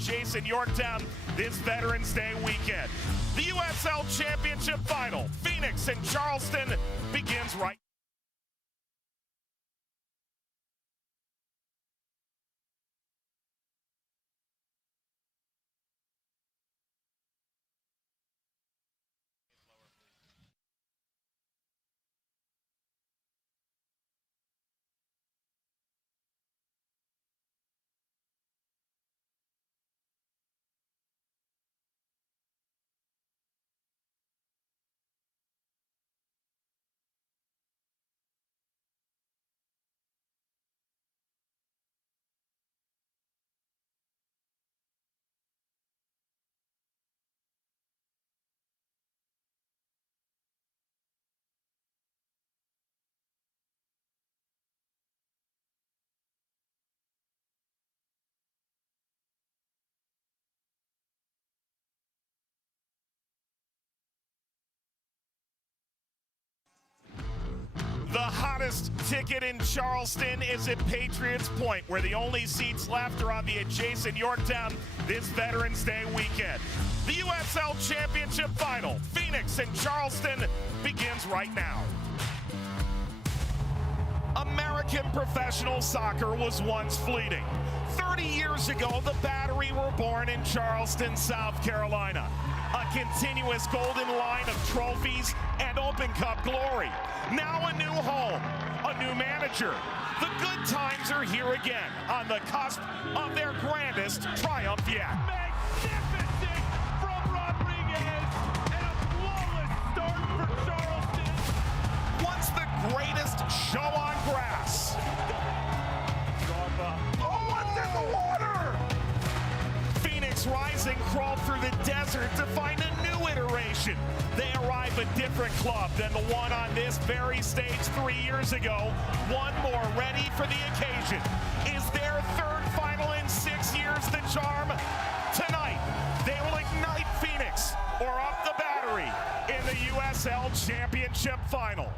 adjacent Yorktown this Veterans Day weekend. The USL Championship Final, Phoenix and Charleston, begins right. The hottest ticket in Charleston is at Patriots Point, where the only seats left are on the adjacent Yorktown this Veterans Day weekend. The USL Championship Final, Phoenix and Charleston, begins right now. American professional soccer was once fleeting. 30 years ago, the Battery were born in Charleston, South Carolina. A continuous golden line of trophies and Open Cup glory. Now a new home, a new manager. The good times are here again on the cusp of their grandest triumph yet. Magnificent from Rodriguez and a flawless start for Charleston. Once the greatest show on grass. Oh, what's in the water? Phoenix Rising crawled through the desert to find a new iteration. They arrive a different club than the one on this very stage 3 years ago. One more ready for the occasion. Is their third final in 6 years the charm? Tonight, they will ignite Phoenix or up the Battery in the USL Championship Final.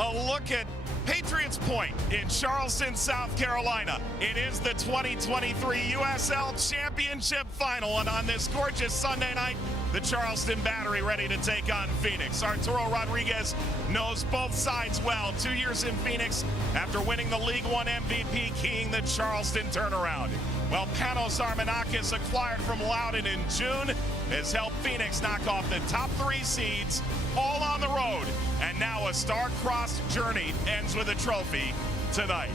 A look at Patriots Point in Charleston, South Carolina. It is the 2023 USL Championship Final, and on this gorgeous Sunday night, the Charleston Battery ready to take on Phoenix. Arturo Rodriguez knows both sides well. 2 years in Phoenix after winning the League One MVP, keying the Charleston turnaround. Well, Panos Armenakis, acquired from Loudoun in June, has helped Phoenix knock off the top 3 seeds, all on the road. And now a star-crossed journey ends with a trophy tonight.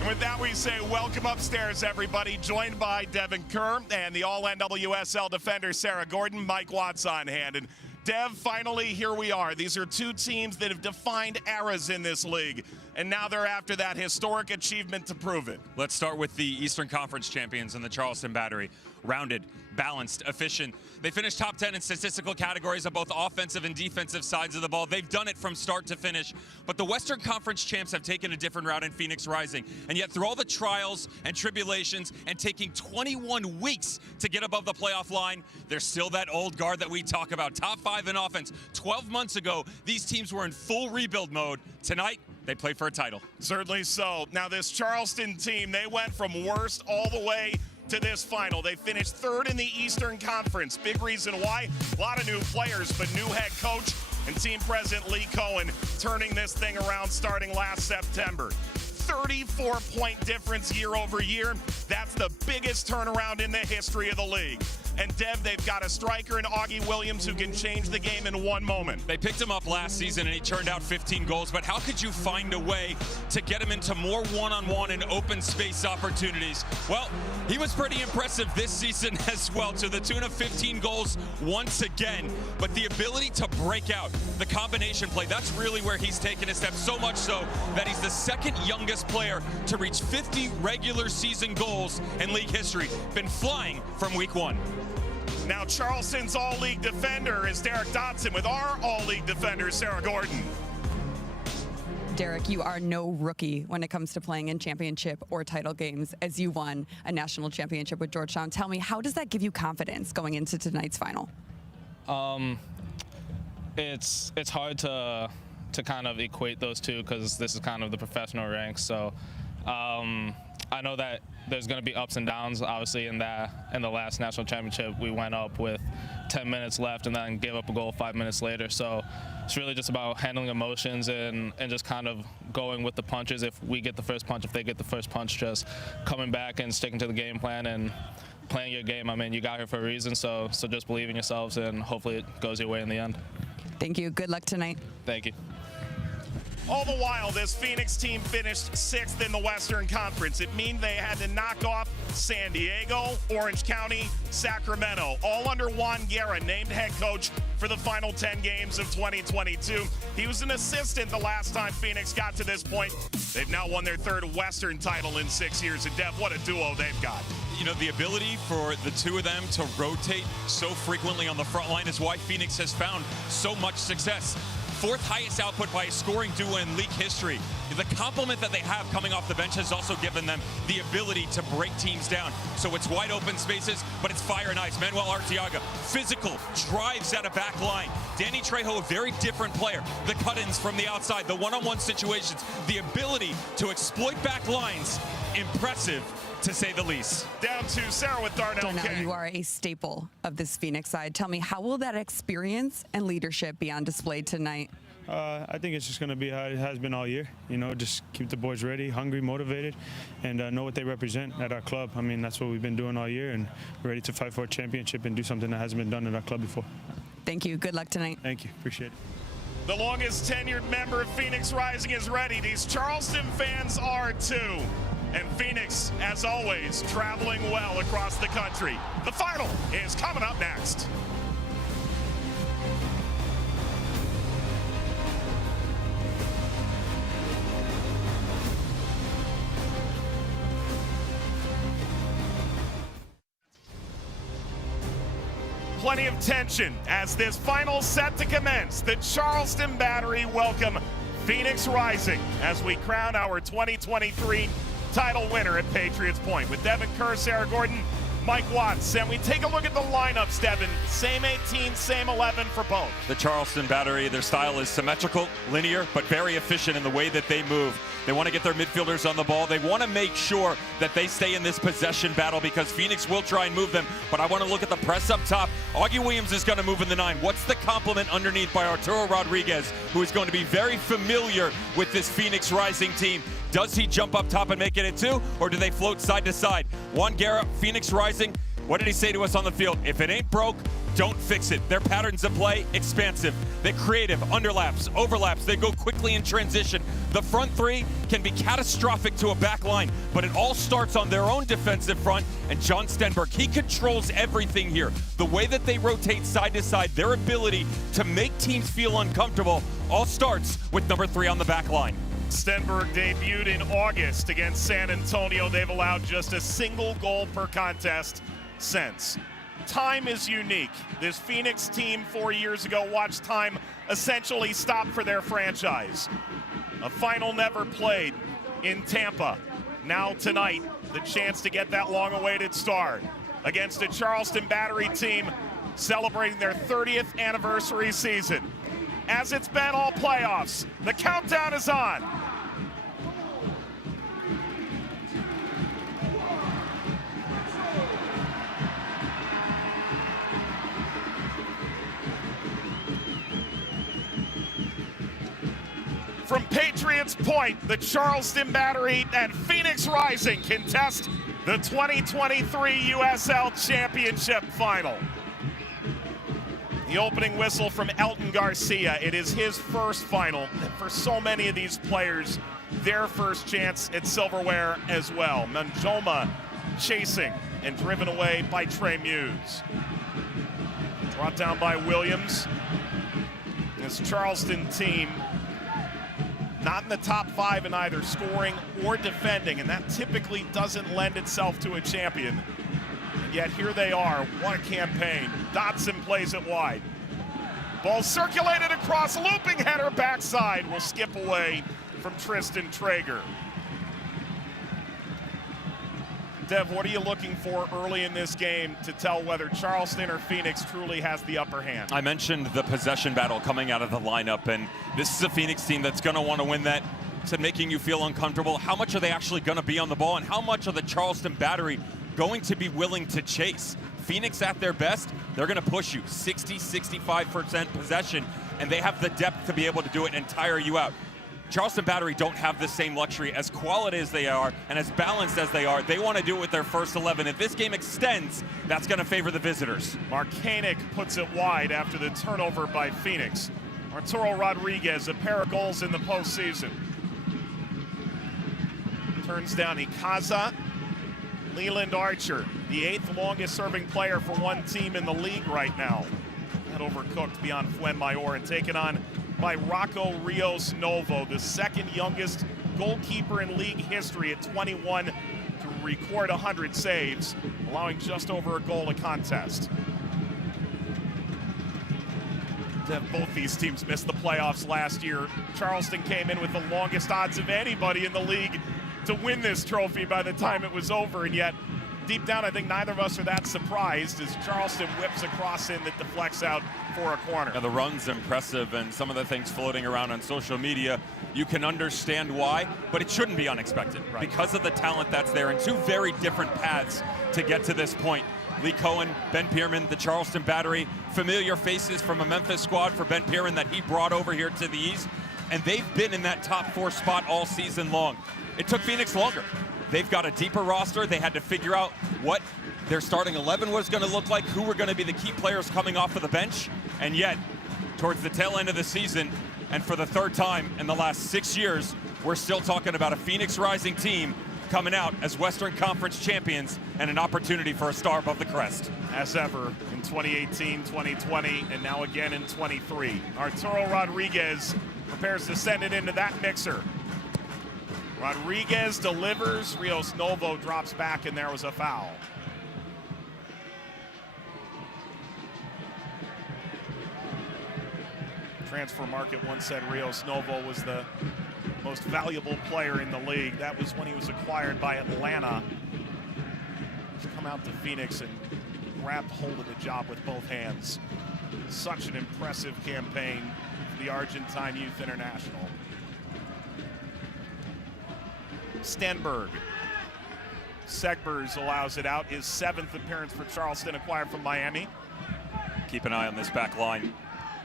And with that, we say welcome upstairs, everybody. Joined by Devin Kerr and the all-NWSL defender Sarah Gordon, Mike Watts on hand. And Dev, finally, here we are. These are two teams that have defined eras in this league, and now they're after that historic achievement to prove it. Let's start with the Eastern Conference champions in the Charleston Battery. Rounded, balanced, efficient. They finished top 10 in statistical categories of both offensive and defensive sides of the ball. They've done it from start to finish. But the Western Conference champs have taken a different route in Phoenix Rising. And yet through all the trials and tribulations and taking 21 weeks to get above the playoff line, there's still that old guard that we talk about. Top 5 in offense. 12 months ago, these teams were in full rebuild mode. Tonight, they play for a title. Certainly so. Now this Charleston team, they went from worst all the way to this final. They finished 3rd in the Eastern Conference. Big reason why, a lot of new players, but new head coach and team president Lee Cohen turning this thing around starting last September. 34-point difference year over year. That's the biggest turnaround in the history of the league. And Dev, they've got a striker in Augie Williams who can change the game in one moment. They picked him up last season and he turned out 15 goals, but how could you find a way to get him into more one-on-one and open space opportunities? Well, he was pretty impressive this season as well, to the tune of 15 goals once again. But the ability to break out, the combination play, that's really where he's taken a step, so much so that he's the second youngest player to reach 50 regular season goals in league history. Been flying from week 1. Now Charleston's all-league defender is Derek Dodson with our all-league defender, Sarah Gordon. Derek, you are no rookie when it comes to playing in championship or title games, as you won a national championship with Georgetown. Tell me, how does that give you confidence going into tonight's final? It's hard to kind of equate those two because this is kind of the professional ranks. So I know that there's going to be ups and downs. Obviously, in the last national championship, we went up with 10 minutes left and then gave up a goal 5 minutes later. So it's really just about handling emotions and just kind of going with the punches. If we get the first punch, if they get the first punch, just coming back and sticking to the game plan and playing your game. I mean, you got here for a reason, so just believe in yourselves, and hopefully it goes your way in the end. Thank you. Good luck tonight. Thank you. All the while, this Phoenix team finished 6th in the Western Conference. It means they had to knock off San Diego, Orange County, Sacramento, all under Juan Guerra, named head coach for the final 10 games of 2022. He was an assistant the last time Phoenix got to this point. They've now won their 3rd Western title in 6 years. And Dev, what a duo they've got. You know, the ability for the two of them to rotate so frequently on the front line is why Phoenix has found so much success. 4th highest output by a scoring duo in league history. The complement that they have coming off the bench has also given them the ability to break teams down. So it's wide open spaces, but it's fire and ice. Manuel Arteaga, physical, drives at a back line. Danny Trejo, a very different player. The cut-ins from the outside, the one-on-one situations, the ability to exploit back lines, impressive, to say the least. Down to Sarah with Darnell King. You are a staple of this Phoenix side. Tell me, how will that experience and leadership be on display tonight? I think it's just going to be how it has been all year. You know, just keep the boys ready, hungry, motivated, and know what they represent at our club. I mean, that's what we've been doing all year, and we're ready to fight for a championship and do something that hasn't been done at our club before. Thank you. Good luck tonight. Thank you. Appreciate it. The longest tenured member of Phoenix Rising is ready. These Charleston fans are too. And Phoenix, as always, traveling well across the country. The final is coming up next. Plenty of tension as this final set to commence. The Charleston Battery welcome Phoenix Rising as we crown our 2023 title winner at Patriots Point. With Devin Kerr, Sarah Gordon, Mike Watts. And we take a look at the lineups, Devin. Same 18, same 11 for both. The Charleston Battery, their style is symmetrical, linear, but very efficient in the way that they move. They want to get their midfielders on the ball. They want to make sure that they stay in this possession battle because Phoenix will try and move them. But I want to look at the press up top. Augie Williams is going to move in the 9. What's the complement underneath by Arturo Rodriguez, who is going to be very familiar with this Phoenix Rising team? Does he jump up top and make it a 2, or do they float side to side? Juan Guerra, Phoenix Rising, what did he say to us on the field? If it ain't broke, don't fix it. Their patterns of play, expansive. They're creative, underlaps, overlaps. They go quickly in transition. The front 3 can be catastrophic to a back line, but it all starts on their own defensive front, and John Stenberg, he controls everything here. The way that they rotate side to side, their ability to make teams feel uncomfortable, all starts with number 3 on the back line. Stenberg debuted in August against San Antonio. They've allowed just a single goal per contest since. Time is unique. This Phoenix team 4 years ago watched time essentially stop for their franchise. A final never played in Tampa. Now tonight, the chance to get that long-awaited start against a Charleston Battery team celebrating their 30th anniversary season. As it's been all playoffs, the countdown is on. From Patriots Point, the Charleston Battery and Phoenix Rising contest the 2023 USL Championship final. The opening whistle from Elton Garcia. It is his first final. And for so many of these players, their first chance at silverware as well. Manjoma chasing and driven away by Trey Muse. Brought down by Williams. This Charleston team not in the top 5 in either scoring or defending, and that typically doesn't lend itself to a champion. And yet here they are. What a campaign. Dotson plays it wide. Ball circulated across, looping header backside. Will skip away from Tristan Traeger. Dev, what are you looking for early in this game to tell whether Charleston or Phoenix truly has the upper hand? I mentioned the possession battle coming out of the lineup, and this is a Phoenix team that's going to want to win that said making you feel uncomfortable. How much are they actually going to be on the ball, and how much are the Charleston Battery going to be willing to chase? Phoenix at their best, they're going to push you 60-65% possession, and they have the depth to be able to do it and tire you out. Charleston Battery don't have the same luxury. As quality as they are and as balanced as they are, they want to do it with their first 11. If this game extends, that's going to favor the visitors. Marcanic puts it wide after the turnover by Phoenix. Arturo Rodriguez, a pair of goals in the postseason. Turns down Ikaza. Leland Archer, the 8th longest serving player for one team in the league right now. Not overcooked beyond Fuenmayor, and taken on by Rocco Rios Novo, the 2nd youngest goalkeeper in league history at 21 to record 100 saves, allowing just over a goal a contest. Both these teams missed the playoffs last year. Charleston came in with the longest odds of anybody in the league to win this trophy by the time it was over, and yet deep down I think neither of us are that surprised as Charleston whips a cross in that deflects out for a corner. Now, the run's impressive, and some of the things floating around on social media, you can understand why, but it shouldn't be unexpected because of the talent that's there, and two very different paths to get to this point. Lee Cohen, Ben Pierman, the Charleston Battery, familiar faces from a Memphis squad for Ben Pierman that he brought over here to the East, and they've been in that top 4 spot all season long. It took Phoenix longer. They've got a deeper roster. They had to figure out what their starting 11 was going to look like, who were going to be the key players coming off of the bench, and yet, towards the tail end of the season, and for the 3rd time in the last 6 years, we're still talking about a Phoenix Rising team coming out as Western Conference champions and an opportunity for a star above the crest. As ever in 2018, 2020, and now again in 23. Arturo Rodriguez prepares to send it into that mixer. Rodriguez delivers, Rios Novo drops back, and there was a foul. Transfer market once said Rios Novo was the most valuable player in the league. That was when he was acquired by Atlanta. He's come out to Phoenix and grabbed hold of the job with both hands. Such an impressive campaign for the Argentine Youth International. Stenberg. Segbers allows it out. His 7th appearance for Charleston, acquired from Miami. Keep an eye on this back line.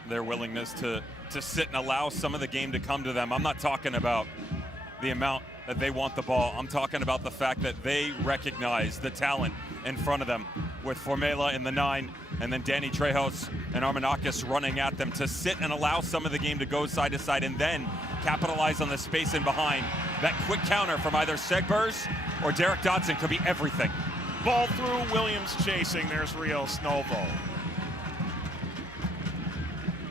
Their willingness to sit and allow some of the game to come to them. I'm not talking about the amount that they want the ball. I'm talking about the fact that they recognize the talent in front of them with Formela in the 9 and then Danny Trejos and Armanakis running at them to sit and allow some of the game to go side to side and then capitalize on the space in behind. That quick counter from either Segbers or Derek Dodson could be everything. Ball through, Williams chasing. There's Rios Novo.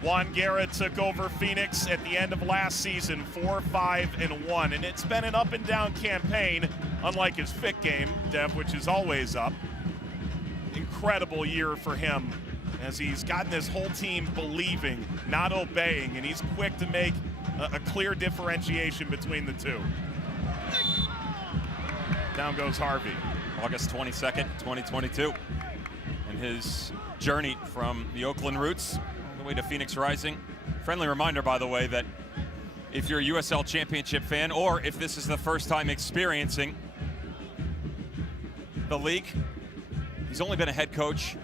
Juan Guerra took over Phoenix at the end of last season, 4-5-1, and it's been an up and down campaign, unlike his fit game, Dev, which is always up. Incredible year for him as he's gotten this whole team believing, not obeying, and he's quick to make a clear differentiation between the two. Down goes Harvey. August 22nd, 2022, and his journey from the Oakland roots all the way to Phoenix Rising. Friendly reminder, by the way, that if you're a USL Championship fan or if this is the first time experiencing the league, he's only been a head coach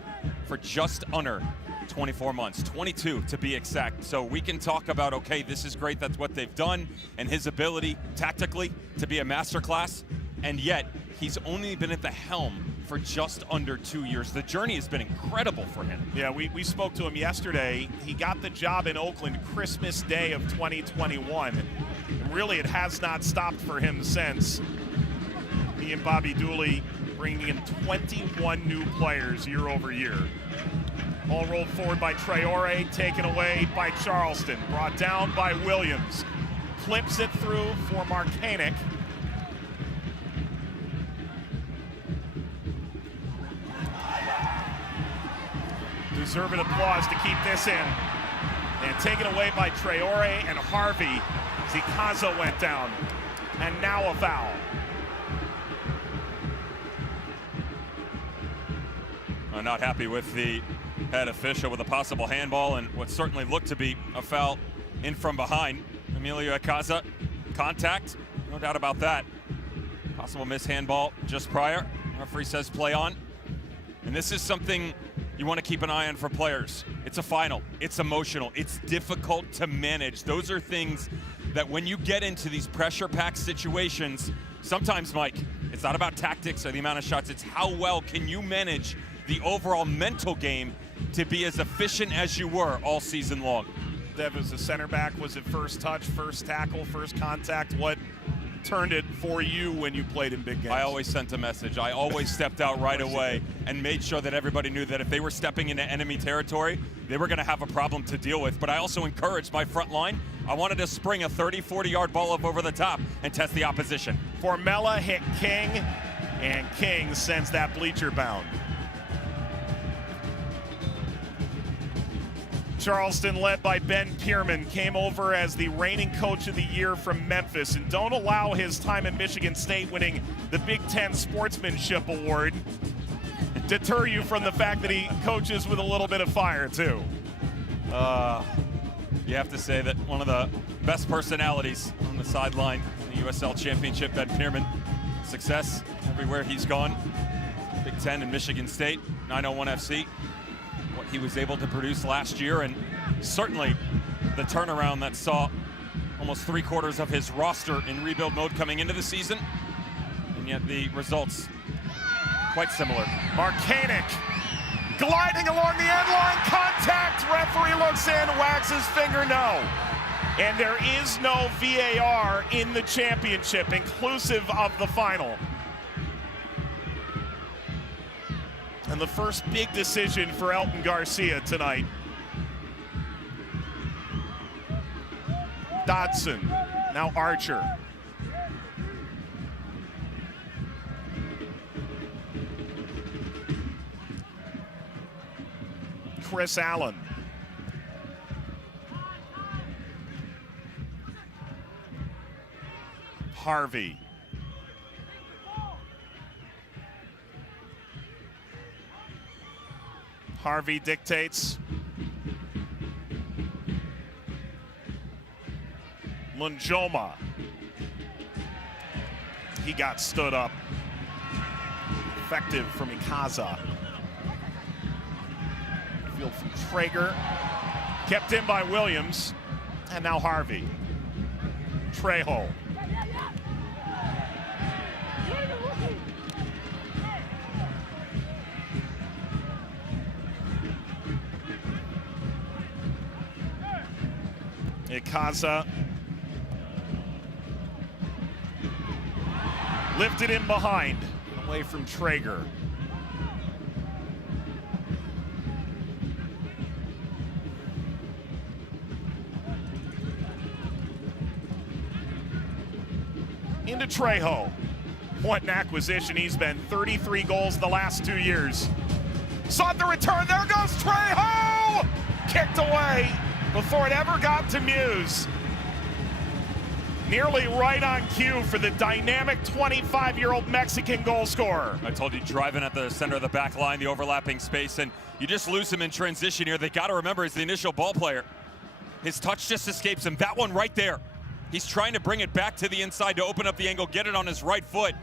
for just under 24 months, 22 to be exact. So we can talk about, okay, this is great, that's what they've done, and his ability tactically to be a masterclass, and yet he's only been at the helm for just under 2 years. The journey has been incredible for him. Yeah, we spoke to him yesterday. He got the job in Oakland Christmas Day of 2021. And really, it has not stopped for him since. He and Bobby Dooley bringing in 21 new players year over year. Ball rolled forward by Traore, taken away by Charleston, brought down by Williams. Clips it through for Marcanic. Deserving applause to keep this in. And taken away by Traore and Harvey. Zikaza went down. And now a foul. I'm not happy with the head official with a possible handball and what certainly looked to be a foul in from behind. Emilio Ikaza contact, no doubt about that. Possible mishandball just prior. Referee says play on. And this is something you want to keep an eye on for players. It's a final, it's emotional, it's difficult to manage. Those are things that when you get into these pressure-packed situations, sometimes, Mike, it's not about tactics or the amount of shots, it's how well can you manage the overall mental game to be as efficient as you were all season long. Dev, as a center back, was it first touch, first tackle, first contact? What turned it for you when you played in big games? I always sent a message. I always stepped out right away and made sure that everybody knew that if they were stepping into enemy territory, they were going to have a problem to deal with. But I also encouraged my front line. I wanted to spring a 30, 40-yard ball up over the top and test the opposition. Formella hit King, and King sends that bleacher bound. Charleston, led by Ben Pierman, came over as the reigning coach of the year from Memphis, and don't allow his time at Michigan State winning the Big Ten Sportsmanship Award deter you from the fact that he coaches with a little bit of fire, too. You have to say that one of the best personalities on the sideline in the USL Championship, Ben Pierman. Success everywhere he's gone. Big Ten and Michigan State, 901 FC. What he was able to produce last year, and certainly the turnaround that saw almost 3/4 of his roster in rebuild mode coming into the season, and yet the results quite similar. Markanek gliding along the end line, contact, referee looks in, wags his finger no. And there is no VAR in the championship, inclusive of the final. And the first big decision for Elton Garcia tonight. Dodson, now Archer. Chris Allen. Harvey. Harvey dictates. Lunjoma. He got stood up. Effective from Ikaza. Field from Traeger. Kept in by Williams. And now Harvey. Trejo. Ikaza lifted in behind, away from Traeger. Into Trejo. What an acquisition he's been. 33 goals the last 2 years. Sought the return, there goes Trejo! Kicked away before it ever got to Muse. Nearly right on cue for the dynamic 25-year-old Mexican goal scorer. I told you, driving at the center of the back line, the overlapping space, and you just lose him in transition here. They got to remember he's the initial ball player. His touch just escapes him. That one right there. He's trying to bring it back to the inside to open up the angle, get it on his right foot,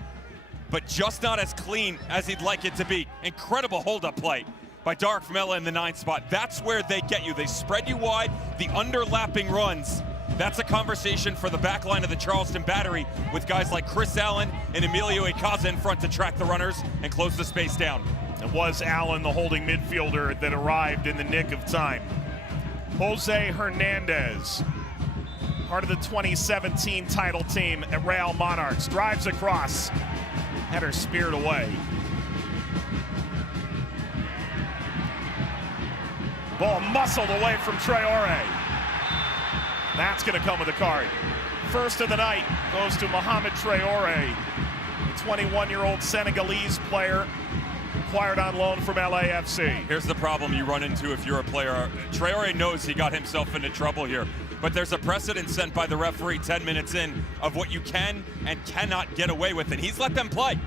but just not as clean as he'd like it to be. Incredible hold-up play by Dark Mela in the 9th spot. That's where they get you. They spread you wide, the underlapping runs. That's a conversation for the back line of the Charleston Battery with guys like Chris Allen and Emilio Ikaza in front to track the runners and close the space down. It was Allen, the holding midfielder, that arrived in the nick of time. Jose Hernandez, part of the 2017 title team at Real Monarchs, drives across, header speared away. Ball muscled away from Traore. That's going to come with a card. First of the night goes to Mohamed Traore, the 21-year-old Senegalese player acquired on loan from LAFC. Here's the problem you run into if you're a player. Traore knows he got himself into trouble here, but there's a precedent set by the referee 10 minutes in of what you can and cannot get away with, and he's let them play.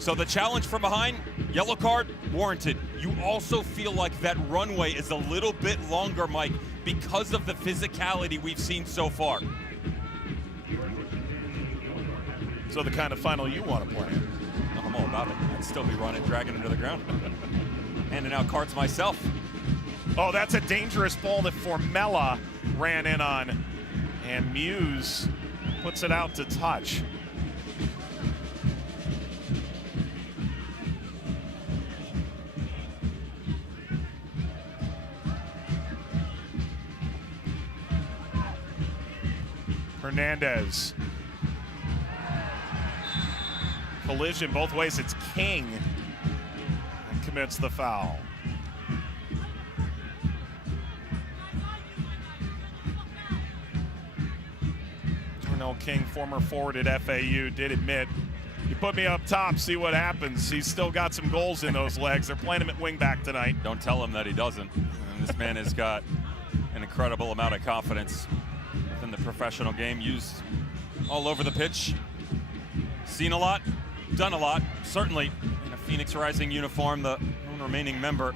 So the challenge from behind, yellow card, warranted. You also feel like that runway is a little bit longer, Mike, because of the physicality we've seen so far. So the kind of final you want to play in. I'm all about it. I'd still be running, dragging him to the ground. Handing out cards myself. Oh, that's a dangerous ball that Formella ran in on. And Muse puts it out to touch. Hernandez. Collision both ways. It's King that commits the foul. Darnell King, former forward at FAU, did admit, you put me up top, see what happens. He's still got some goals in those legs. They're playing him at wingback tonight. Don't tell him that he doesn't. And this man has got an incredible amount of confidence within the professional game, used all over the pitch. Seen a lot, done a lot. Certainly in a Phoenix Rising uniform, the lone remaining member,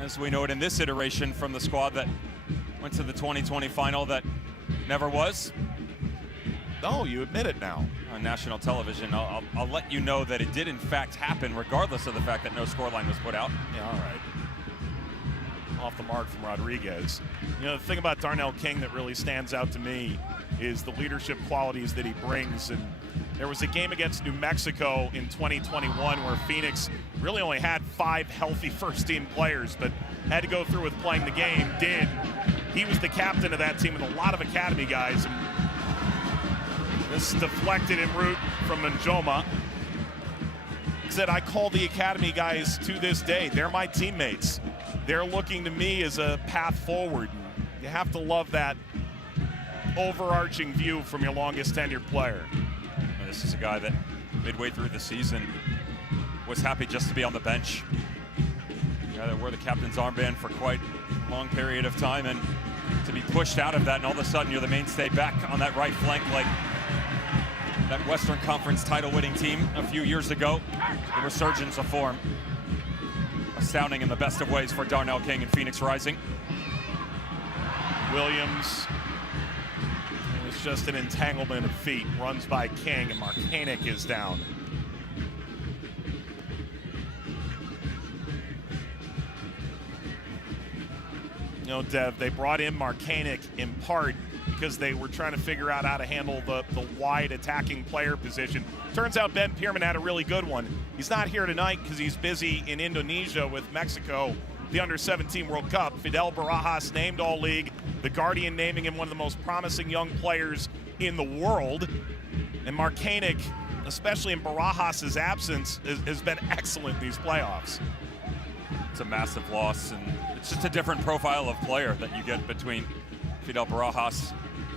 as we know it in this iteration, from the squad that went to the 2020 final that never was. Oh, you admit it now. On national television, I'll let you know that it did in fact happen, regardless of the fact that no scoreline was put out. Yeah, all right. Off the mark from Rodriguez. You know, the thing about Darnell King that really stands out to me is the leadership qualities that he brings. And there was a game against New Mexico in 2021 where Phoenix really only had 5 healthy first-team players, but had to go through with playing the game. Did. He was the captain of that team with a lot of academy guys. And this deflected en route from Njoma. Said, I call the academy guys to this day. They're my teammates. They're looking to me as a path forward. You have to love that overarching view from your longest tenured player. And this is a guy that midway through the season was happy just to be on the bench. A guy that wore the captain's armband for quite a long period of time, and to be pushed out of that and all of a sudden you're the mainstay back on that right flank like that Western Conference title-winning team a few years ago. The resurgence of form. Astounding in the best of ways for Darnell King and Phoenix Rising. Williams. It was just an entanglement of feet. Runs by King, and Markanek is down. You know, Dev, they brought in Markanek in part because they were trying to figure out how to handle the wide attacking player position. Turns out Ben Pierman had a really good one. He's not here tonight because he's busy in Indonesia with Mexico, the Under-17 World Cup. Fidel Barajas named All-League, the Guardian naming him one of the most promising young players in the world. And Markanek, especially in Barajas' absence, has been excellent in these playoffs. It's a massive loss, and it's just a different profile of player that you get between Fidel Barajas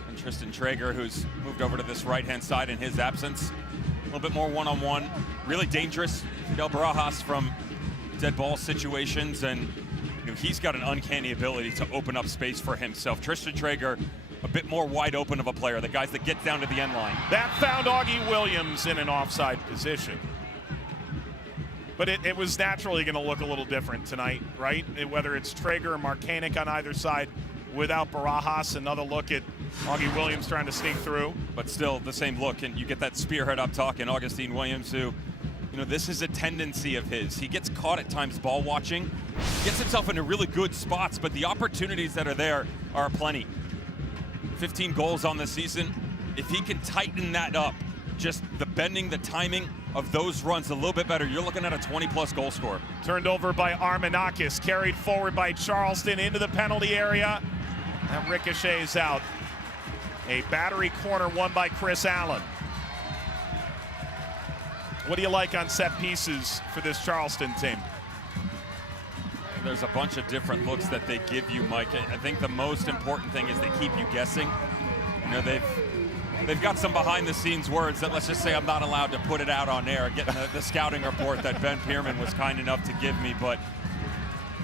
and Tristan Traeger, who's moved over to this right-hand side in his absence. A little bit more one-on-one, really dangerous. Fidel Barajas from dead ball situations, and you know, he's got an uncanny ability to open up space for himself. Tristan Traeger, a bit more wide open of a player, the guys that get down to the end line. That found Augie Williams in an offside position. But it was naturally going to look a little different tonight, right? Whether it's Traeger or Markanek on either side, without Barajas, another look at Augie Williams trying to sneak through. But still the same look, and you get that spearhead up top in Augustine Williams, who, you know, this is a tendency of his. He gets caught at times ball watching, gets himself into really good spots, but the opportunities that are there are plenty. 15 goals on the season. If he can tighten that up, just the bending, the timing of those runs a little bit better, you're looking at a 20-plus goal scorer. Turned over by Armenakis, carried forward by Charleston into the penalty area. That ricochets out. A battery corner won by Chris Allen. What do you like on set pieces for this Charleston team? There's a bunch of different looks that they give you, Mike. I think the most important thing is they keep you guessing. You know, they've got some behind-the-scenes words that, let's just say, I'm not allowed to put it out on air, getting the scouting report that Ben Pierman was kind enough to give me. But,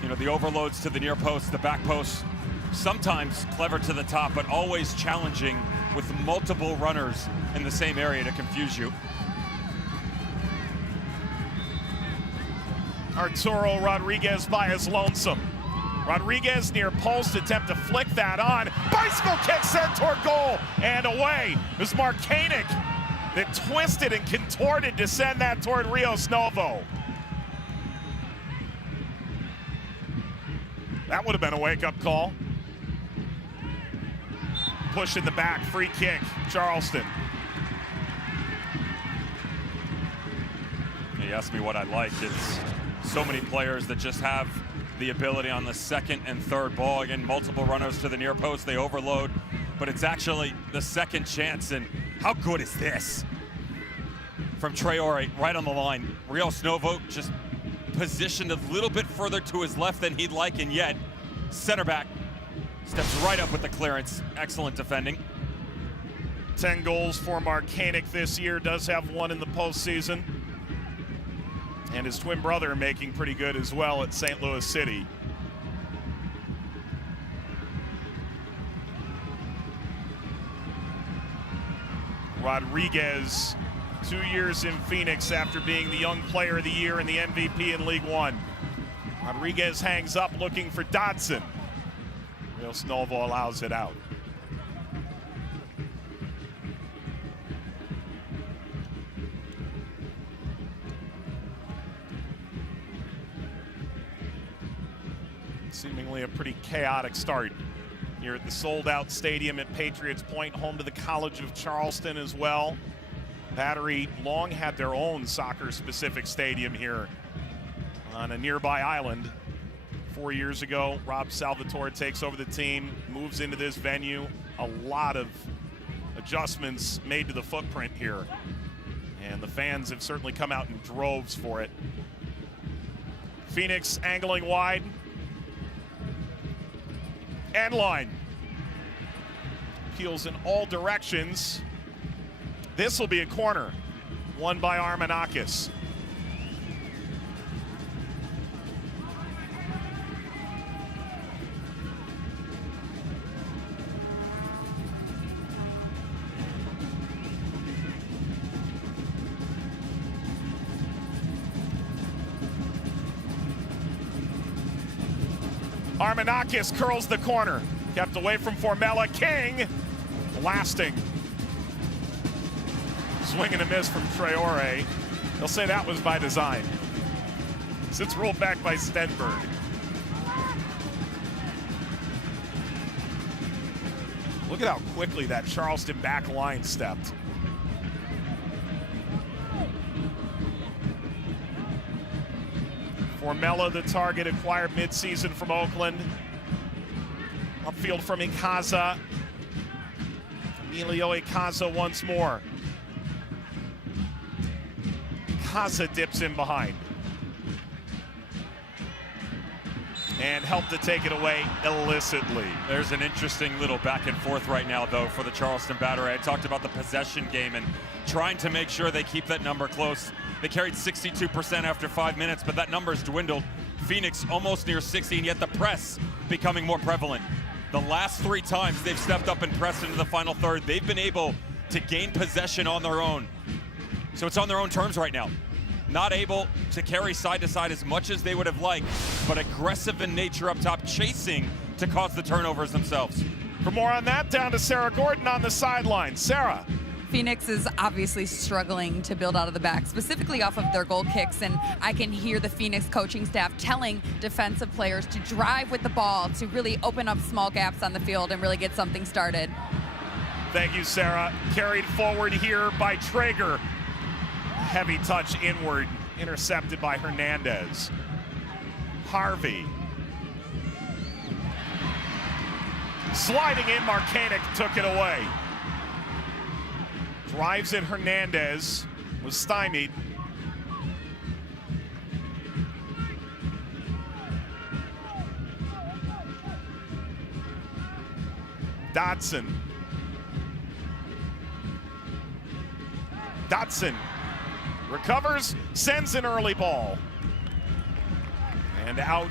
you know, the overloads to the near post, the back post, sometimes clever to the top, but always challenging with multiple runners in the same area to confuse you. Arturo Rodriguez by his lonesome. Rodriguez near post, attempt to flick that on. Bicycle kick sent toward goal and away. It was Markanek that twisted and contorted to send that toward Rios Novo. That would have been a wake-up call. Push in the back, free kick, Charleston. You asked me what I like. It's so many players that just have the ability on the second and third ball. Again, multiple runners to the near post, they overload, but it's actually the second chance. And how good is this? From Traore, right on the line. Rios Novo just positioned a little bit further to his left than he'd like, and yet center back steps right up with the clearance. Excellent defending. 10 goals for Marcanic this year, does have one in the postseason. And his twin brother making pretty good as well at St. Louis City. Rodriguez, 2 years in Phoenix after being the Young Player of the Year and the MVP in League One. Rodriguez hangs up looking for Dodson. Rios Novo allows it out. Seemingly a pretty chaotic start here at the sold-out stadium at Patriots Point, home to the College of Charleston as well. Battery long had their own soccer-specific stadium here on a nearby island. 4 years ago, Rob Salvatore takes over the team, moves into this venue. A lot of adjustments made to the footprint here, and the fans have certainly come out in droves for it. Phoenix angling wide. End line. Peels in all directions. This will be a corner, won by Armanakis. Armanakis curls the corner. Kept away from Formella. King blasting. Swing and a miss from Traore. They'll say that was by design. It's rolled back by Stenberg. Look at how quickly that Charleston back line stepped. Formella, the target, acquired midseason from Oakland. Upfield from Ikaza. Emilio Ikaza once more. Ikaza dips in behind. And helped to take it away illicitly. There's an interesting little back and forth right now, though, for the Charleston Battery. I talked about the possession game and trying to make sure they keep that number close. They carried 62% after 5 minutes, but that number's dwindled. Phoenix almost near 60, and yet the press becoming more prevalent. The last 3 times they've stepped up and pressed into the final third, they've been able to gain possession on their own. So it's on their own terms right now. Not able to carry side to side as much as they would have liked, but aggressive in nature up top, chasing to cause the turnovers themselves. For more on that, down to Sarah Gordon on the sideline. Sarah. Phoenix is obviously struggling to build out of the back, specifically off of their goal kicks, and I can hear the Phoenix coaching staff telling defensive players to drive with the ball, to really open up small gaps on the field and really get something started. Thank you, Sarah. Carried forward here by Traeger. Heavy touch inward, intercepted by Hernandez. Harvey. Sliding in, Marcanic took it away. Drives in Hernandez, was stymied. Dodson. Dodson recovers, sends an early ball. And out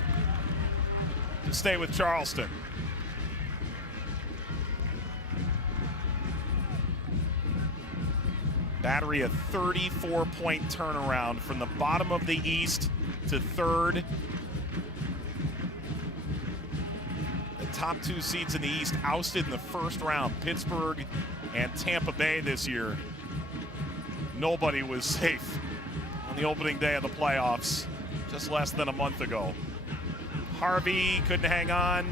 to stay with Charleston. Battery a 34-point turnaround from the bottom of the East to third. The top 2 seeds in the East ousted in the first round, Pittsburgh and Tampa Bay this year. Nobody was safe on the opening day of the playoffs just less than a month ago. Harvey couldn't hang on.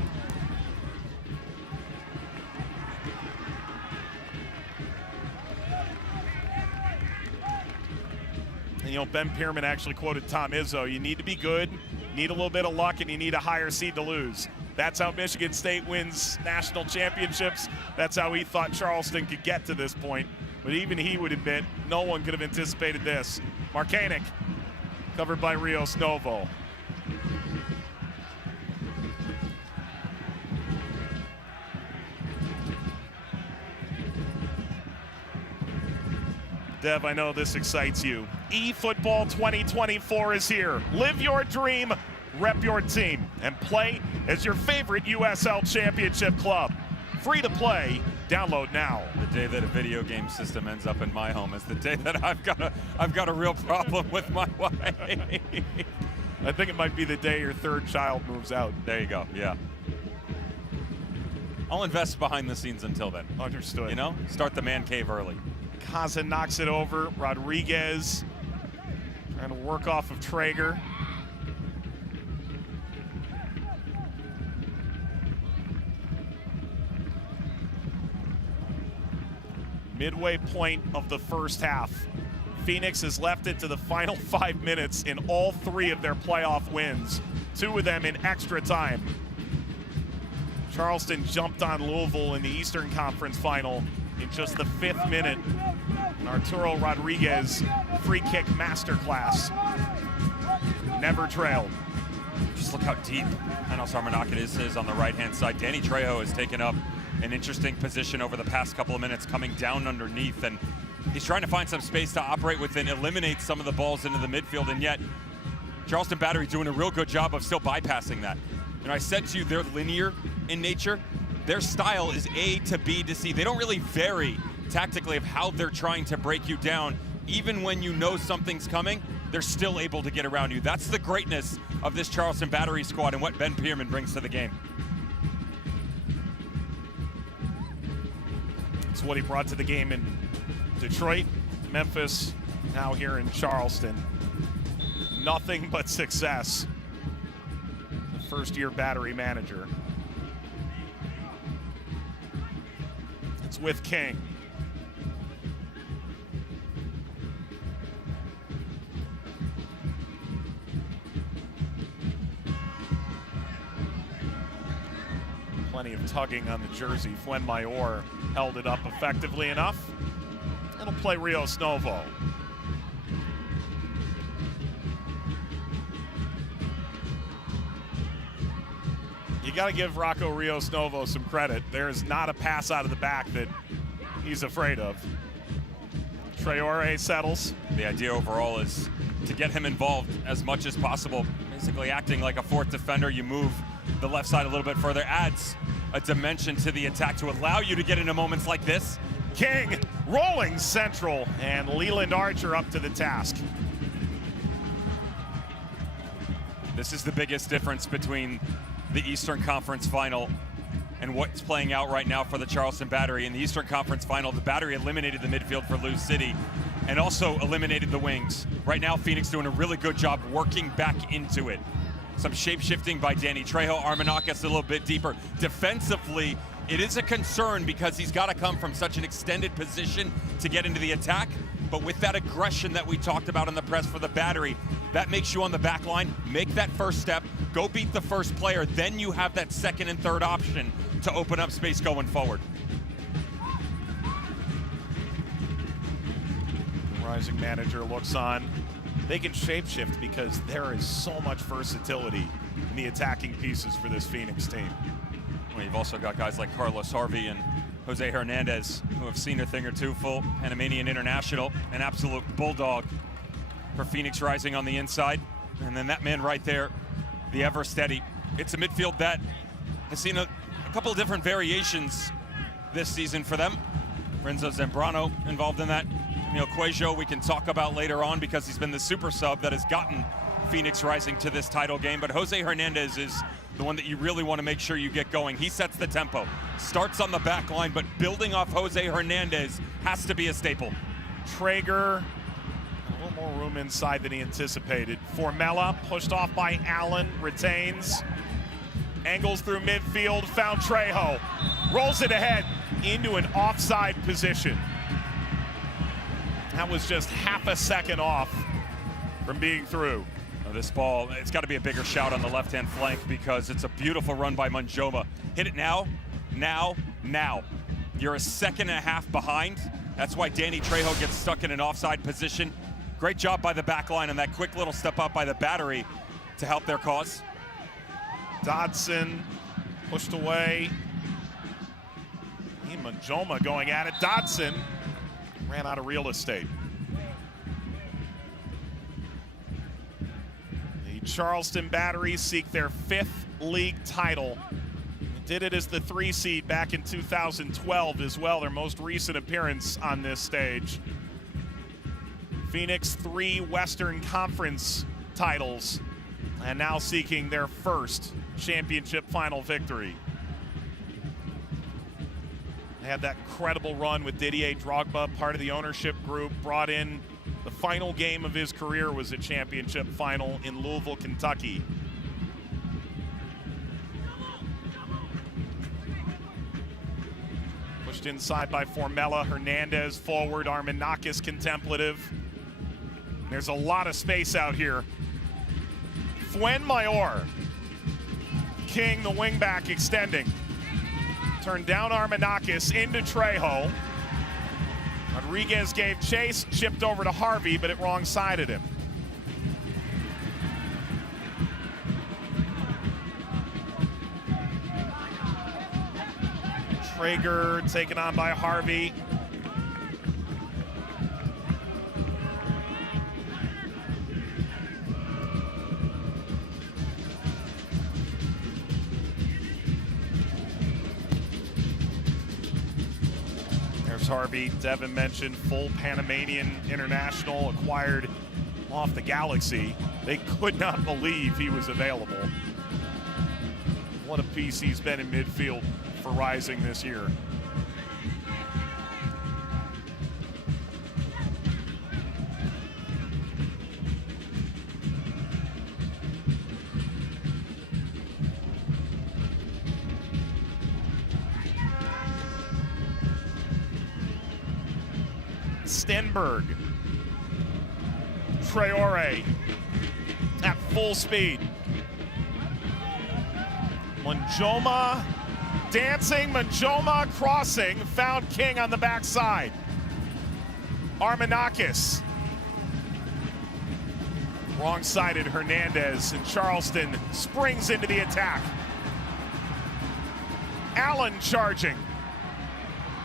And, you know, Ben Pierman actually quoted Tom Izzo, you need to be good, need a little bit of luck, and you need a higher seed to lose. That's how Michigan State wins national championships. That's how he thought Charleston could get to this point. But even he would admit no one could have anticipated this. Marcanic, covered by Rios Novo. Dev, I know this excites you. eFootball 2024 is here. Live your dream, rep your team, and play as your favorite USL Championship club. Free to play. Download now. The day that a video game system ends up in my home is the day that I've got a real problem with my wife. I think it might be the day your third child moves out. There you go. Yeah. I'll invest behind the scenes until then. Understood. You know, start the man cave early. Kaza knocks it over. Rodriguez trying to work off of Traeger. Midway point of the first half. Phoenix has left it to the final 5 minutes in all 3 of their playoff wins, 2 of them in extra time. Charleston jumped on Louisville in the Eastern Conference final in just the 5th minute. And Arturo Rodriguez, free kick masterclass. Never trailed. Just look how deep Enos Armenakis is on the right-hand side. Danny Trejo has taken up an interesting position over the past couple of minutes, coming down underneath, and he's trying to find some space to operate within, eliminate some of the balls into the midfield, and yet Charleston Battery doing a real good job of still bypassing that. You know, I said to you, they're linear in nature. Their style is A to B to C. They don't really vary tactically of how they're trying to break you down. Even when you know something's coming, they're still able to get around you. That's the greatness of this Charleston Battery squad and what Ben Pierman brings to the game. It's what he brought to the game in Detroit, Memphis, now here in Charleston. Nothing but success. The first-year Battery manager. It's with King. Plenty of tugging on the jersey. Fuenmayor held it up effectively enough. It'll play Rios Novo. You got to give Rocco Rios Novo some credit. There is not a pass out of the back that he's afraid of. Traore settles. The idea overall is to get him involved as much as possible, basically acting like a fourth defender. You move the left side a little bit further, adds a dimension to the attack to allow you to get into moments like this. King rolling central, and Leland Archer up to the task. This is the biggest difference between the Eastern Conference Final and what's playing out right now for the Charleston Battery. In the Eastern Conference Final, the Battery eliminated the midfield for Lou City and also eliminated the wings. Right now, Phoenix doing a really good job working back into it. Some shape-shifting by Danny Trejo. Armenakis a little bit deeper. Defensively, it is a concern because he's got to come from such an extended position to get into the attack. But with that aggression that we talked about in the press for the Battery, that makes you on the back line, make that first step, go beat the first player, then you have that second and third option to open up space going forward. Rising manager looks on. They can shapeshift because there is so much versatility in the attacking pieces for this Phoenix team. Well, you've also got guys like Carlos Harvey and Jose Hernandez, who have seen a thing or two, full Panamanian international, an absolute bulldog for Phoenix Rising on the inside. And then that man right there, the ever steady. It's a midfield that has seen a couple of different variations this season for them. Renzo Zambrano involved in that. Emil Cuejo we can talk about later on because he's been the super sub that has gotten Phoenix Rising to this title game. But Jose Hernandez is the one that you really want to make sure you get going. He sets the tempo, starts on the back line, but building off Jose Hernandez has to be a staple. Traeger, a little more room inside than he anticipated. Formella pushed off by Allen, retains. Angles through midfield, found Trejo. Rolls it ahead into an offside position. That was just half a second off from being through. This ball, it's got to be a bigger shout on the left-hand flank because it's a beautiful run by Manjoma. Hit it now, now, now. You're a second and a half behind. That's why Danny Trejo gets stuck in an offside position. Great job by the back line and that quick little step up by the battery to help their cause. Dodson pushed away. Manjoma going at it. Dodson ran out of real estate. The Charleston Batteries seek their 5th league title. They did it as the 3 seed back in 2012 as well, their most recent appearance on this stage. Phoenix 3 Western Conference titles and now seeking their first championship final victory. They had that incredible run with Didier Drogba, part of the ownership group, brought in the final game of his career was a championship final in Louisville, Kentucky. Pushed inside by Formella, Hernandez forward, Armenakis contemplative. There's a lot of space out here. Fuenmayor, King, the wingback, extending. Turned down Armenakis into Trejo. Rodriguez gave chase, chipped over to Harvey, but it wrong-sided him. Traeger taken on by Harvey. Harvey, Devin mentioned, full Panamanian international, acquired off the Galaxy. They could not believe he was available. What a piece he's been in midfield for Rising this year. Stenberg, Traore at full speed. Manjoma dancing, Manjoma crossing, found King on the backside. Armenakis. Wrong-sided Hernandez, and Charleston springs into the attack. Allen charging.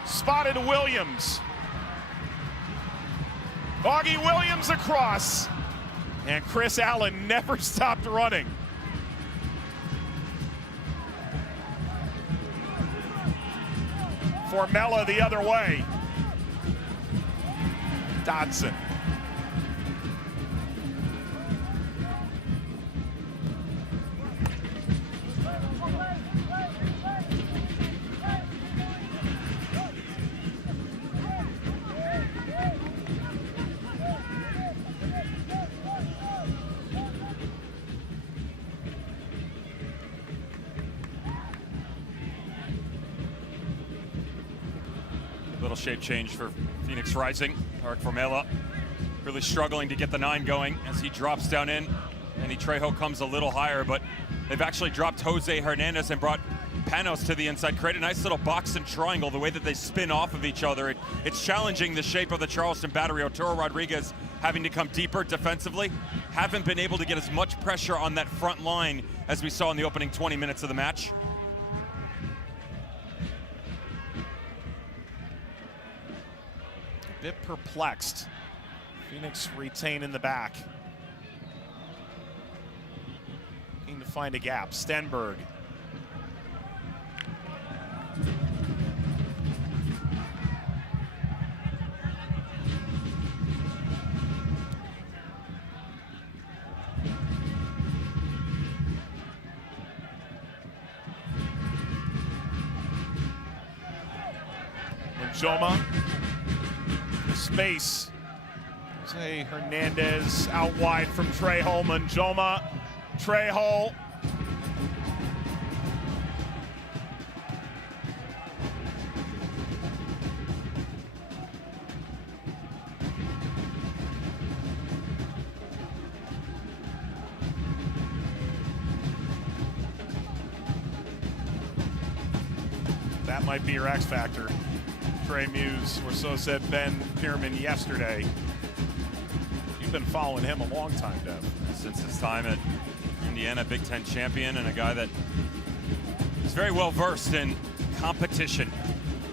Spotted Williams. Augie Williams across, and Chris Allen never stopped running. Formella the other way. Dodson. Little shape change for Phoenix Rising. Eric Formella really struggling to get the 9 going as he drops down in. And Trejo comes a little higher, but they've actually dropped Jose Hernandez and brought Panos to the inside. Create a nice little box and triangle, the way that they spin off of each other. It's challenging the shape of the Charleston Battery. Arturo Rodriguez having to come deeper defensively. Haven't been able to get as much pressure on that front line as we saw in the opening 20 minutes of the match. Bit perplexed. Phoenix retain in the back. Looking to find a gap. Stenberg. Manjoma. Space Jose Hernandez out wide from Trejo. Manjoma, Trejo. That might be your X factor. Trey Muse, or so said Ben Pierman yesterday. You've been following him a long time, Dev. Since his time at Indiana, Big Ten champion, and a guy that is very well versed in competition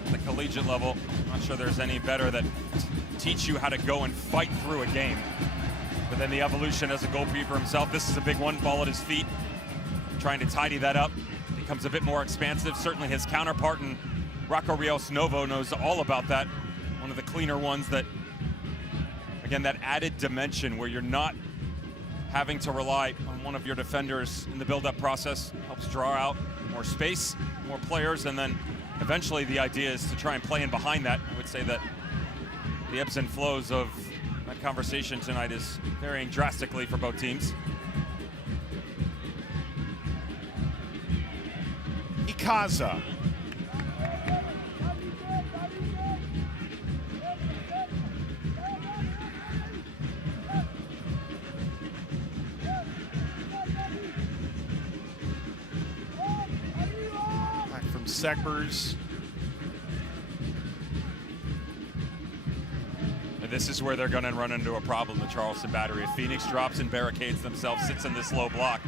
at the collegiate level. I'm not sure there's any better that teach you how to go and fight through a game. But then the evolution as a goalkeeper himself, this is a big one, ball at his feet, trying to tidy that up. Becomes a bit more expansive. Certainly his counterpart in Rocco Rios Novo knows all about that. One of the cleaner ones that, again, that added dimension where you're not having to rely on one of your defenders in the build-up process. Helps draw out more space, more players, and then eventually the idea is to try and play in behind that. I would say that the ebbs and flows of that conversation tonight is varying drastically for both teams. Ikaza. Back from Segbers. This is where they're going to run into a problem, the Charleston Battery. If Phoenix drops and barricades themselves, sits in this low block,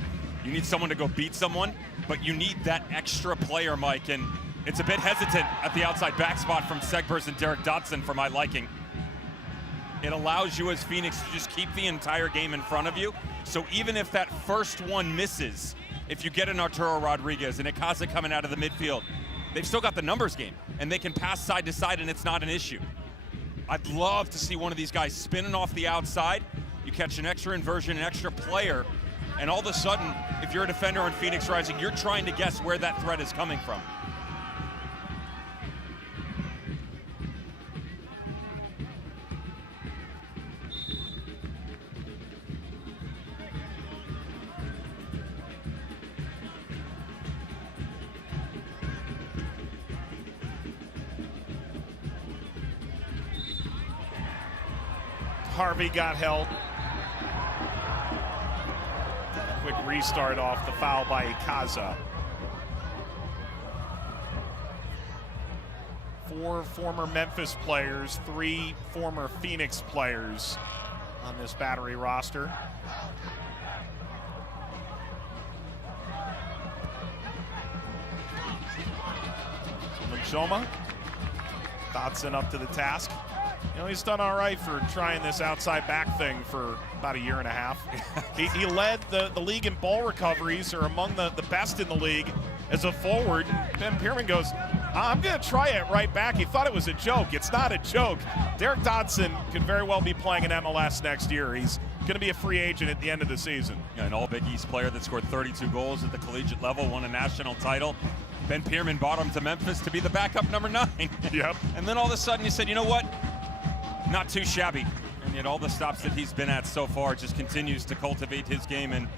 you need someone to go beat someone, but you need that extra player, Mike, and it's a bit hesitant at the outside back spot from Segbers and Derek Dotson for my liking. It allows you as Phoenix to just keep the entire game in front of you, so even if that first one misses, if you get an Arturo Rodriguez and Ikaza coming out of the midfield, they've still got the numbers game, and they can pass side to side, and it's not an issue. I'd love to see one of these guys spinning off the outside. You catch an extra inversion, an extra player, and all of a sudden, if you're a defender on Phoenix Rising, you're trying to guess where that threat is coming from. Harvey got held. Quick restart off the foul by Ikaza. 4 former Memphis players, 3 former Phoenix players on this Battery roster. Manjoma, Dotson up to the task. You know, he's done all right for trying this outside back thing for about a year and a half. He led the league in ball recoveries, or among the best in the league as a forward. Ben Pierman goes, I'm going to try it right back. He thought it was a joke. It's not a joke. Derek Dotson could very well be playing in MLS next year. He's going to be a free agent at the end of the season. Yeah, an All-Big East player that scored 32 goals at the collegiate level, won a national title. Ben Pierman brought him to Memphis to be the backup number 9. Yep. And then all of a sudden you said, you know what? Not too shabby. And yet all the stops that he's been at so far just continues to cultivate his game in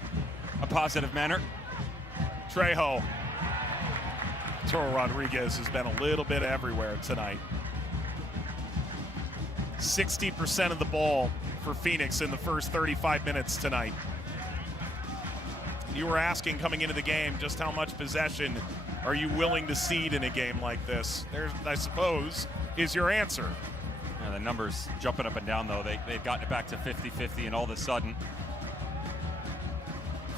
a positive manner. Trejo. Arturo Rodriguez has been a little bit everywhere tonight. 60% of the ball for Phoenix in the first 35 minutes tonight. You were asking coming into the game just how much possession are you willing to cede in a game like this? There, I suppose, is your answer. Yeah, the numbers jumping up and down, though. They've gotten it back to 50-50, and all of a sudden,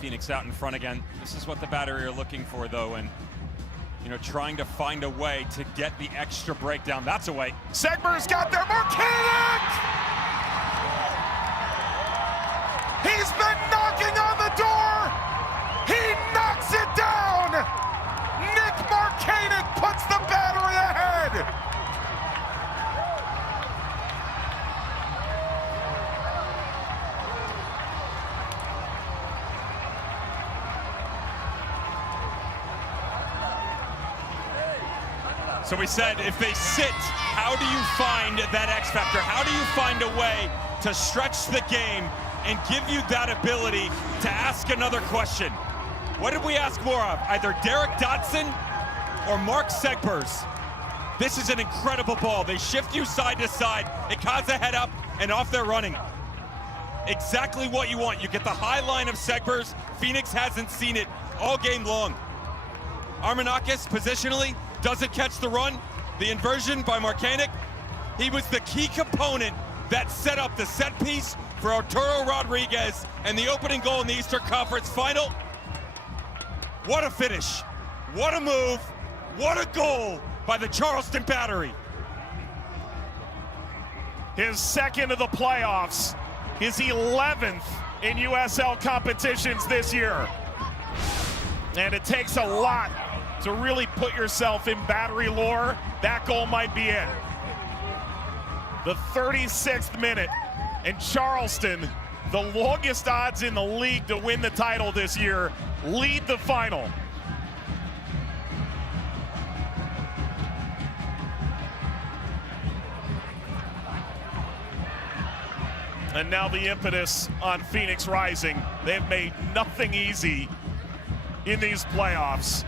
Phoenix out in front again. This is what the Battery are looking for, though, and you know, trying to find a way to get the extra breakdown. That's a way. Segbers got there. Marcanic! He's been knocking on the door. He knocks it down. Nick Marcanic puts the Battery ahead. So we said if they sit, how do you find that X factor? How do you find a way to stretch the game and give you that ability to ask another question. What did we ask more of? Either Derek Dotson or Mark Segbers. This is an incredible ball. They shift you side to side. Ikaza head up and off they're running. Exactly what you want. You get the high line of Segbers. Phoenix hasn't seen it all game long. Armanakis positionally doesn't catch the run. The inversion by Markanek. He was the key component that set up the set piece for Arturo Rodriguez and the opening goal in the Eastern Conference Final. What a finish. What a move. What a goal by the Charleston Battery. His second of the playoffs, his 11th in USL competitions this year. And it takes a lot to really put yourself in Battery lore. That goal might be it. The 36th minute, and Charleston, the longest odds in the league to win the title this year, lead the final. And now the impetus on Phoenix Rising. They've made nothing easy in these playoffs.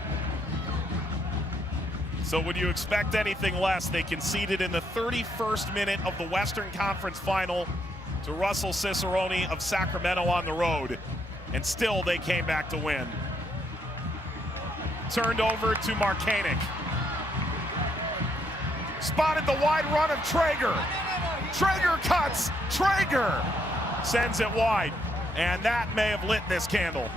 So would you expect anything less? They conceded in the 31st minute of the Western Conference Final to Russell Cicerone of Sacramento on the road, and still they came back to win. Turned over to Markanek. Spotted the wide run of Traeger. Traeger cuts, Traeger sends it wide, and that may have lit this candle.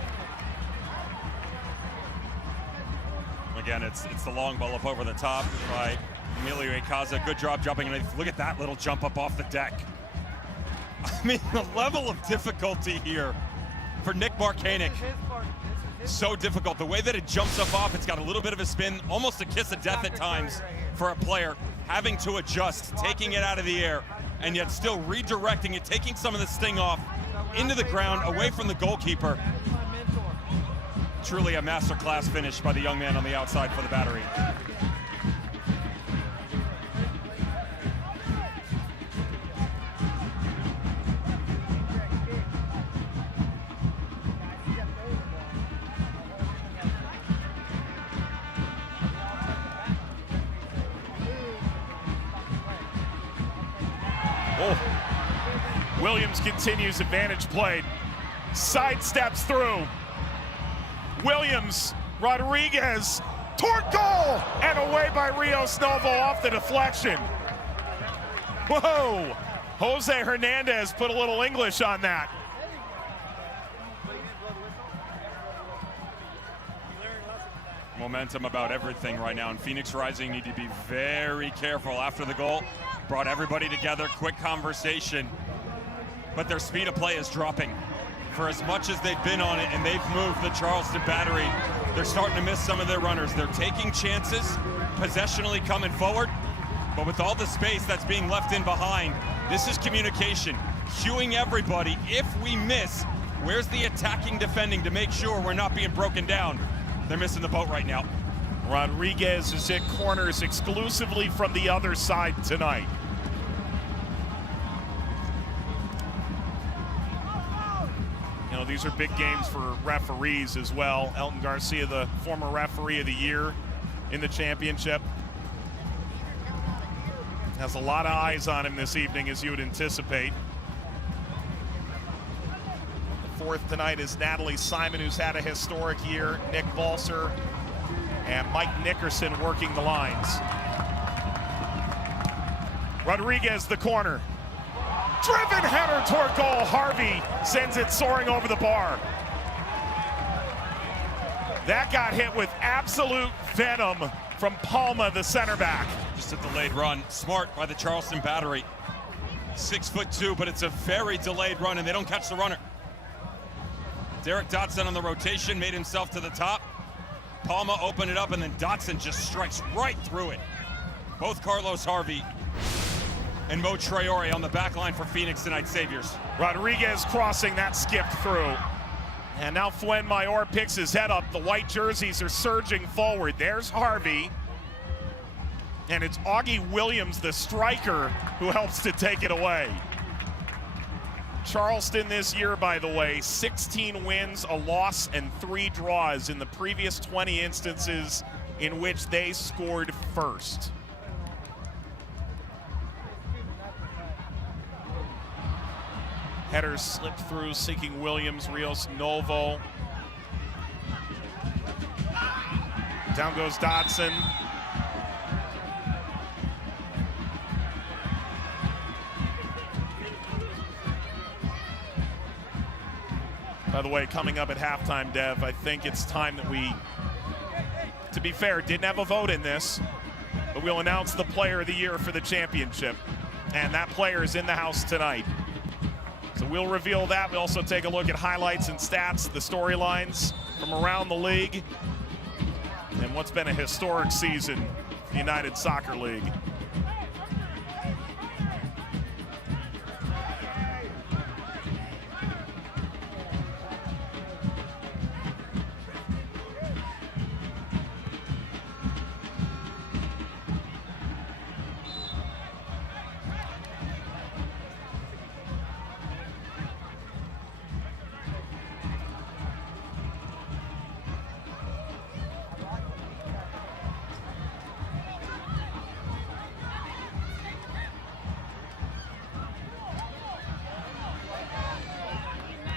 Again, it's the long ball up over the top by Emilio Ikaza. Good job jumping underneath. Look at that little jump up off the deck. I mean, the level of difficulty here for Nick Markanek. So difficult. The way that it jumps up off, it's got a little bit of a spin, almost a kiss of death at times for a player, having to adjust, taking it out of the air, and yet still redirecting it, taking some of the sting off into the ground, away from the goalkeeper. Truly a masterclass finish by the young man on the outside for the Battery. Oh. Williams continues advantage played. Sidesteps through. Williams, Rodriguez, toward goal, and away by Rios Novo off the deflection. Whoa, Jose Hernandez put a little English on that. Momentum about everything right now, and Phoenix Rising need to be very careful after the goal. Brought everybody together, quick conversation, but their speed of play is dropping. For as much as they've been on it and they've moved the Charleston Battery, they're starting to miss some of their runners. They're taking chances, possessionally coming forward, but with all the space that's being left in behind, this is communication. Cueing everybody, if we miss, where's the attacking defending to make sure we're not being broken down? They're missing the boat right now. Rodriguez has hit corners exclusively from the other side tonight. You know, these are big games for referees as well. Elton Garcia, the former referee of the year in the championship, has a lot of eyes on him this evening, as you would anticipate. The fourth tonight is Natalie Simon, who's had a historic year, Nick Balser, and Mike Nickerson working the lines. Rodriguez, the corner. Driven header toward goal. Harvey sends it soaring over the bar. That got hit with absolute venom from Palma, the center back. Just a delayed run. Smart by the Charleston Battery. 6'2", but it's a very delayed run, and they don't catch the runner. Derek Dotson on the rotation, made himself to the top. Palma opened it up, and then Dotson just strikes right through it. Both Carlos Harvey and Mo Traore on the back line for Phoenix tonight, saviors. Rodriguez crossing, that skipped through. And now Fuenmayor picks his head up. The white jerseys are surging forward. There's Harvey. And it's Augie Williams, the striker, who helps to take it away. Charleston this year, by the way, 16 wins, a loss, and 3 draws in the previous 20 instances in which they scored first. Headers slipped through, seeking Williams, Rios, Novo. Down goes Dodson. By the way, coming up at halftime, Dev, I think it's time that we, to be fair, didn't have a vote in this, but we'll announce the player of the year for the championship. And that player is in the house tonight. So we'll reveal that. We'll also take a look at highlights and stats, the storylines from around the league, and what's been a historic season for the United Soccer League.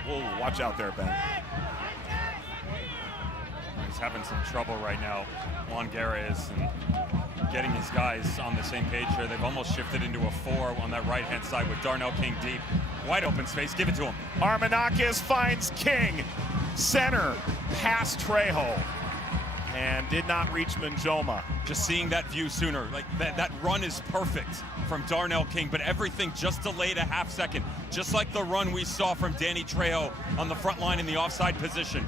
Whoa, watch out there, Ben. He's having some trouble right now, Juan Guerra is, and getting his guys on the same page here. They've almost shifted into a 4 on that right-hand side with Darnell King deep. Wide open space, give it to him. Armanakis finds King. Center, past Trejo. And did not reach Manjoma. Just seeing that view sooner. Like that run is perfect from Darnell King, but everything just delayed a half second. Just like the run we saw from Danny Trejo on the front line in the offside position.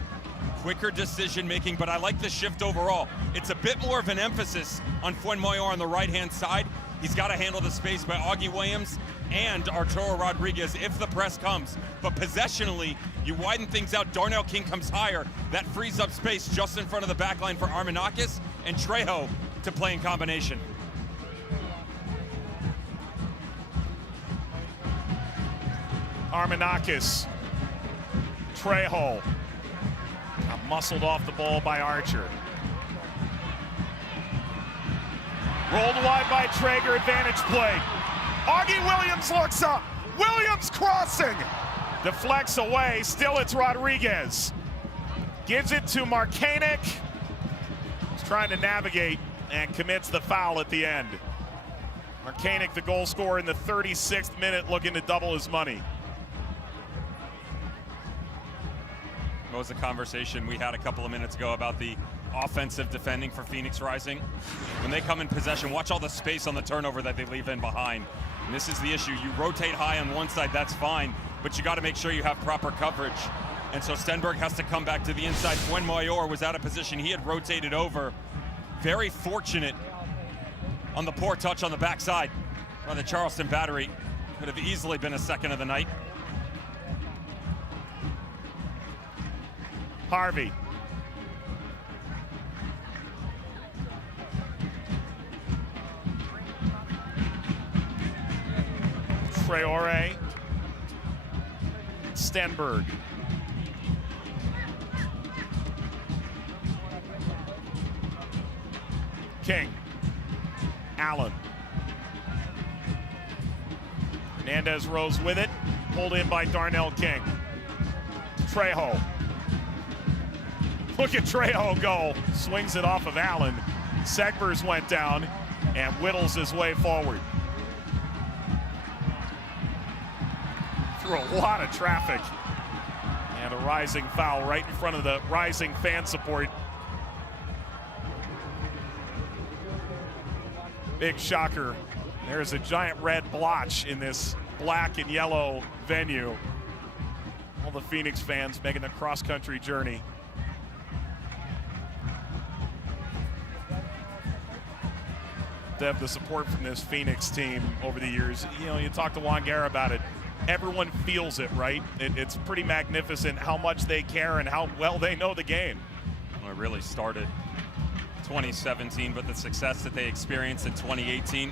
Quicker decision making, but I like the shift overall. It's a bit more of an emphasis on Fuenmayor on the right-hand side. He's got to handle the space by Augie Williams and Arturo Rodriguez if the press comes. But possessionally, you widen things out. Darnell King comes higher. That frees up space just in front of the back line for Armanakis and Trejo to play in combination. Armanakis. Trejo. Got muscled off the ball by Archer. Rolled wide by Traeger, advantage play. Augie Williams looks up. Williams crossing. Deflects away, still it's Rodriguez. Gives it to Markanek. He's trying to navigate and commits the foul at the end. Markanek, the goal scorer in the 36th minute, looking to double his money. What was the conversation we had a couple of minutes ago about the offensive defending for Phoenix Rising? When they come in possession, watch all the space on the turnover that they leave in behind. And this is the issue. You rotate high on one side, that's fine, but you got to make sure you have proper coverage. And so Stenberg has to come back to the inside. Fuenmayor was out of position. He had rotated over. Very fortunate on the poor touch on the backside by the Charleston battery. Could have easily been a second of the night. Harvey. Traore. Stenberg. King. Allen. Hernandez rose with it. Pulled in by Darnell King. Trejo. Look at Trejo go. Swings it off of Allen. Segbers went down and whittles his way forward. Through a lot of traffic. And a Rising foul right in front of the Rising fan support. Big shocker. There's a giant red blotch in this black and yellow venue. All the Phoenix fans making the cross-country journey. To have the support from this Phoenix team over the years. You know, you talk to Juan Guerra about it. Everyone feels it, right? It's pretty magnificent how much they care and how well they know the game. Well, it really started 2017, but the success that they experienced in 2018,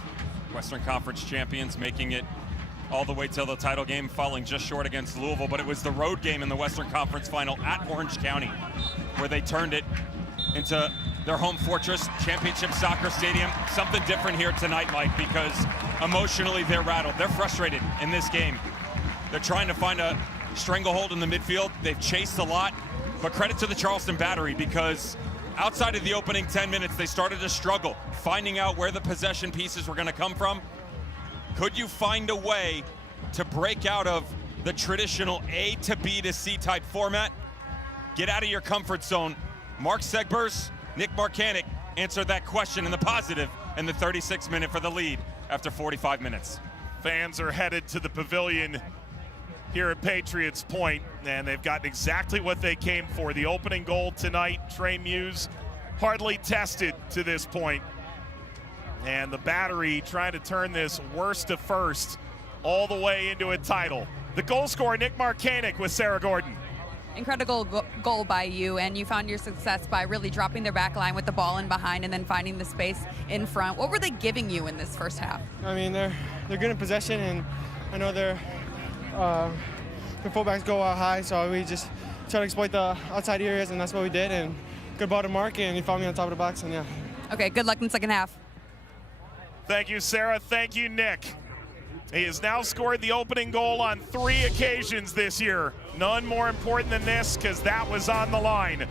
Western Conference champions, making it all the way till the title game, falling just short against Louisville. But it was the road game in the Western Conference Final at Orange County where they turned it into their home fortress, Championship Soccer Stadium. Something different here tonight, Mike, because emotionally they're rattled. They're frustrated in this game. They're trying to find a stranglehold in the midfield. They've chased a lot, but credit to the Charleston Battery, because outside of the opening 10 minutes, they started to struggle, finding out where the possession pieces were going to come from. Could you find a way to break out of the traditional A to B to C type format? Get out of your comfort zone. Mark Segbers, Nick Marcanic answered that question in the positive in the 36th minute for the lead after 45 minutes. Fans are headed to the pavilion here at Patriots Point, and they've gotten exactly what they came for. The opening goal tonight, Trey Muse, hardly tested to this point. And the Battery trying to turn this worst to first all the way into a title. The goal scorer, Nick Marcanic, with Sarah Gordon. Incredible goal by you, and you found your success by really dropping their back line with the ball in behind and then finding the space in front. What were they giving you in this first half? I mean, they're good in possession, and I know their fullbacks go out high, so we just try to exploit the outside areas, and that's what we did. And good ball to Mark, and he found me on top of the box, and yeah. Okay, good luck in the second half. Thank you, Sarah. Thank you, Nick. He has now scored the opening goal on 3 occasions this year. None more important than this, because that was on the line.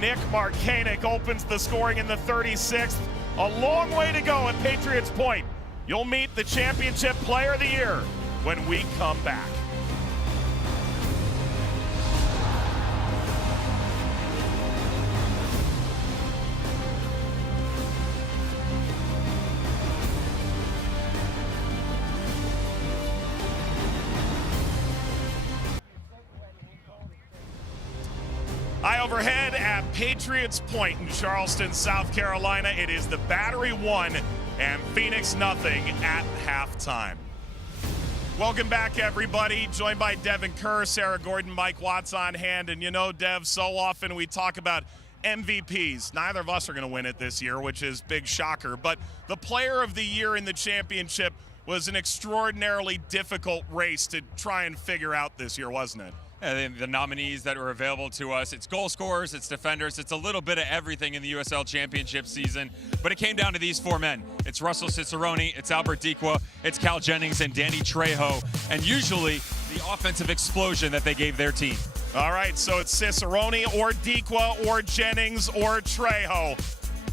Nick Marcanic opens the scoring in the 36th. A long way to go at Patriots Point. You'll meet the Championship Player of the Year when we come back. High overhead at Patriots Point in Charleston, South Carolina. It is the Battery 1 and Phoenix nothing at halftime. Welcome back, everybody. Joined by Devin Kerr, Sarah Gordon, Mike Watts on hand. And you know, Dev, so often we talk about MVPs. Neither of us are going to win it this year, which is big shocker. But the Player of the Year in the championship was an extraordinarily difficult race to try and figure out this year, wasn't it? The nominees that were available to us, it's goal scorers, it's defenders, it's a little bit of everything in the USL Championship season, but it came down to these 4 men. It's Russell Cicerone, it's Albert Dikwa, it's Cal Jennings, and Danny Trejo, and usually the offensive explosion that they gave their team. All right, so it's Cicerone or Dikwa or Jennings or Trejo.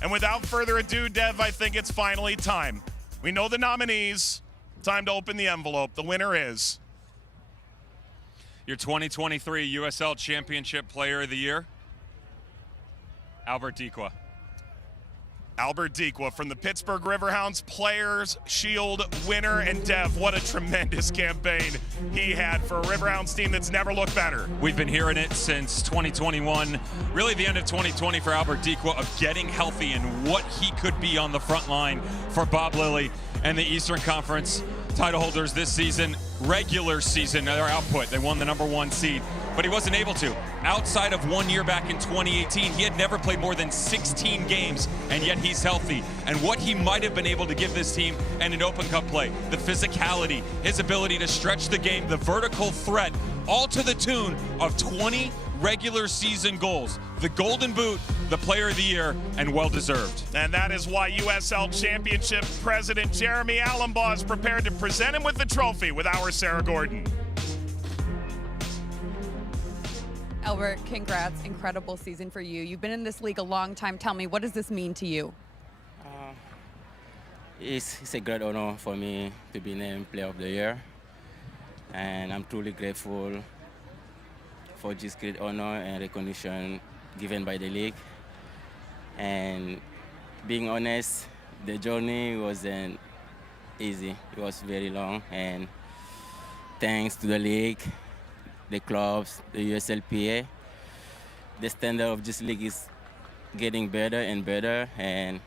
And without further ado, Dev, I think it's finally time. We know the nominees. Time to open the envelope. The winner is your 2023 USL Championship Player of the Year, Albert Dikwa. Albert Dikwa from the Pittsburgh Riverhounds, Players Shield winner. And Dev, what a tremendous campaign he had for a Riverhounds team that's never looked better. We've been hearing it since 2021, really the end of 2020 for Albert Dikwa, of getting healthy and what he could be on the front line for Bob Lilly and the Eastern Conference title holders this season. Regular season, their output, they won the #1 seed, but he wasn't able to. Outside of 1 year back in 2018, he had never played more than 16 games, and yet he's healthy. And what he might have been able to give this team and an Open Cup play, the physicality, his ability to stretch the game, the vertical threat, all to the tune of 20 regular season goals. The Golden Boot, the Player of the Year, and well-deserved. And that is why USL Championship President Jeremy Allenbaugh is prepared to present him with the trophy with our Sarah Gordon. Albert, congrats. Incredible season for you. You've been in this league a long time. Tell me, what does this mean to you? It's a great honor for me to be named Player of the Year. And I'm truly grateful for this great honor and recognition given by the league. And being honest, the journey wasn't easy. It was very long, and thanks to the league, the clubs, the USLPA, the standard of this league is getting better and better. And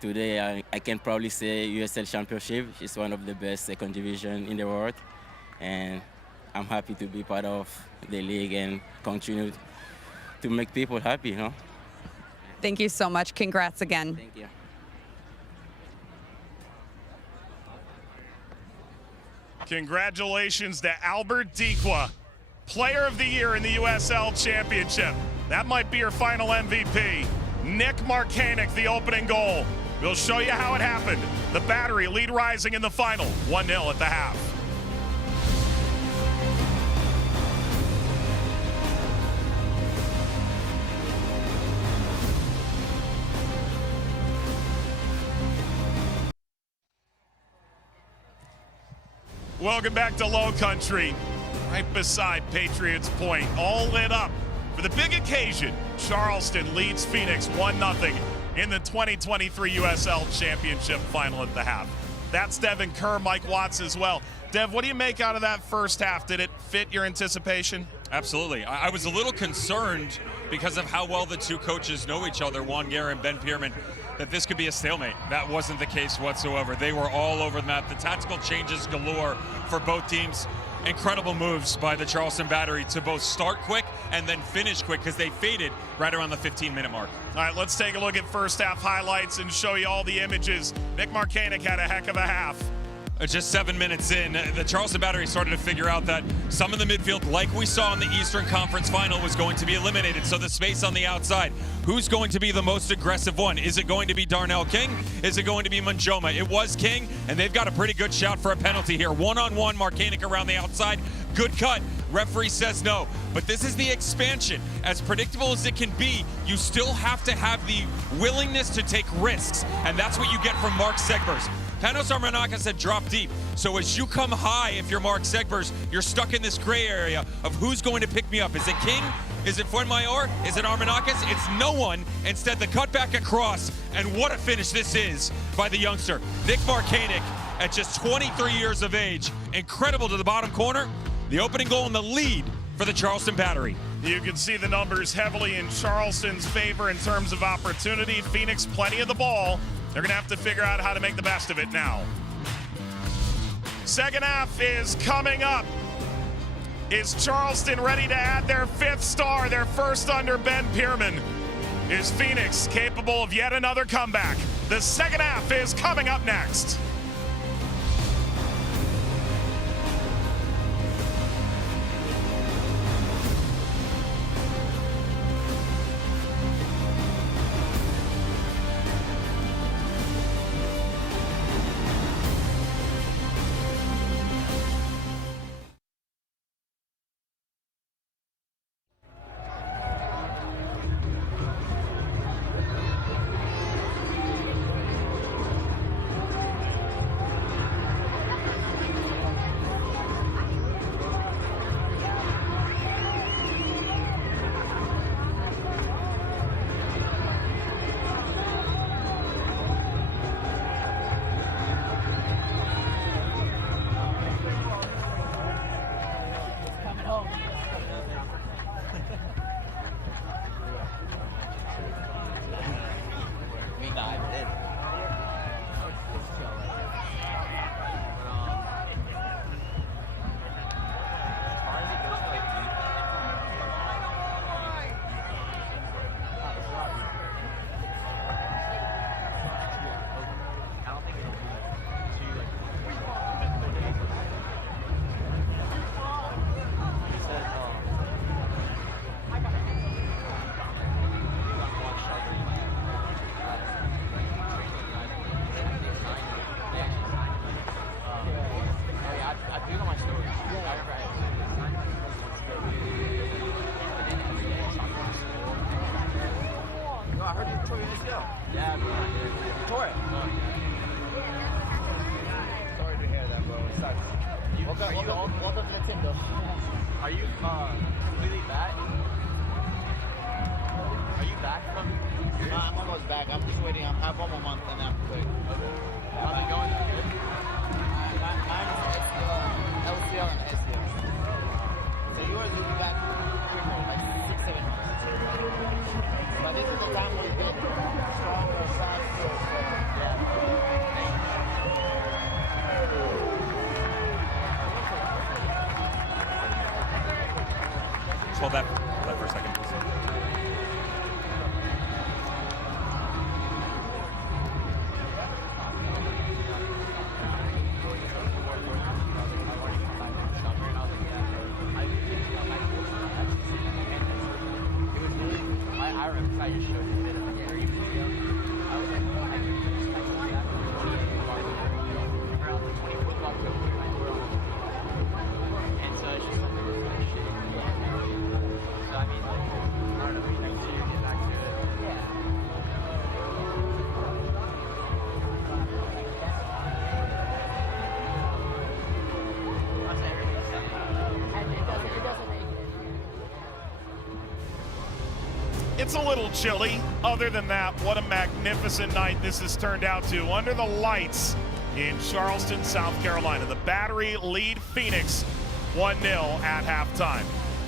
today I can proudly say USL Championship is one of the best second division in the world. And I'm happy to be part of the league and continue to make people happy, you know. Thank you so much. Congrats again. Thank you. Congratulations to Albert Dequa, Player of the Year in the USL Championship. That might be your final MVP. Nick Markanek, the opening goal. We'll show you how it happened. The Battery lead rising in the final, 1-0 at the half. Welcome back to Low Country, right beside Patriots Point, all lit up for the big occasion. Charleston leads Phoenix 1-0 in the 2023 USL Championship final at the half. That's Devin Kerr, Mike Watts as well. Dev, what do you make out of that first half? Did it fit your anticipation? Absolutely. I was a little concerned because of how well the two coaches know each other, Juan Guerra and Ben Pierman, that this could be a stalemate. That wasn't the case whatsoever. They were all over the map. The tactical changes galore for both teams. Incredible moves by the Charleston Battery to both start quick and then finish quick because they faded right around the 15-minute mark. All right, let's take a look at first half highlights and show you all the images. Nick Markanek had a heck of a half. Just 7 minutes in, the Charleston Battery started to figure out that some of the midfield, like we saw in the Eastern Conference Final, was going to be eliminated. So the space on the outside, who's going to be the most aggressive one? Is it going to be Darnell King? Is it going to be Manjoma? It was King, and they've got a pretty good shout for a penalty here. One-on-one, Markanek around the outside. Good cut. Referee says no. But this is the expansion. As predictable as it can be, you still have to have the willingness to take risks, and that's what you get from Mark Segbers. Panos Armanakis had dropped deep. So as you come high, if you're Mark Segbers, you're stuck in this gray area of who's going to pick me up. Is it King? Is it Fuenmayor? Is it Armanakis? It's no one. Instead, the cut back across, and what a finish this is by the youngster. Nick Markanek, at just 23 years of age. Incredible to the bottom corner. The opening goal and the lead for the Charleston Battery. You can see the numbers heavily in Charleston's favor in terms of opportunity. Phoenix, plenty of the ball. They're going to have to figure out how to make the best of it now. Second half is coming up. Is Charleston ready to add their fifth star, their first under Ben Pierman? Is Phoenix capable of yet another comeback? The second half is coming up next. Are you completely back? Are you back from? No, I'm almost back. I'm just waiting. I have 1 more month and then I'm quit. Okay. How's it going? Good? Mine is LCL and SCL. So yours will be back quicker, like 6-7 months. But this is the time where you get stronger, faster. So, yeah. Hold that for a second, please. It's a little chilly. Other than that, what a magnificent night this has turned out to. Under the lights in Charleston, South Carolina. The Battery lead Phoenix 1-0 at halftime.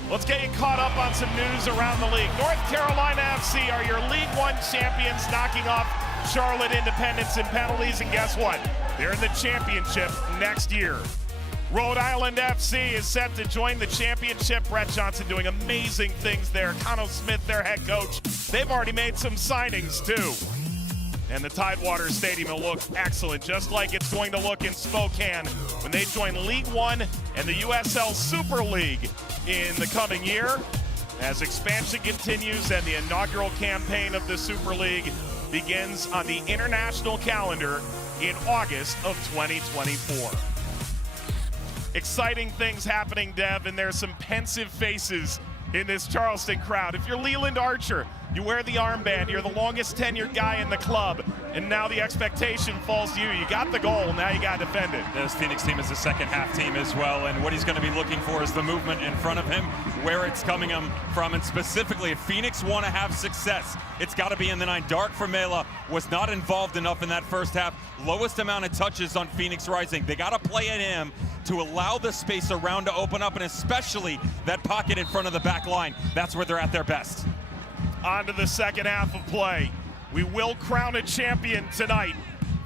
Let's get you caught up on some news around the league. North Carolina FC are your League One champions, knocking off Charlotte Independence in penalties, and guess what? They're in the championship next year. Rhode Island FC is set to join the championship. Brett Johnson doing amazing things there. Connell Smith, their head coach. They've already made some signings too. And the Tidewater Stadium will look excellent, just like it's going to look in Spokane when they join League One and the USL Super League in the coming year. As expansion continues and the inaugural campaign of the Super League begins on the international calendar in August of 2024. Exciting things happening, Dev, and there's some pensive faces in this Charleston crowd. If you're Leland Archer, you wear the armband, you're the longest tenured guy in the club, and now the expectation falls to you. You got the goal, now you got to defend it. This Phoenix team is a second half team as well, and what he's going to be looking for is the movement in front of him, where it's coming from, and specifically if Phoenix want to have success, it's got to be in the 9. Dark Formela was not involved enough in that first half. Lowest amount of touches on Phoenix Rising. They got to play at him to allow the space around to open up, and especially that pocket in front of the back line. That's where they're at their best. On to the second half of play. We will crown a champion tonight.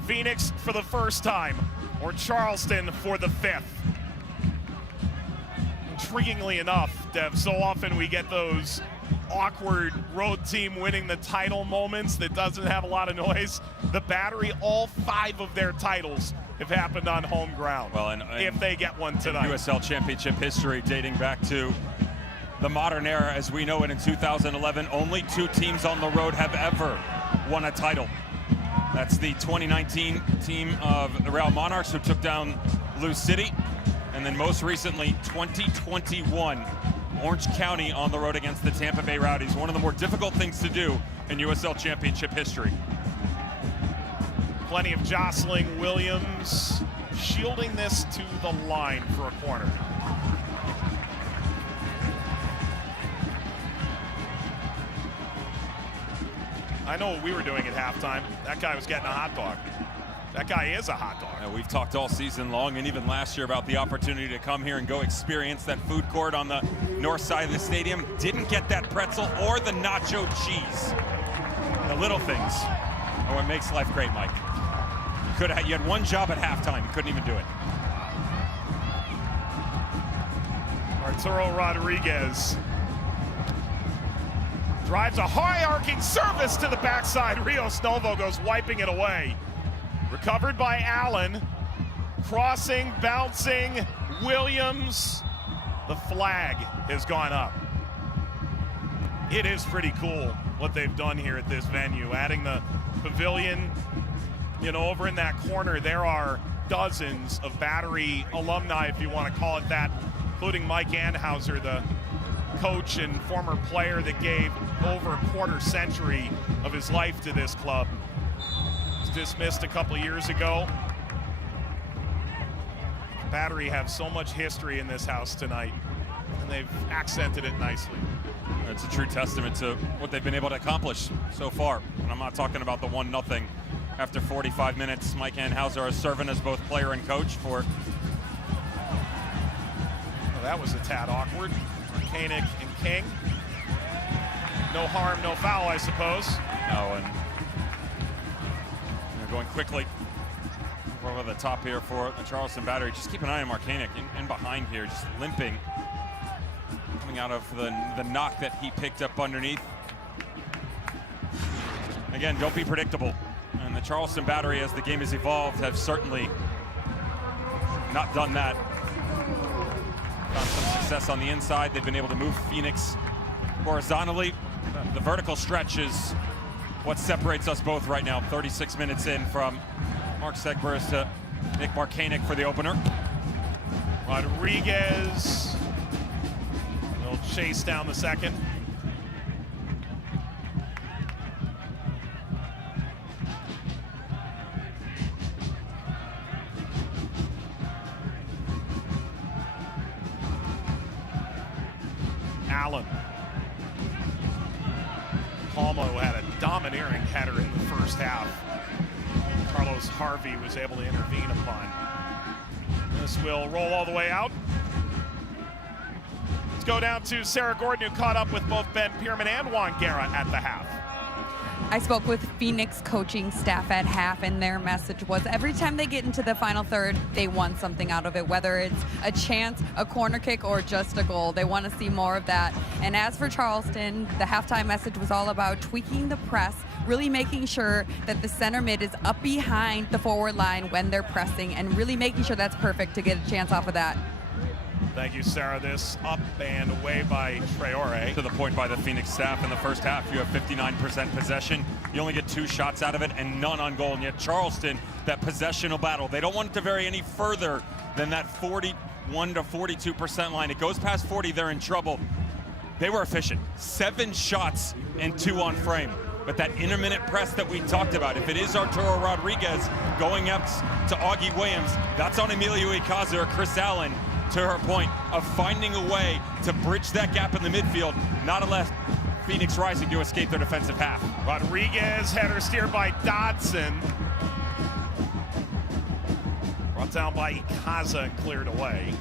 Phoenix for the first time, or Charleston for the 5th. Intriguingly enough, Dev, so often we get those awkward road team winning the title moments that doesn't have a lot of noise. The Battery, all 5 of their titles have happened on home ground. Well, and if they get one tonight. USL Championship history dating back to the modern era as we know it in 2011. Only 2 teams on the road have ever won a title. That's the 2019 team of the Real Monarchs, who took down Lou City, and then most recently 2021 Orange County on the road against the Tampa Bay Rowdies. One of the more difficult things to do in USL Championship history. Plenty of jostling. Williams shielding this to the line for a corner. I know what we were doing at halftime. That guy was getting a hot dog. That guy is a hot dog. We've talked all season long and even last year about the opportunity to come here and go experience that food court on the north side of the stadium. Didn't get that pretzel or the nacho cheese. The little things are what makes life great, Mike. You had one job at halftime. You couldn't even do it. Arturo Rodriguez drives a high arcing service to the backside. Rios Novo goes wiping it away. Recovered by Allen. Crossing, bouncing, Williams. The flag has gone up. It is pretty cool what they've done here at this venue. Adding the pavilion, you know, over in that corner, there are dozens of Battery alumni, if you want to call it that, including Mike Anhauser, the coach and former player that gave over a quarter century of his life to this club. Was dismissed a couple years ago. Battery have so much history in this house tonight, and they've accented it nicely. It's a true testament to what they've been able to accomplish so far. And I'm not talking about the 1-0 after 45 minutes. Mike Anhauser is serving as both player and coach for. Well, that was a tad awkward. Koenig and King. No harm, no foul, I suppose. No, and they're going quickly over the top here for the Charleston Battery. Just keep an eye on Marcanic in behind here, just limping. Coming out of the knock that he picked up underneath. Again, don't be predictable. And the Charleston Battery, as the game has evolved, have certainly not done that. Found some success on the inside. They've been able to move Phoenix horizontally. The vertical stretch is what separates us both right now. 36 minutes in from Mark Segbers to Nick Marcanic for the opener. Rodriguez will chase down the second. Allen domineering header in the first half. Carlos Harvey was able to intervene upon. This will roll all the way out. Let's go down to Sarah Gordon, who caught up with both Ben Pierman and Juan Guerra at the half. I spoke with Phoenix coaching staff at half, and their message was every time they get into the final third, they want something out of it, whether it's a chance, a corner kick, or just a goal. They want to see more of that. And as for Charleston, the halftime message was all about tweaking the press, really making sure that the center mid is up behind the forward line when they're pressing, and really making sure that's perfect to get a chance off of that. Thank you, Sarah. This up and away by Traore. To the point by the Phoenix staff in the first half, you have 59% possession. You only get 2 shots out of it and none on goal. And yet Charleston, that possessional battle, they don't want it to vary any further than that 41 to 42% line. It goes past 40, they're in trouble. They were efficient. 7 shots and 2 on frame. But that intermittent press that we talked about, if it is Arturo Rodriguez going up to Augie Williams, that's on Emilio Icaza or Chris Allen, to her point of finding a way to bridge that gap in the midfield, not unless Phoenix Rising to escape their defensive half. Rodriguez, header steered by Dodson. Brought down by Icaza and cleared away.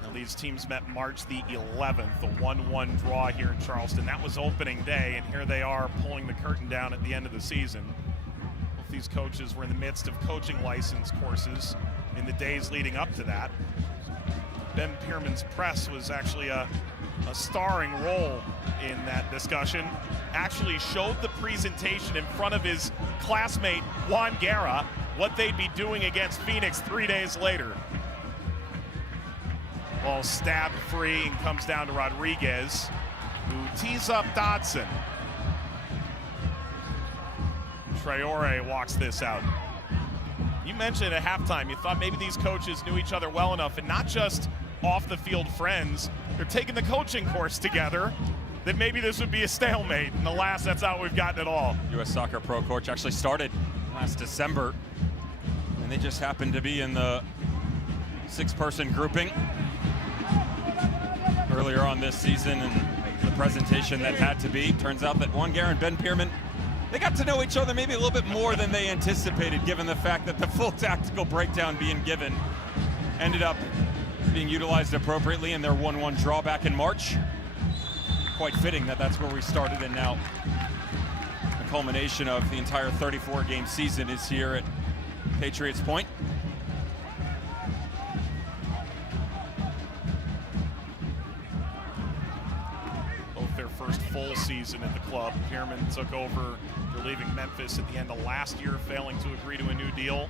Now these teams met March the 11th, the 1-1 draw here in Charleston. That was opening day, and here they are pulling the curtain down at the end of the season. These coaches were in the midst of coaching license courses in the days leading up to that. Ben Pierman's press was actually a starring role in that discussion. Actually showed the presentation in front of his classmate Juan Guerra what they'd be doing against Phoenix 3 days later. Ball stabbed free and comes down to Rodriguez, who tees up Dodson. Traore walks this out. You mentioned at halftime, you thought maybe these coaches knew each other well enough, and not just off the field friends, they're taking the coaching course together, that maybe this would be a stalemate. And alas, that's how we've gotten it all. U.S. Soccer Pro coach actually started last December, and they just happened to be in the 6-person grouping earlier on this season, and the presentation that had to be. Turns out that Juan Guerra and Ben Pierman, they got to know each other maybe a little bit more than they anticipated, given the fact that the full tactical breakdown being given ended up being utilized appropriately in their 1-1 draw back in March. Quite fitting that that's where we started, and now the culmination of the entire 34-game season is here at Patriots Point. Their first full season at the club. Pierman took over for leaving Memphis at the end of last year, failing to agree to a new deal.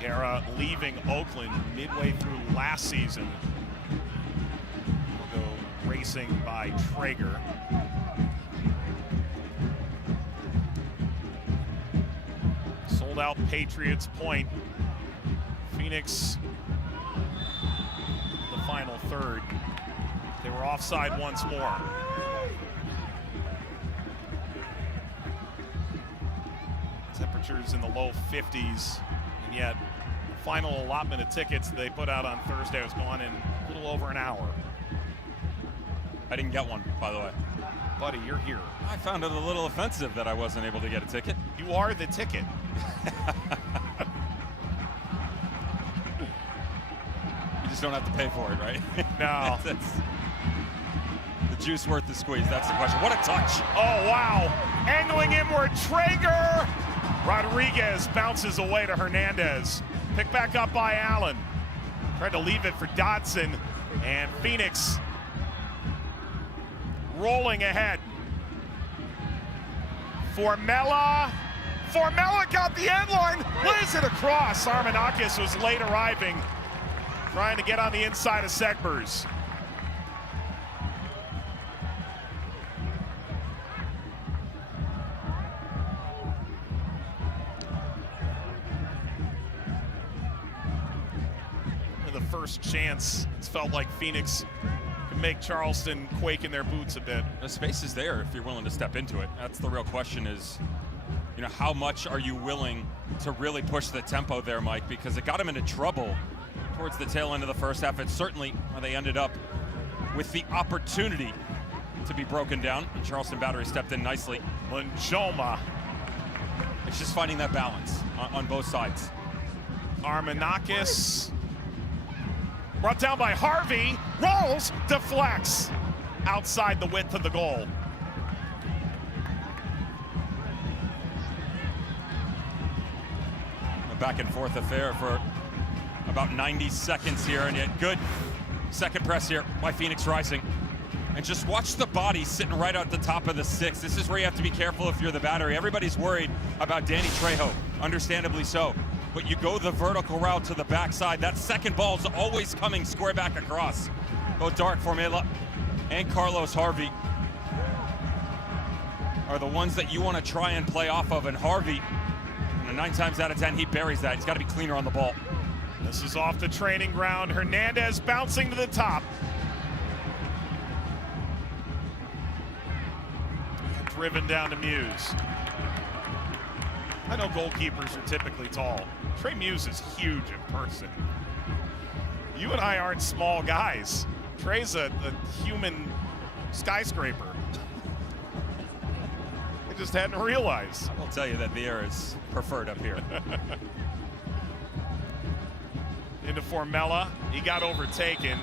Guerra leaving Oakland midway through last season. We'll go racing by Traeger. Sold out Patriots Point. Phoenix, the final third. They were offside once more. Temperatures in the low 50s, and yet the final allotment of tickets they put out on Thursday was gone in a little over an hour. I didn't get one, by the way. Buddy, you're here. I found it a little offensive that I wasn't able to get a ticket. You are the ticket. You just don't have to pay for it, right? No. That's the juice worth the squeeze. That's the question. What a touch. Oh, wow. Angling inward, Traeger. Rodriguez bounces away to Hernandez. Picked back up by Allen. Tried to leave it for Dodson. And Phoenix rolling ahead. Formella got the end line. Lays it across. Armanakis was late arriving, trying to get on the inside of Segbers. The first chance, it's felt like Phoenix could make Charleston quake in their boots a bit. The space is there if you're willing to step into it. That's the real question is, you know, how much are you willing to really push the tempo there, Mike? Because it got them into trouble towards the tail end of the first half. It's certainly where they ended up with the opportunity to be broken down. And Charleston Battery stepped in nicely. Lanjoma. It's just finding that balance on both sides. Armanakis. Brought down by Harvey. Rolls, deflects. Outside the width of the goal. A back and forth affair for about 90 seconds here, and yet good second press here by Phoenix Rising. And just watch the body sitting right at the top of the six. This is where you have to be careful if you're the Battery. Everybody's worried about Danny Trejo, understandably so. But you go the vertical route to the backside. That second ball is always coming square back across. Both Dark Formela and Carlos Harvey are the ones that you want to try and play off of. And Harvey, 9 times out of 10, he buries that. He's got to be cleaner on the ball. This is off the training ground. Hernandez bouncing to the top. Driven down to Muse. I know goalkeepers are typically tall. Trey Muse is huge in person. You and I aren't small guys. Trey's a human skyscraper. I just hadn't realized. I will tell you that the air is preferred up here. Into Formella. He got overtaken.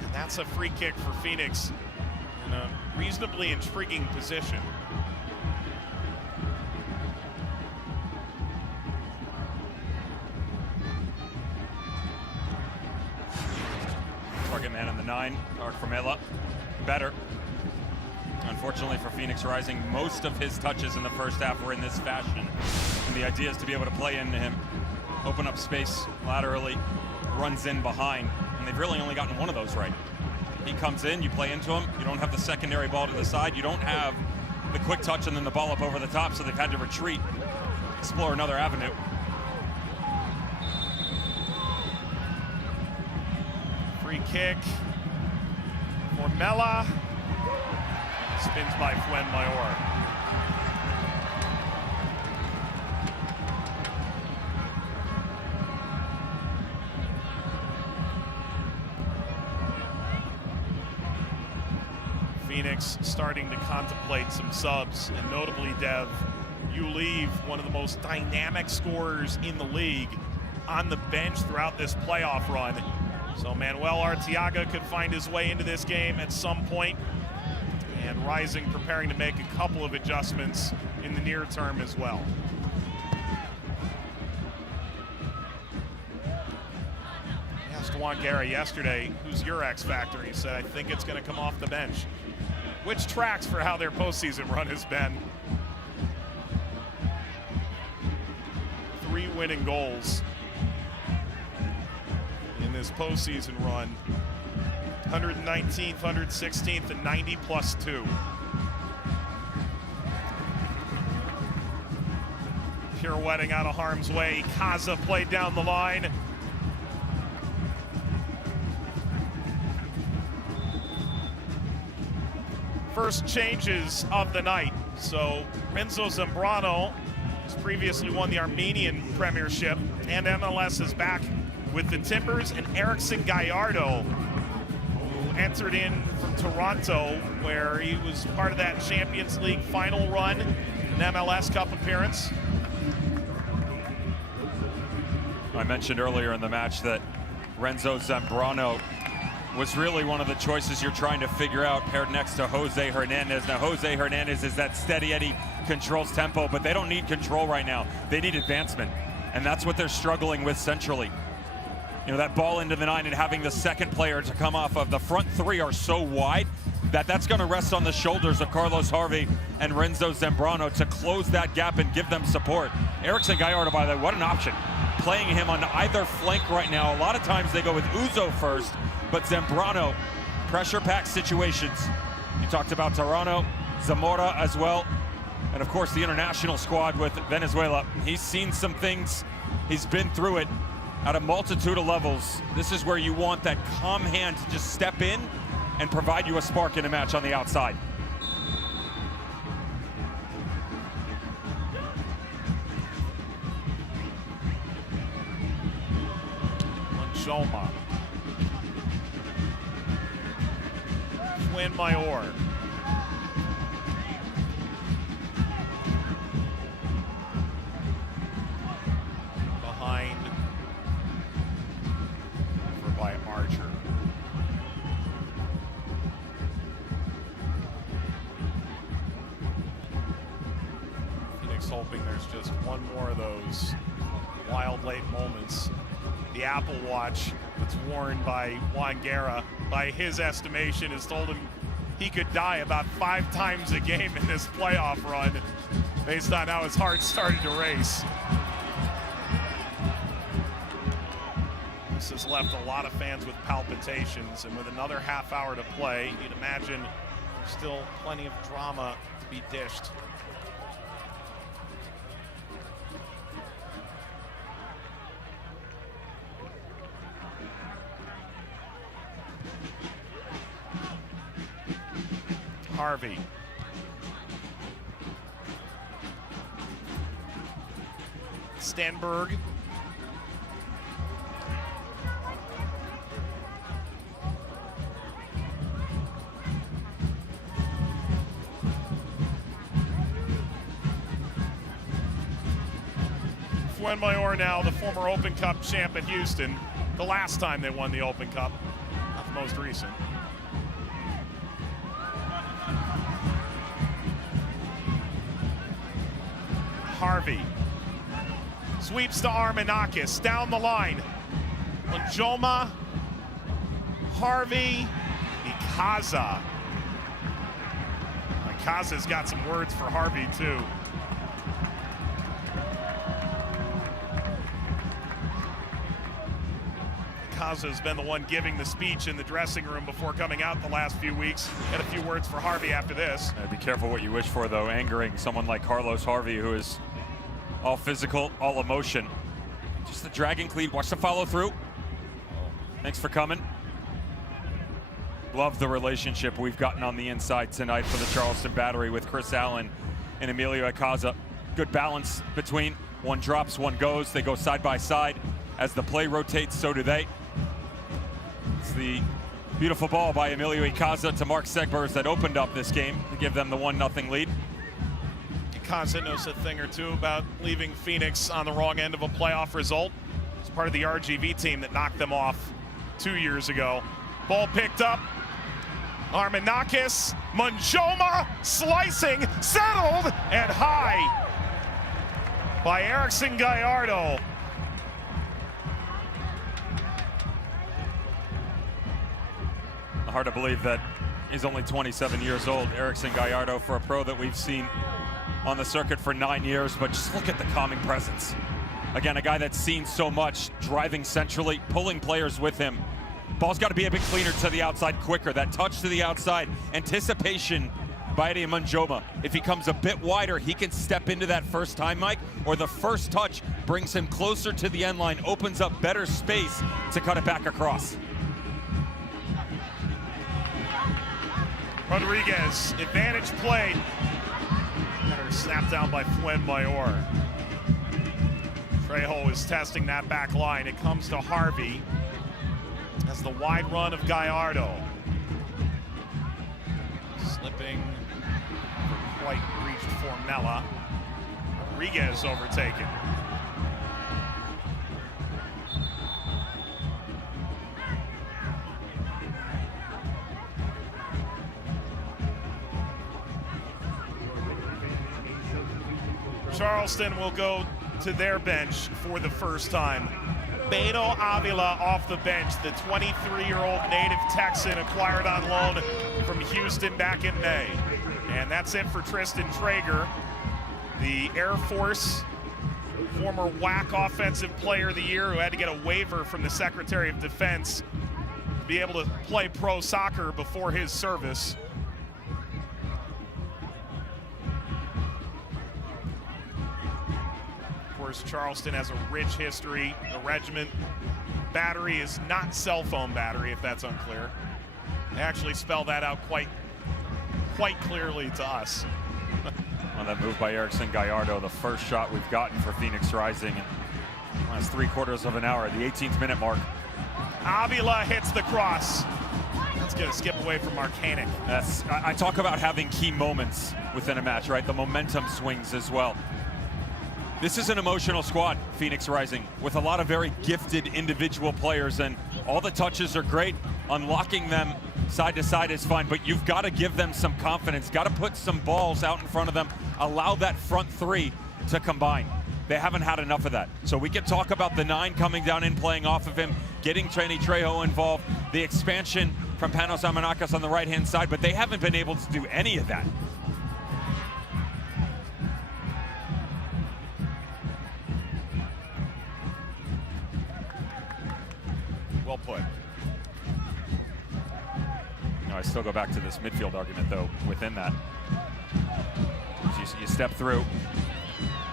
And that's a free kick for Phoenix in a reasonably intriguing position. Target man in the 9, Dark Formela. Better. Unfortunately for Phoenix Rising, most of his touches in the first half were in this fashion. And the idea is to be able to play into him, open up space laterally, runs in behind. And they've really only gotten one of those right. He comes in, you play into him, you don't have the secondary ball to the side, you don't have the quick touch and then the ball up over the top, so they've had to retreat, explore another avenue. Free kick. Formella. Spins by Fuenmayor. Phoenix starting to contemplate some subs, and notably, Dev, you leave one of the most dynamic scorers in the league on the bench throughout this playoff run. So Manuel Arteaga could find his way into this game at some point, and Rising preparing to make a couple of adjustments in the near term as well. I asked Juan Guerra yesterday, who's your X factor? He said, I think it's going to come off the bench, which tracks for how their postseason run has been. 3 winning goals in this postseason run. 119th, 116th, and 90 plus 2. Pirouetting out of harm's way. Kaza played down the line. First changes of the night. So Renzo Zambrano has previously won the Armenian Premiership, and MLS is back with the Timbers, and Erickson Gallardo, who entered in from Toronto, where he was part of that Champions League final run, an MLS Cup appearance. I mentioned earlier in the match that Renzo Zambrano was really one of the choices you're trying to figure out, paired next to Jose Hernandez. Now, Jose Hernandez is that steady Eddie, controls tempo, but they don't need control right now. They need advancement, and that's what they're struggling with centrally. You know, that ball into the 9 and having the second player to come off of. The front 3 are so wide that that's going to rest on the shoulders of Carlos Harvey and Renzo Zambrano to close that gap and give them support. Erickson Gallardo, by the way, what an option. Playing him on either flank right now. A lot of times they go with Uzo first, but Zambrano, pressure-packed situations. You talked about Toronto, Zamora as well, and of course the international squad with Venezuela. He's seen some things, he's been through it at a multitude of levels. This is where you want that calm hand to just step in and provide you a spark in a match on the outside. Lanjoma. Fuenmayor. Behind over by Archer. Phoenix hoping there's just one more of those wild late moments. The Apple Watch that's worn by Juan Guerra, by his estimation, has told him he could die about 5 times a game in this playoff run based on how his heart started to race. This has left a lot of fans with palpitations, and with another half hour to play, you'd imagine there's still plenty of drama to be dished. Harvey. Stenberg. Fuenmayor now the former Open Cup champ in Houston. The last time they won the Open Cup, not the most recent. Harvey sweeps to Armenakis down the line. Njoma, Harvey, Ikaza. Ikaza's got some words for Harvey too. Ikaza's been the one giving the speech in the dressing room before coming out the last few weeks. Got a few words for Harvey after this. Be careful what you wish for, though, angering someone like Carlos Harvey, who is all physical, all emotion. Just the dragging cleat. Watch the follow through. Thanks for coming. Love the relationship we've gotten on the inside tonight for the Charleston Battery with Chris Allen and Emilio Ikaza. Good balance between. One drops, one goes. They go side by side. As the play rotates, so do they. It's the beautiful ball by Emilio Ikaza to Mark Segbers that opened up this game to give them the 1-0 lead. Ikaza knows a thing or two about leaving Phoenix on the wrong end of a playoff result. It's part of the RGV team that knocked them off 2 years ago. Ball picked up. Armenakis, Njoma slicing, settled, and high by Erickson Gallardo. Hard to believe that he's only 27 years old, Erickson Gallardo, for a pro that we've seen on the circuit for 9 years, but just look at the calming presence. Again, a guy that's seen so much, driving centrally, pulling players with him. Ball's got to be a bit cleaner to the outside quicker. That touch to the outside, anticipation by Eddie Njoma. If he comes a bit wider, he can step into that first time, Mike, or the first touch brings him closer to the end line, opens up better space to cut it back across. Rodriguez, advantage played. Got her snapped down by Fuenmayor. Trejo is testing that back line. It comes to Harvey as the wide run of Gallardo. Slipping, never quite reached Formella. Rodriguez overtaken. Charleston will go to their bench for the first time. Beto Avila off the bench, the 23-year-old native Texan acquired on loan from Houston back in May. And that's it for Tristan Traeger, the Air Force former WAC Offensive Player of the Year who had to get a waiver from the Secretary of Defense to be able to play pro soccer before his service. Charleston has a rich history. The regiment battery is not cell phone battery, if that's unclear. They actually spell that out quite clearly to us. On that move by Erickson Gallardo, the first shot we've gotten for Phoenix Rising in the last 3/4 of an hour, the 18th minute mark. Avila hits the cross. That's It's going to skip away from Arcanic. I talk about having key moments within a match, right? The momentum swings as well. This is an emotional squad, Phoenix Rising, with a lot of very gifted individual players, and all the touches are great. Unlocking them side to side is fine, but you've got to give them some confidence, got to put some balls out in front of them, allow that front three to combine. They haven't had enough of that. So we can talk about the 9 coming down and playing off of him, getting Trenny Trejo involved, the expansion from Panos Armenakis on the right-hand side, but they haven't been able to do any of that. Well put. I still go back to this midfield argument, though, within that. You step through.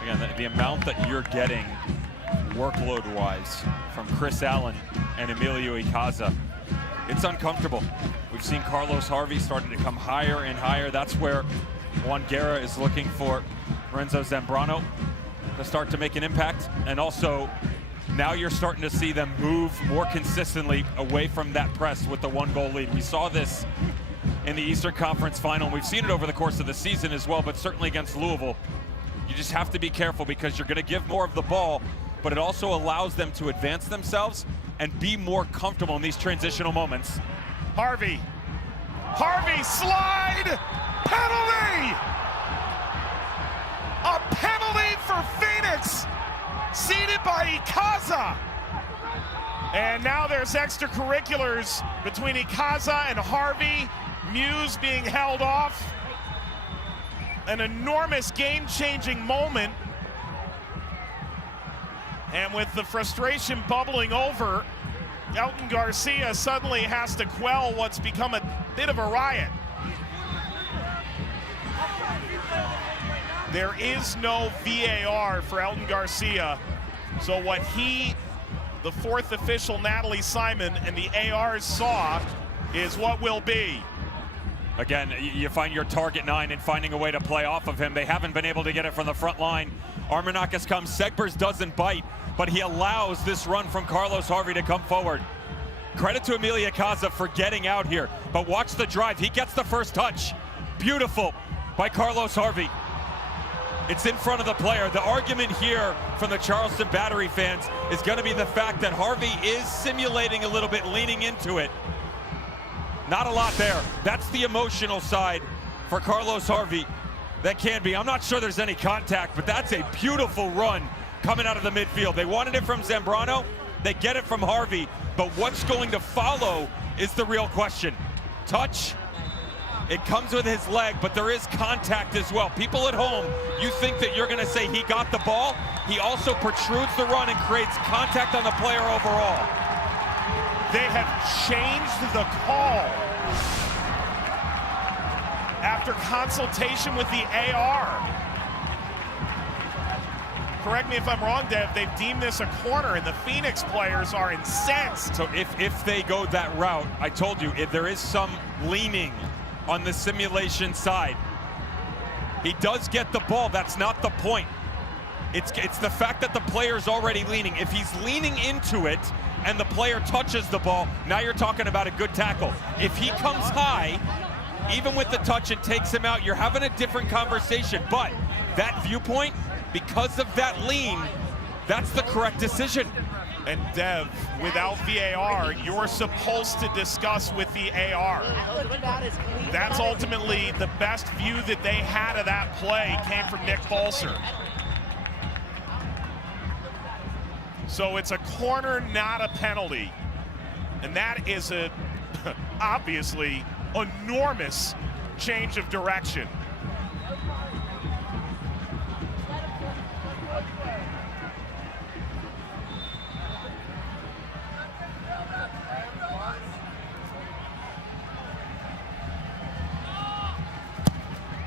Again, the amount that you're getting workload-wise from Chris Allen and Emilio Icaza, it's uncomfortable. We've seen Carlos Harvey starting to come higher and higher. That's where Juan Guerra is looking for Lorenzo Zambrano to start to make an impact. And also, now you're starting to see them move more consistently away from that press with the 1-goal lead. We saw this in the Eastern Conference Final. We've seen it over the course of the season as well, but certainly against Louisville. You just have to be careful because you're going to give more of the ball, but it also allows them to advance themselves and be more comfortable in these transitional moments. Harvey slide, penalty! A penalty for Phoenix, seeded by Icaza. And now there's extracurriculars between Icaza and Harvey. Muse being held off. An enormous game-changing moment. And with the frustration bubbling over, Elton Garcia suddenly has to quell what's become a bit of a riot. There is no VAR for Elton Garcia. So what the 4th official, Natalie Simon, and the ARs saw is what will be. Again, you find your target 9 and finding a way to play off of him. They haven't been able to get it from the front line. Armenakis comes, Segbers doesn't bite, but he allows this run from Carlos Harvey to come forward. Credit to Emilio Icaza for getting out here, but watch the drive. He gets the first touch. Beautiful by Carlos Harvey. It's in front of the player. The argument here from the Charleston Battery fans is going to be the fact that Harvey is simulating a little bit, leaning into it. Not a lot there. That's the emotional side for Carlos Harvey. That can be. I'm not sure there's any contact, but that's a beautiful run coming out of the midfield. They wanted it from Zambrano. They get it from Harvey. But what's going to follow is the real question. Touch. It comes with his leg, but there is contact as well. People at home, you think that you're going to say he got the ball. He also protrudes the run and creates contact on the player overall. They have changed the call after consultation with the AR. Correct me if I'm wrong, Dev. They've deemed this a corner, and the Phoenix players are incensed. So if they go that route, I told you, if there is some leaning on the simulation side. He does get the ball. That's not the point. It's the fact that the player's already leaning. If he's leaning into it and the player touches the ball, now you're talking about a good tackle. If he comes high, even with the touch, and takes him out, you're having a different conversation. But that viewpoint, because of that lean, that's the correct decision. And Dev, without VAR, you're supposed to discuss with the AR. That's ultimately the best view that they had of that play came from Nick Bolser. So it's a corner, not a penalty. And that is a obviously enormous change of direction.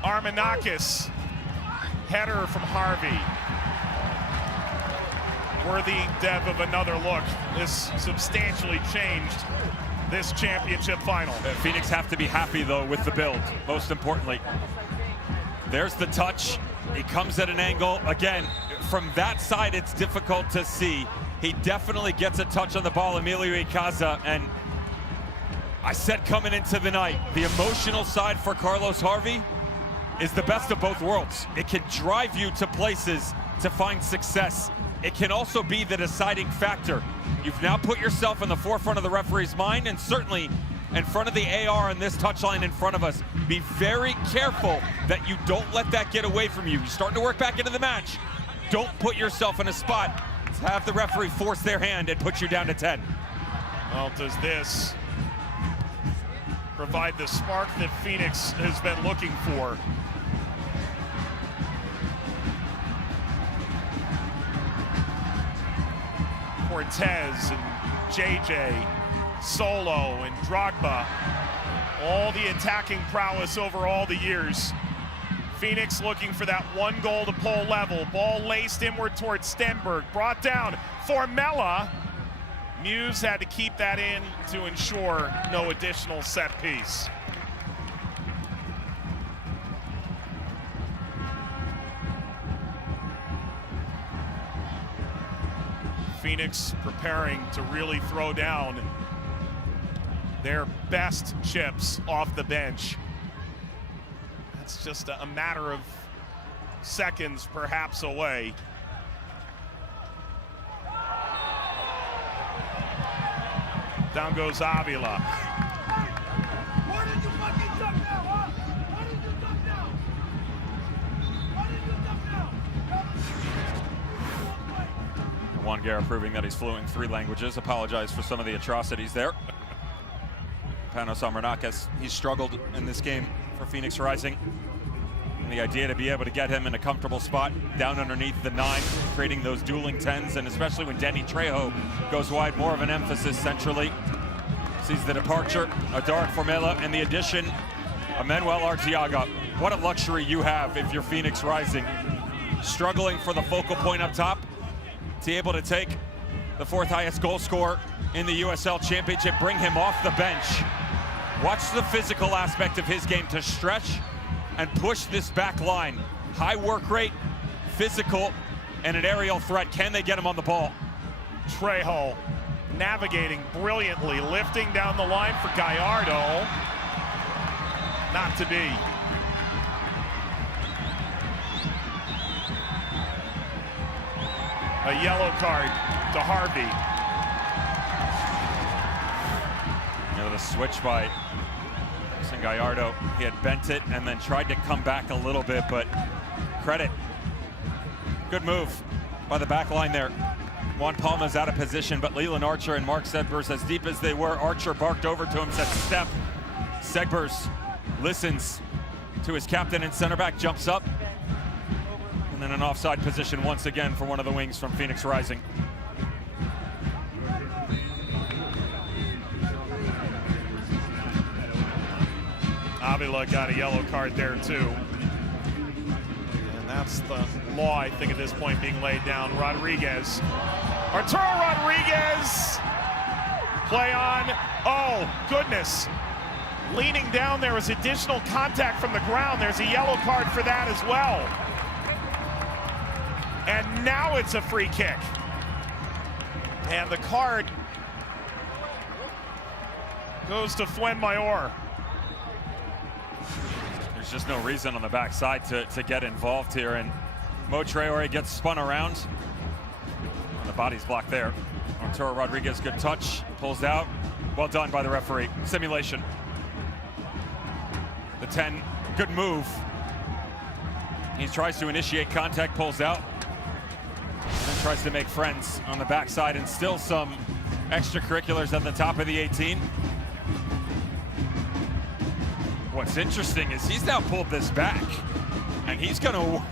Armenakis, header from Harvey. Worthy, Dev, of another look. This substantially changed this championship final. Phoenix have to be happy, though, with the build, most importantly. There's the touch. He comes at an angle. Again, from that side, it's difficult to see. He definitely gets a touch on the ball, Emilio Icaza, and I said coming into the night, the emotional side for Carlos Harvey is the best of both worlds. It can drive you to places to find success. It can also be the deciding factor. You've now put yourself in the forefront of the referee's mind, and certainly in front of the AR on this touchline in front of us. Be very careful that you don't let that get away from you. You're starting to work back into the match. Don't put yourself in a spot to have the referee force their hand and put you down to 10. Well, does this provide the spark that Phoenix has been looking for? Cortez and JJ, Solo and Drogba, all the attacking prowess over all the years. Phoenix looking for that one goal to pull level. Ball laced inward towards Stenberg, brought down for Mella. Muse had to keep that in to ensure no additional set piece. Phoenix preparing to really throw down their best chips off the bench. That's just a matter of seconds perhaps away. Down goes Avila. Juan Guerra proving that he's fluent in 3 languages. Apologize for some of the atrocities there. Panos Amarnakis, he's struggled in this game for Phoenix Rising. And the idea to be able to get him in a comfortable spot down underneath the 9, creating those dueling 10s, and especially when Denny Trejo goes wide, more of an emphasis centrally. Sees the departure of Darek Formela and the addition of Manuel Arteaga. What a luxury you have if you're Phoenix Rising. Struggling for the focal point up top, to be able to take the 4th highest goal scorer in the USL Championship, bring him off the bench. Watch the physical aspect of his game to stretch and push this back line. High work rate, physical, and an aerial threat. Can they get him on the ball? Trejo navigating brilliantly, lifting down the line for Gallardo. Not to be. A yellow card to Harvey. You know, the switch by Gallardo, he had bent it and then tried to come back a little bit, but credit. Good move by the back line there. Juan Palma's out of position, but Leland Archer and Mark Segbers, as deep as they were, Archer barked over to him, said step. Segbers listens to his captain and center back, jumps up. And then an offside position once again for one of the wings from Phoenix Rising. Avila got a yellow card there too. And that's the law, I think, at this point being laid down. Rodriguez. Arturo Rodriguez. Play on. Oh, goodness. Leaning down, there was additional contact from the ground. There's a yellow card for that as well. And now it's a free kick. And the card goes to Fuenmayor. There's just no reason on the backside to get involved here, and Mo Traore gets spun around. And the body's blocked there. Arturo Rodriguez, good touch, pulls out. Well done by the referee. Simulation. The 10, good move. He tries to initiate contact, pulls out. And then tries to make friends on the backside, and still some extracurriculars at the top of the 18. What's interesting is he's now pulled this back, and he's gonna,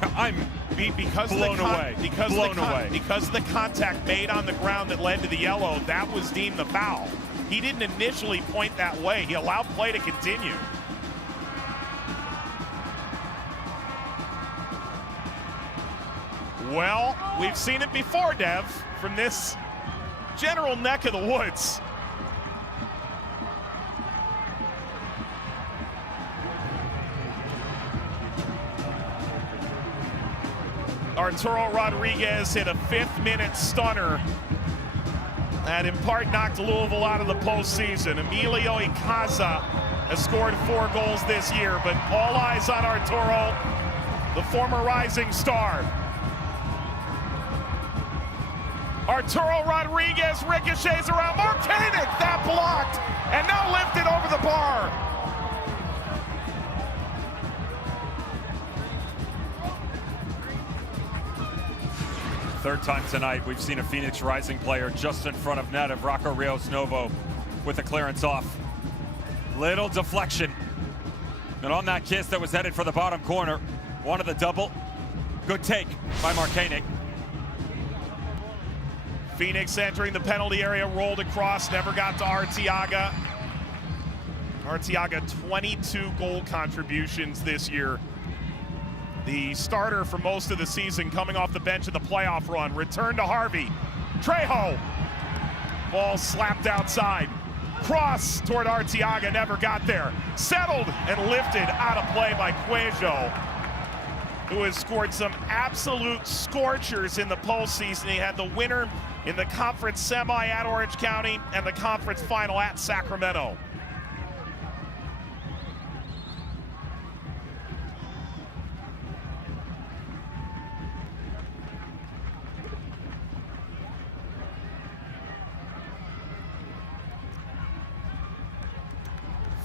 because blown away. Because of the contact made on the ground that led to the yellow, that was deemed the foul. He didn't initially point that way. He allowed play to continue. Well, we've seen it before, Dev, from this general neck of the woods. Arturo Rodriguez hit a 5th-minute stunner that in part knocked Louisville out of the postseason. Emilio Icaza has scored 4 goals this year, but all eyes on Arturo, the former rising star. Arturo Rodriguez ricochets around Markanek, that blocked, and now lifted over the bar. Third time tonight, we've seen a Phoenix Rising player just in front of net of Rocco Rios Novo with a clearance off. Little deflection. And on that kiss that was headed for the bottom corner, wanted the double. Good take by Markanek. Phoenix entering the penalty area, rolled across, never got to Arteaga. Arteaga, 22 goal contributions this year. The starter for most of the season, coming off the bench in the playoff run. Return to Harvey. Trejo. Ball slapped outside. Cross toward Arteaga, never got there. Settled and lifted out of play by Cuello, who has scored some absolute scorchers in the postseason. He had the winner in the conference semi at Orange County and the conference final at Sacramento.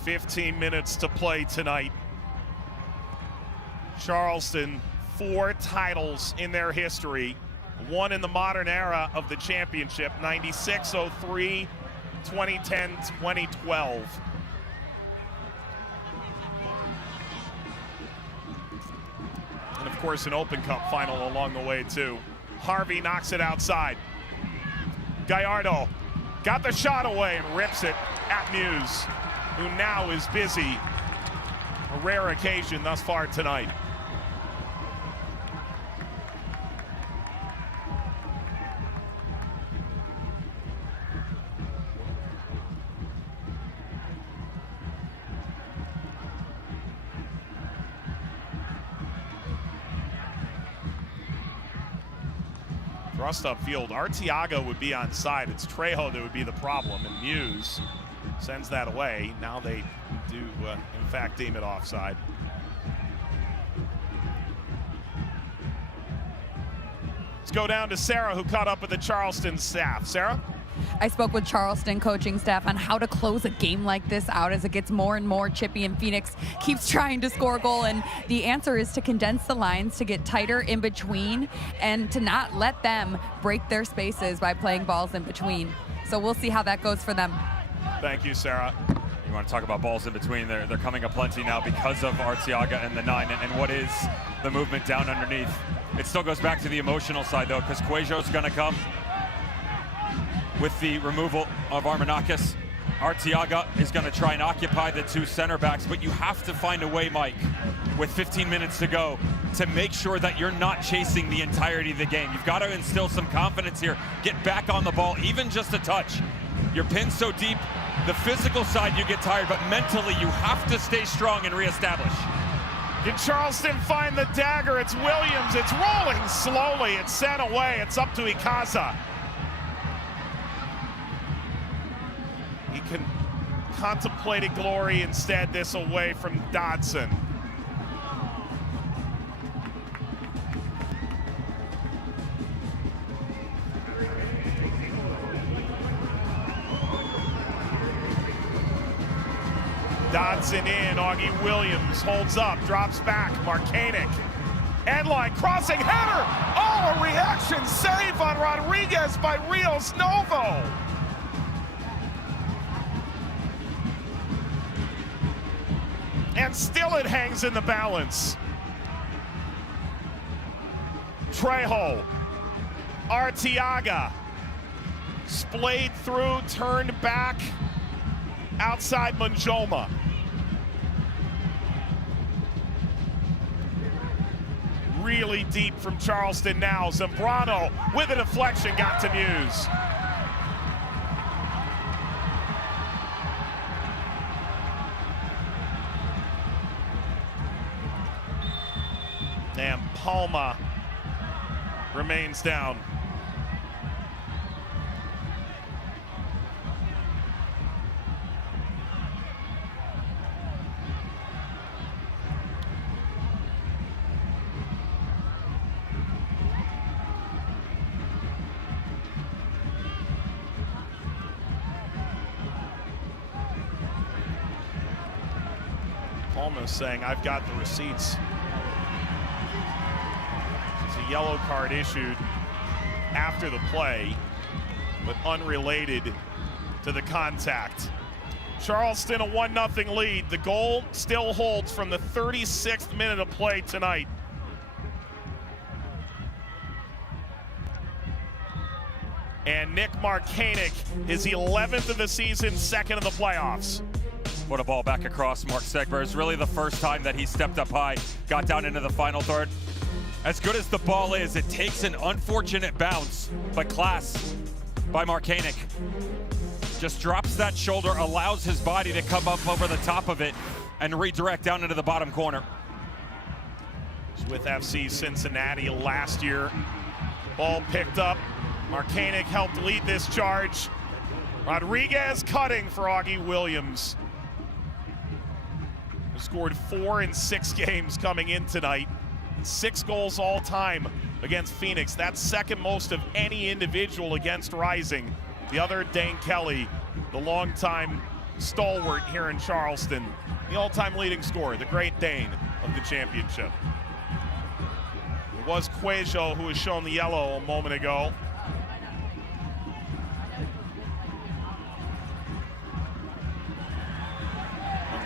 "15 minutes to play tonight. Charleston, 4 titles in their history, 1 in the modern era of the championship, 96, 03, 2010, 2012. And of course an Open Cup final along the way too. Harvey knocks it outside. Gallardo got the shot away and rips it at Muse, who now is busy. A rare occasion thus far tonight. Thrust upfield, Arteaga would be on side. It's Trejo that would be the problem, and Muse sends that away. Now they do, in fact, deem it offside. Let's go down to Sarah, who caught up with the Charleston staff. Sarah? I spoke with Charleston coaching staff on how to close a game like this out as it gets more and more chippy and Phoenix keeps trying to score a goal, and the answer is to condense the lines, to get tighter in between, and to not let them break their spaces by playing balls in between. So we'll see how that goes for them. Thank you, Sarah. You want to talk about balls in between, they're coming aplenty now because of Arteaga and the 9, and what is the movement down underneath. It still goes back to the emotional side though, because Cuello's going to come with the removal of Armenakis. Arteaga is going to try and occupy the 2 center backs, but you have to find a way, Mike, with 15 minutes to go, to make sure that you're not chasing the entirety of the game. You've got to instill some confidence here. Get back on the ball, even just a touch. You're pinned so deep, the physical side you get tired, but mentally you have to stay strong and reestablish. Can Charleston find the dagger? It's Williams, it's rolling slowly, it's sent away, it's up to Icaza. He can contemplated glory, instead this away from Dodson. Dodson in, Augie Williams holds up, drops back, Markanek. Endline, crossing header! Oh, a reaction save on Rodriguez by Rios Novo! And still it hangs in the balance. Trejo, Arteaga, splayed through, turned back, outside Manjoma. Really deep from Charleston now. Zambrano with a deflection got to Muse. And Palma remains down. almost saying, I've got the receipts. It's a yellow card issued after the play, but unrelated to the contact. Charleston a 1-0 lead. The goal still holds from the 36th minute of play tonight. And Nick Markanek, his 11th of the season, second of the playoffs. Put a ball back across Mark Segber. It's really the first time that he stepped up high, got down into the final third. As good as the ball is, it takes an unfortunate bounce, but class by Markanek. Just drops that shoulder, allows his body to come up over the top of it and redirect down into the bottom corner. With FC Cincinnati last year. Ball picked up. Markanek helped lead this charge. Rodriguez cutting for Augie Williams, who scored 4 in 6 games coming in tonight. 6 goals all time against Phoenix. That's second most of any individual against Rising. The other, Dane Kelly, the longtime stalwart here in Charleston, the all-time leading scorer, the great Dane of the championship. It was Cuejo who was shown the yellow a moment ago.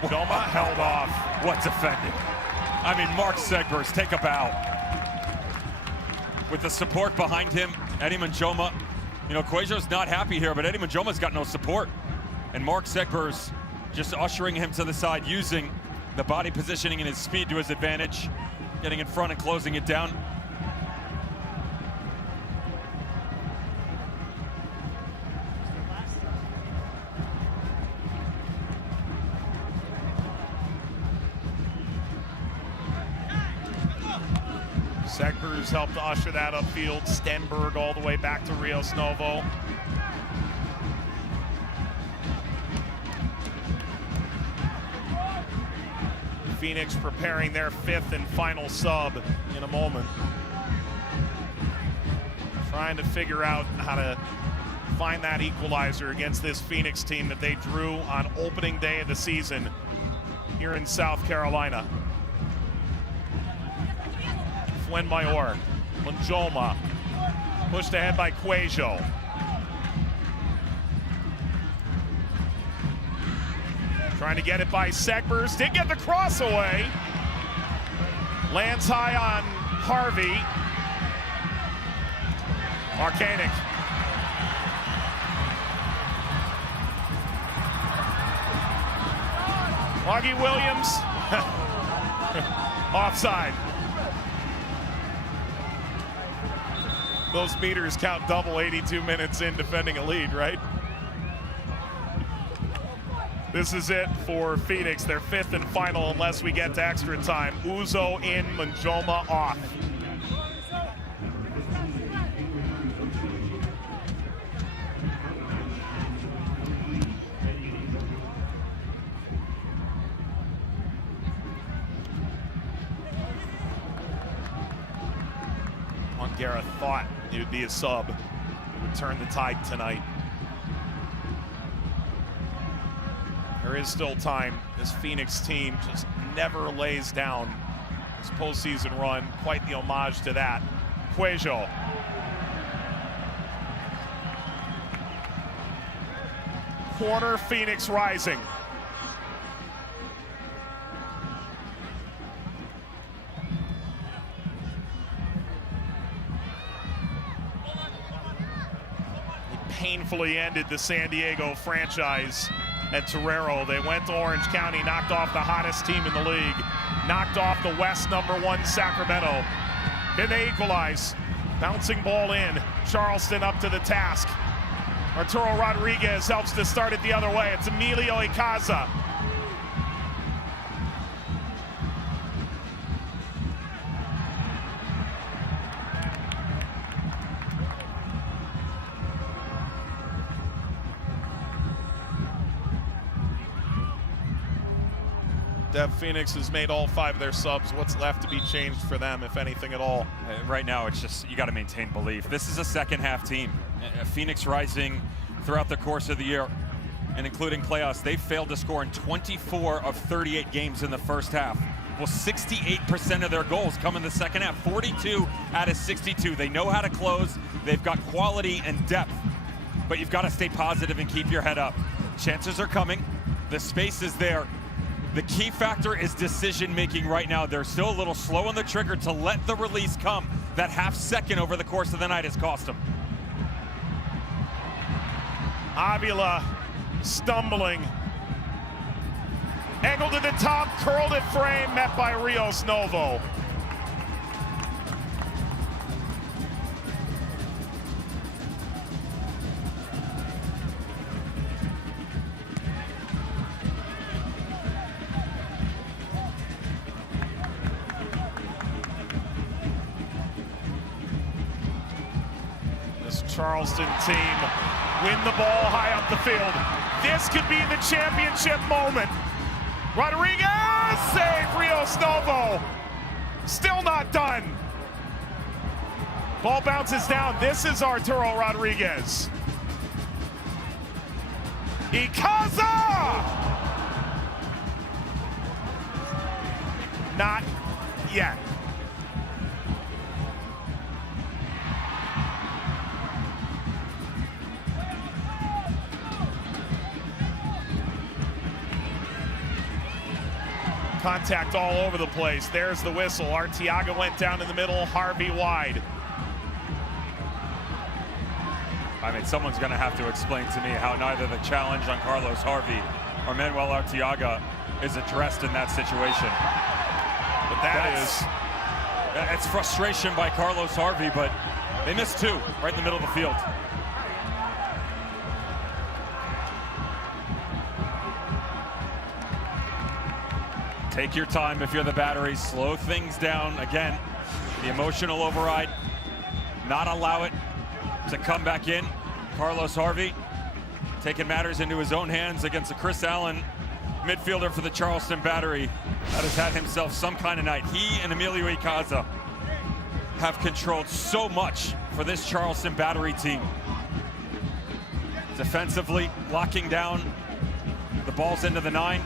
Joma held off. What defending? I mean, Mark Segbers, take a bow. With the support behind him, Eddie Manjoma. You know, Cuejo's not happy here, but Eddie Manjoma's got no support. And Mark Segbers just ushering him to the side, using the body positioning and his speed to his advantage, getting in front and closing it down. Segbers helped to usher that upfield. Stenberg all the way back to Rios Novo. Phoenix preparing their 5th and final sub in a moment. Trying to figure out how to find that equalizer against this Phoenix team that they drew on opening day of the season here in South Carolina. Fuenmayor, Manjoma, pushed ahead by Cuejo. Trying to get it by Segbers, did get the cross away. Lands high on Harvey. Markanek. Augie Williams, offside. Those meters count double 82 minutes in defending a lead, right? This is it for Phoenix, their 5th and final unless we get to extra time. Uzo in, Manjoma off. Gareth thought it would be a sub. It would turn the tide tonight. There is still time. This Phoenix team just never lays down this postseason run. Quite the homage to that. Cuejo. Corner, Phoenix Rising. Painfully ended the San Diego franchise at Torero. They went to Orange County, knocked off the hottest team in the league, knocked off the West #1 Sacramento. Can they equalize? Bouncing ball in. Charleston up to the task. Arturo Rodriguez helps to start it the other way. It's Emilio Icaza. Dev Phoenix has made all 5 of their subs. What's left to be changed for them, if anything at all? Right now, it's just, you got to maintain belief. This is a second half team. Phoenix Rising throughout the course of the year and including playoffs, they've failed to score in 24 of 38 games in the first half. Well, 68% of their goals come in the second half, 42 out of 62. They know how to close. They've got quality and depth, but you've got to stay positive and keep your head up. Chances are coming. The space is there. The key factor is decision-making right now. They're still a little slow on the trigger to let the release come. That half second over the course of the night has cost them. Avila stumbling. Angle to the top, curled at frame, met by Rios Novo. This Charleston team win the ball high up the field. This could be the championship moment. Rodriguez, save Rios Novo. Still not done. Ball bounces down. This is Arturo Rodriguez. Ikaza! Not yet. Contact all over the place. There's the whistle. Arteaga went down in the middle, Harvey wide. I mean, someone's going to have to explain to me how neither the challenge on Carlos Harvey or Manuel Arteaga is addressed in that situation. But it's frustration by Carlos Harvey, but they missed two right in the middle of the field. Take your time if you're the Battery. Slow things down. Again, the emotional override. Not allow it to come back in. Carlos Harvey taking matters into his own hands against a Chris Allen midfielder for the Charleston Battery that has had himself some kind of night. He and Emilio Ikaza have controlled so much for this Charleston Battery team. Defensively, locking down the balls into the 9.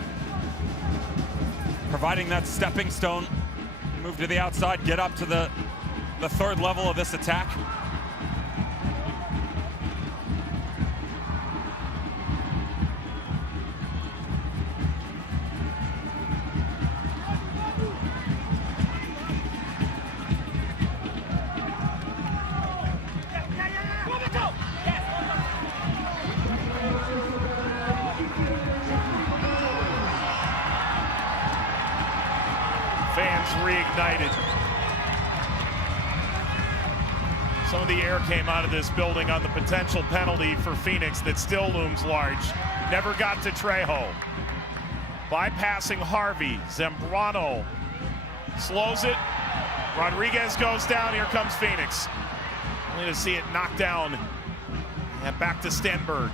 Providing that stepping stone, move to the outside, get up to the third level of this attack. Fans reignited. Some of the air came out of this building on the potential penalty for Phoenix that still looms large. Never got to Trejo. Bypassing Harvey. Zambrano slows it. Rodriguez goes down. Here comes Phoenix. Only to see it knocked down. And back to Stenberg.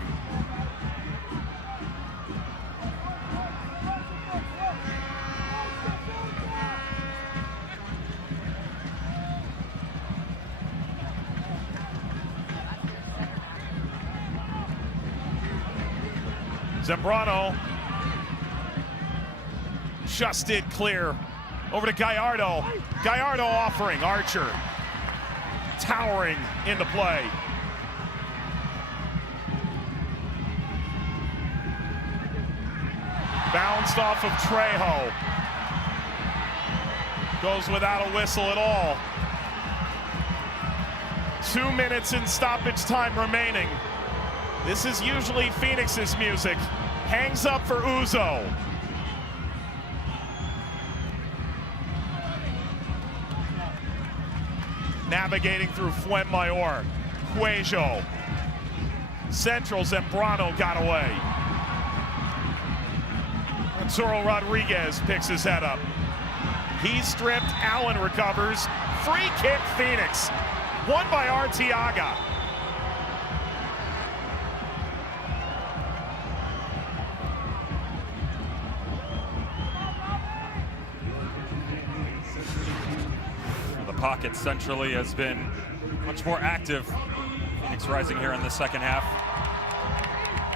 Zambrano just did clear. Over to Gallardo. Gallardo offering. Archer towering into play. Bounced off of Trejo. Goes without a whistle at all. 2 minutes in stoppage time remaining. This is usually Phoenix's music. Hangs up for Uzo. Navigating through Fuenmayor. Cuejo. Central, Zambrano got away. Arturo Rodriguez picks his head up. He's stripped, Allen recovers. Free kick, Phoenix. Won by Arteaga. Pocket centrally has been much more active. Phoenix rising here in the second half.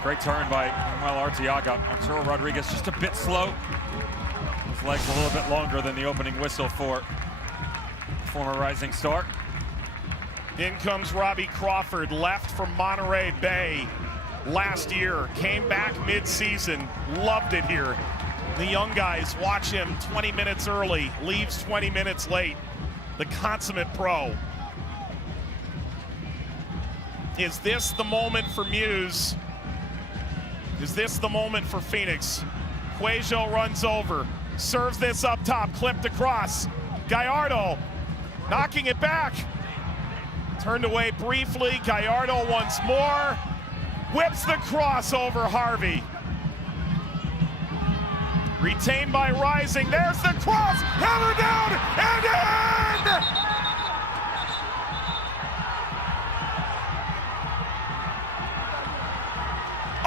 Great turn by Manuel Arteaga. Arturo Rodriguez just a bit slow. His legs a little bit longer than the opening whistle for former Rising Star. In comes Robbie Crawford, left from Monterey Bay last year. Came back mid-season, loved it here. The young guys watch him 20 minutes early, leaves 20 minutes late. The consummate pro. Is this the moment for Muse? Is this the moment for Phoenix? Cuejo runs over, serves this up top, clipped across. Gallardo knocking it back. Turned away briefly, Gallardo once more. Whips the cross over Harvey. Retained by Rising, there's the cross, hammer down and in!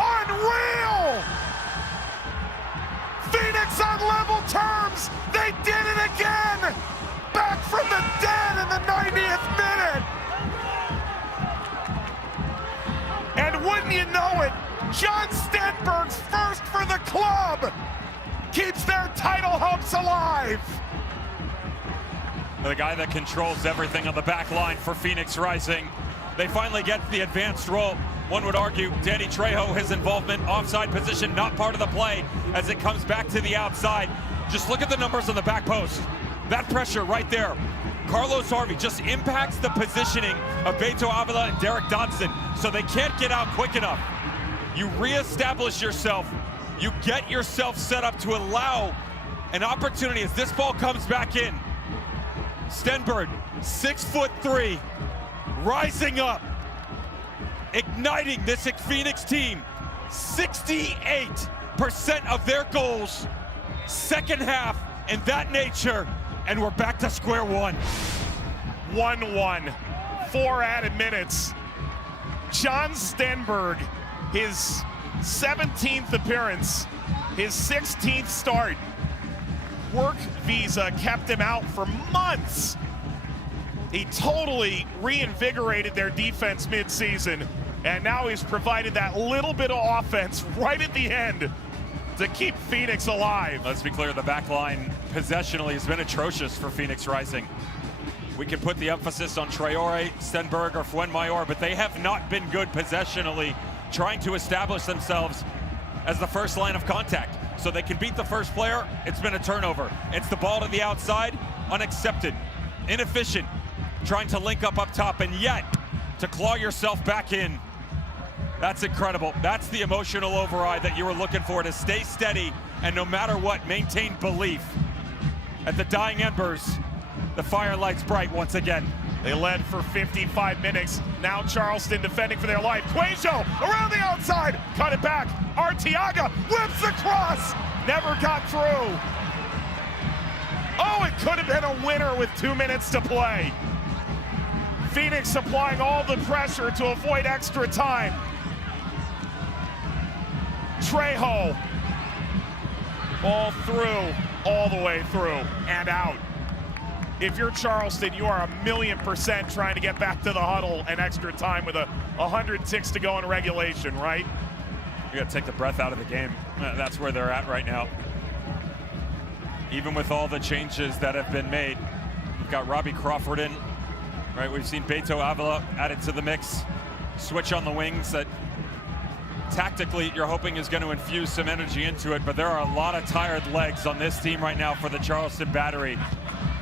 Unreal! Phoenix on level terms, they did it again! Back from the dead in the 90th minute! And wouldn't you know it, John Stenberg's first for the club keeps their title hopes alive. The guy that controls everything on the back line for Phoenix Rising. They finally get the advanced role. One would argue Danny Trejo, his involvement, offside position, not part of the play as it comes back to the outside. Just look at the numbers on the back post. That pressure right there. Carlos Harvey just impacts the positioning of Beto Avila and Derek Dodson, so they can't get out quick enough. You reestablish yourself. You get yourself set up to allow an opportunity as this ball comes back in. Stenberg, 6'3", rising up, igniting this Phoenix team. 68% of their goals, second half, in that nature, and we're back to square one. 1-1, 4 added minutes. John Stenberg, his 17th appearance, his 16th start. Work visa kept him out for months. He totally reinvigorated their defense mid-season, and now he's provided that little bit of offense right at the end to keep Phoenix alive. Let's be clear, the back line possessionally has been atrocious for Phoenix Rising. We can put the emphasis on Traore, Stenberg, or Fuenmayor, but they have not been good possessionally, trying to establish themselves as the first line of contact. So they can beat the first player, it's been a turnover. It's the ball to the outside, unaccepted, inefficient, trying to link up top, and yet to claw yourself back in. That's incredible. That's the emotional override that you were looking for, to stay steady and no matter what, maintain belief. At the dying embers, the fire lights bright once again. They led for 55 minutes. Now Charleston defending for their life. Cuejo around the outside, cut it back. Arteaga whips the cross, never got through. Oh, it could have been a winner with 2 minutes to play. Phoenix applying all the pressure to avoid extra time. Trejo, ball through, all the way through and out. If you're Charleston, you are 1,000,000% trying to get back to the huddle and extra time with 106 to go in regulation, right? You got to take the breath out of the game. That's where they're at right now. Even with all the changes that have been made, we've got Robbie Crawford in, right? We've seen Beto Avila added to the mix. Switch on the wings that tactically you're hoping is going to infuse some energy into it, but there are a lot of tired legs on this team right now for the Charleston Battery.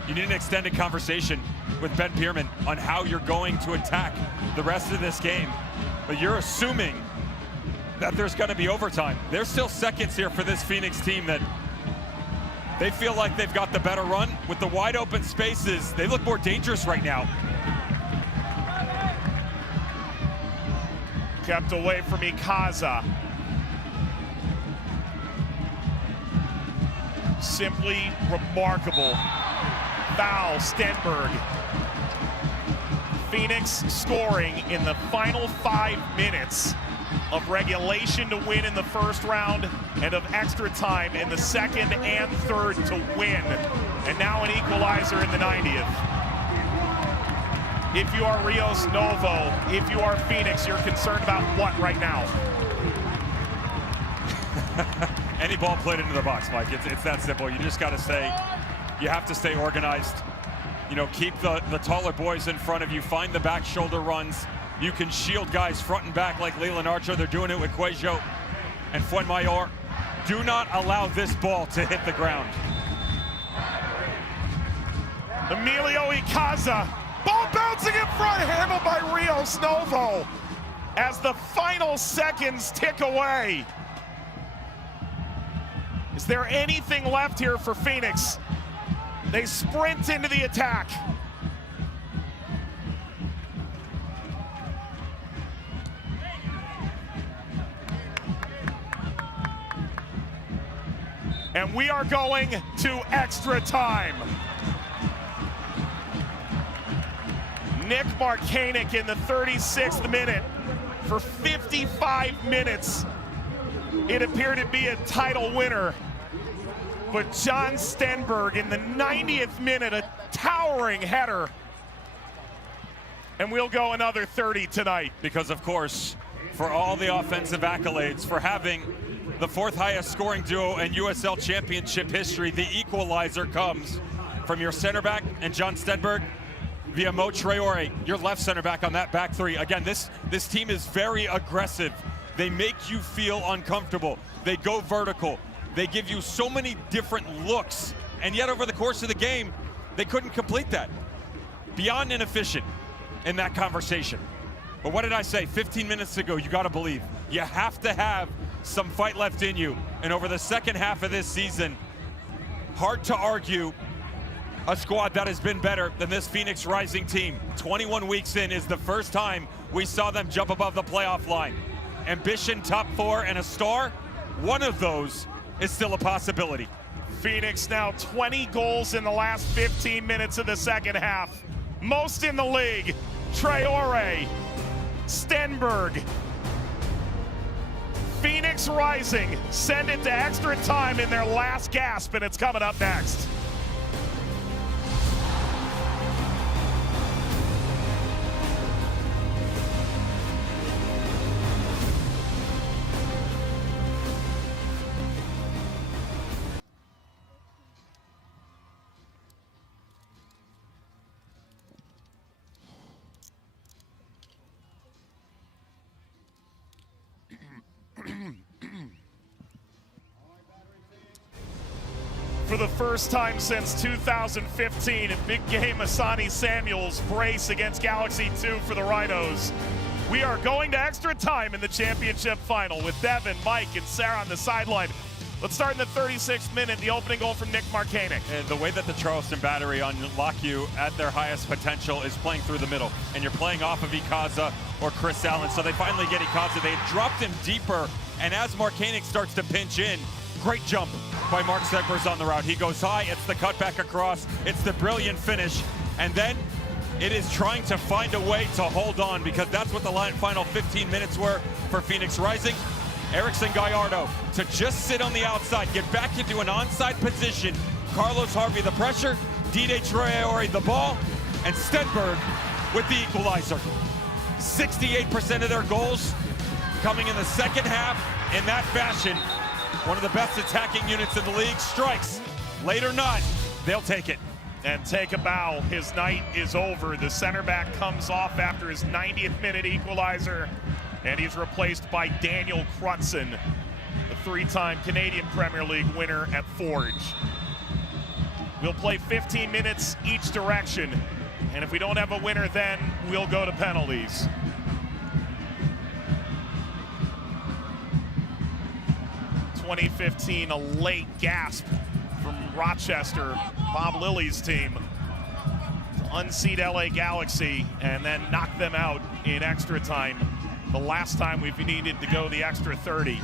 You need an extended conversation with Ben Pierman on how you're going to attack the rest of this game. But you're assuming that there's going to be overtime. There's still seconds here for this Phoenix team that they feel like they've got the better run. With the wide open spaces, they look more dangerous right now. Kept away from Ikaza. Simply remarkable. Foul, Stenberg. Phoenix scoring in the final 5 minutes of regulation to win in the first round and of extra time in the second and third to win. And now an equalizer in the 90th. If you are Rios Novo, if you are Phoenix, you're concerned about what right now? Any ball played into the box, Mike. It's that simple. You just got to stay, you have to stay organized. You know, keep the taller boys in front of you. Find the back shoulder runs. You can shield guys front and back like Leland Archer. They're doing it with Cuello and Fuenmayor. Do not allow this ball to hit the ground. Emilio Icaza. Ball bouncing in front, handled by Rios Novo as the final seconds tick away. Is there anything left here for Phoenix? They sprint into the attack. And we are going to extra time. Nick Markanek in the 36th minute. For 55 minutes, it appeared to be a title winner. But John Stenberg in the 90th minute, a towering header. And we'll go another 30 tonight. Because, of course, for all the offensive accolades, for having the 4th highest scoring duo in USL Championship history, the equalizer comes from your center back and John Stenberg via Mo Traore, your left center back on that back three. Again, this team is very aggressive. They make you feel uncomfortable. They go vertical. They give you so many different looks, and yet over the course of the game, they couldn't complete that. Beyond inefficient in that conversation. But what did I say 15 minutes ago? You gotta believe. You have to have some fight left in you. And over the second half of this season, hard to argue a squad that has been better than this Phoenix Rising team. 21 weeks in is the first time we saw them jump above the playoff line. Ambition, top 4, and a star, one of those is still a possibility. Phoenix now 20 goals in the last 15 minutes of the second half. Most in the league. Traore, Stenberg. Phoenix Rising send it to extra time in their last gasp, and it's coming up next. For the first time since 2015, in big game Asani Samuel's brace against Galaxy 2 for the Rhinos. We are going to extra time in the championship final with Devin, Mike, and Sarah on the sideline. Let's start in the 36th minute, the opening goal from Nick Markanek. And the way that the Charleston Battery unlock you at their highest potential is playing through the middle. And you're playing off of Icaza or Chris Allen. So they finally get Icaza. They had dropped him deeper. And as Markanek starts to pinch in, great jump by Mark Segbers on the route. He goes high, it's the cutback across, it's the brilliant finish. And then it is trying to find a way to hold on, because that's what the final 15 minutes were for Phoenix Rising. Erickson Gallardo to just sit on the outside, get back into an onside position. Carlos Harvey the pressure, Dide Traore the ball, and Stenberg with the equalizer. 68% of their goals coming in the second half in that fashion. One of the best attacking units in the league. Strikes, late or not, they'll take it. And take a bow, his night is over. The center back comes off after his 90th minute equalizer, and he's replaced by Daniel Crutzen, the 3-time Canadian Premier League winner at Forge. We'll play 15 minutes each direction, and if we don't have a winner then, we'll go to penalties. (2015) a late gasp from Rochester, Bob Lilly's team, to unseat LA Galaxy and then knock them out in extra time. The last time we've needed to go the extra 30.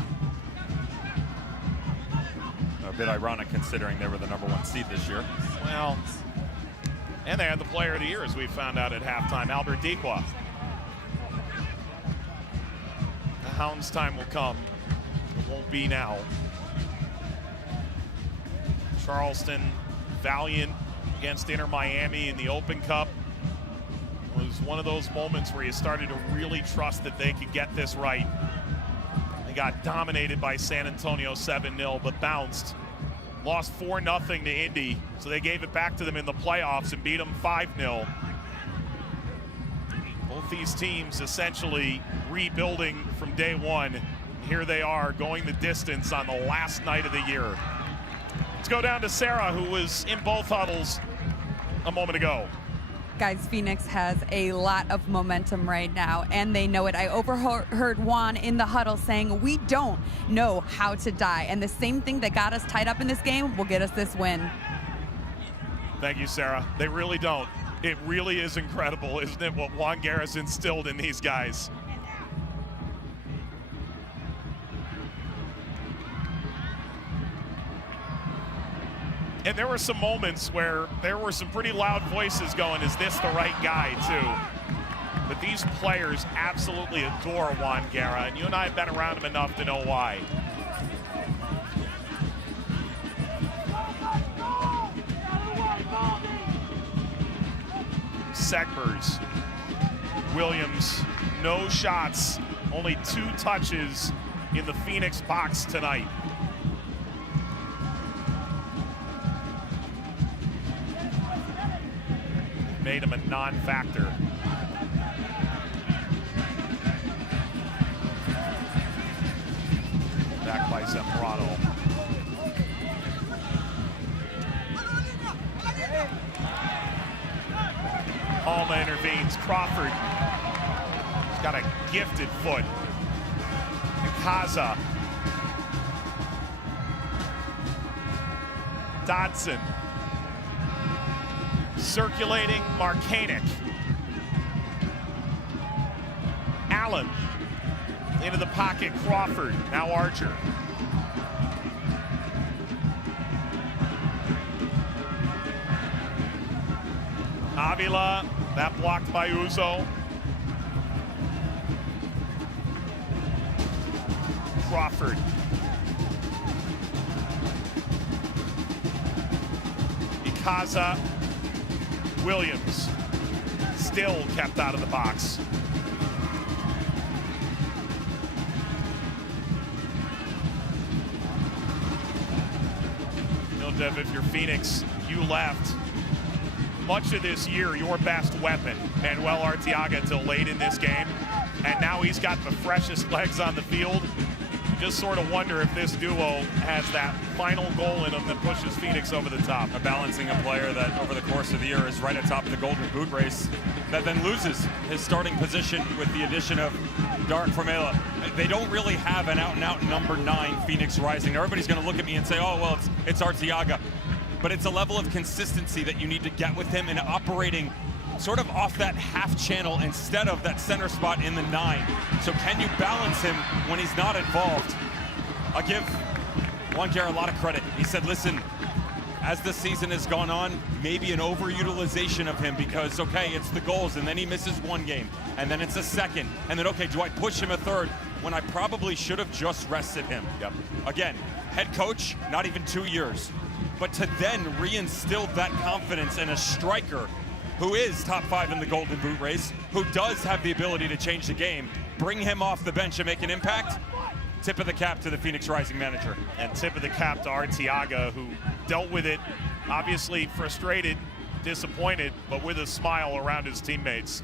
A bit ironic considering they were the #1 seed this year. Well, and they had the player of the year, as we found out at halftime, Albert Dequa. The Hounds' time will come. It won't be now. Charleston, valiant against Inter Miami in the Open Cup. It was one of those moments where you started to really trust that they could get this right. They got dominated by San Antonio 7-0, but bounced. Lost 4-0 to Indy, so they gave it back to them in the playoffs and beat them 5-0. Both these teams essentially rebuilding from day one. Here they are going the distance on the last night of the year. Let's go down to Sarah, who was in both huddles a moment ago. Guys, Phoenix has a lot of momentum right now, and they know it. I overheard Juan in the huddle saying, we don't know how to die. And the same thing that got us tied up in this game will get us this win. Thank you, Sarah. They really don't. It really is incredible, isn't it, what Juan Garris instilled in these guys. And there were some moments where there were some pretty loud voices going, is this the right guy, too? But these players absolutely adore Juan Guerra, and you and I have been around him enough to know why. Segbers, Williams, no shots, only 2 touches in the Phoenix box tonight. Made him a non-factor. Back by Zambrano. Palma intervenes. Crawford. He's got a gifted foot. Kaza. Dodson. Circulating Marcanic. Allen into the pocket. Crawford. Now Archer. Avila. That blocked by Uzo. Crawford. Ikaza. Williams still kept out of the box. Dev, if you're Phoenix, you left much of this year your best weapon, Manuel Arteaga, till late in this game, and now he's got the freshest legs on the field. Just sort of wonder if this duo has that final goal in them that pushes Phoenix over the top. Balancing a player that over the course of the year is right atop the Golden Boot race, that then loses his starting position with the addition of Dark Formela. They don't really have an out-and-out number 9 Phoenix Rising. Everybody's going to look at me and say, oh, well, it's Arteaga. But it's a level of consistency that you need to get with him and operating sort of off that half channel instead of that center spot in the 9. So can you balance him when he's not involved? I'll give Juan Guerra a lot of credit. He said, listen, as the season has gone on, maybe an overutilization of him because, okay, it's the goals, and then he misses 1 game, and then it's a second, and then, okay, do I push him a 3rd when I probably should have just rested him? Yep. Again, head coach, not even 2 years. But to then reinstill that confidence in a striker who is top 5 in the Golden Boot race, who does have the ability to change the game, bring him off the bench and make an impact, tip of the cap to the Phoenix Rising manager. And tip of the cap to Arteaga, who dealt with it, obviously frustrated, disappointed, but with a smile around his teammates.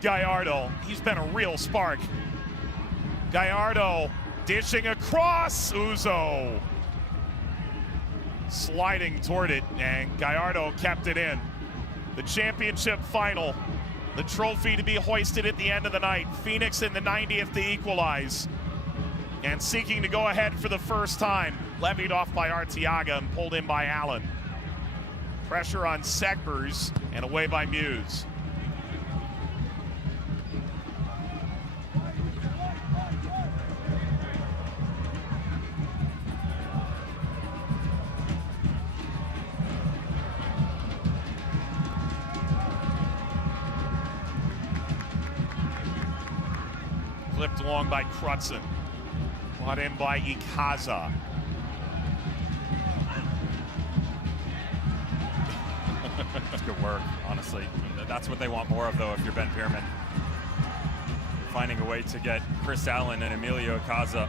Gallardo, he's been a real spark. Gallardo dishing across. Uzo sliding toward it, and Gallardo kept it in. The championship final, the trophy to be hoisted at the end of the night. Phoenix in the 90th to equalize, and seeking to go ahead for the first time. Levied off by Arteaga and pulled in by Allen. Pressure on Segbers and away by Muse. Flipped along by Crutzen. Brought in by Ikaza. That's good work, honestly. That's what they want more of, though, if you're Ben Pierman. finding a way to get Chris Allen and Emilio Casa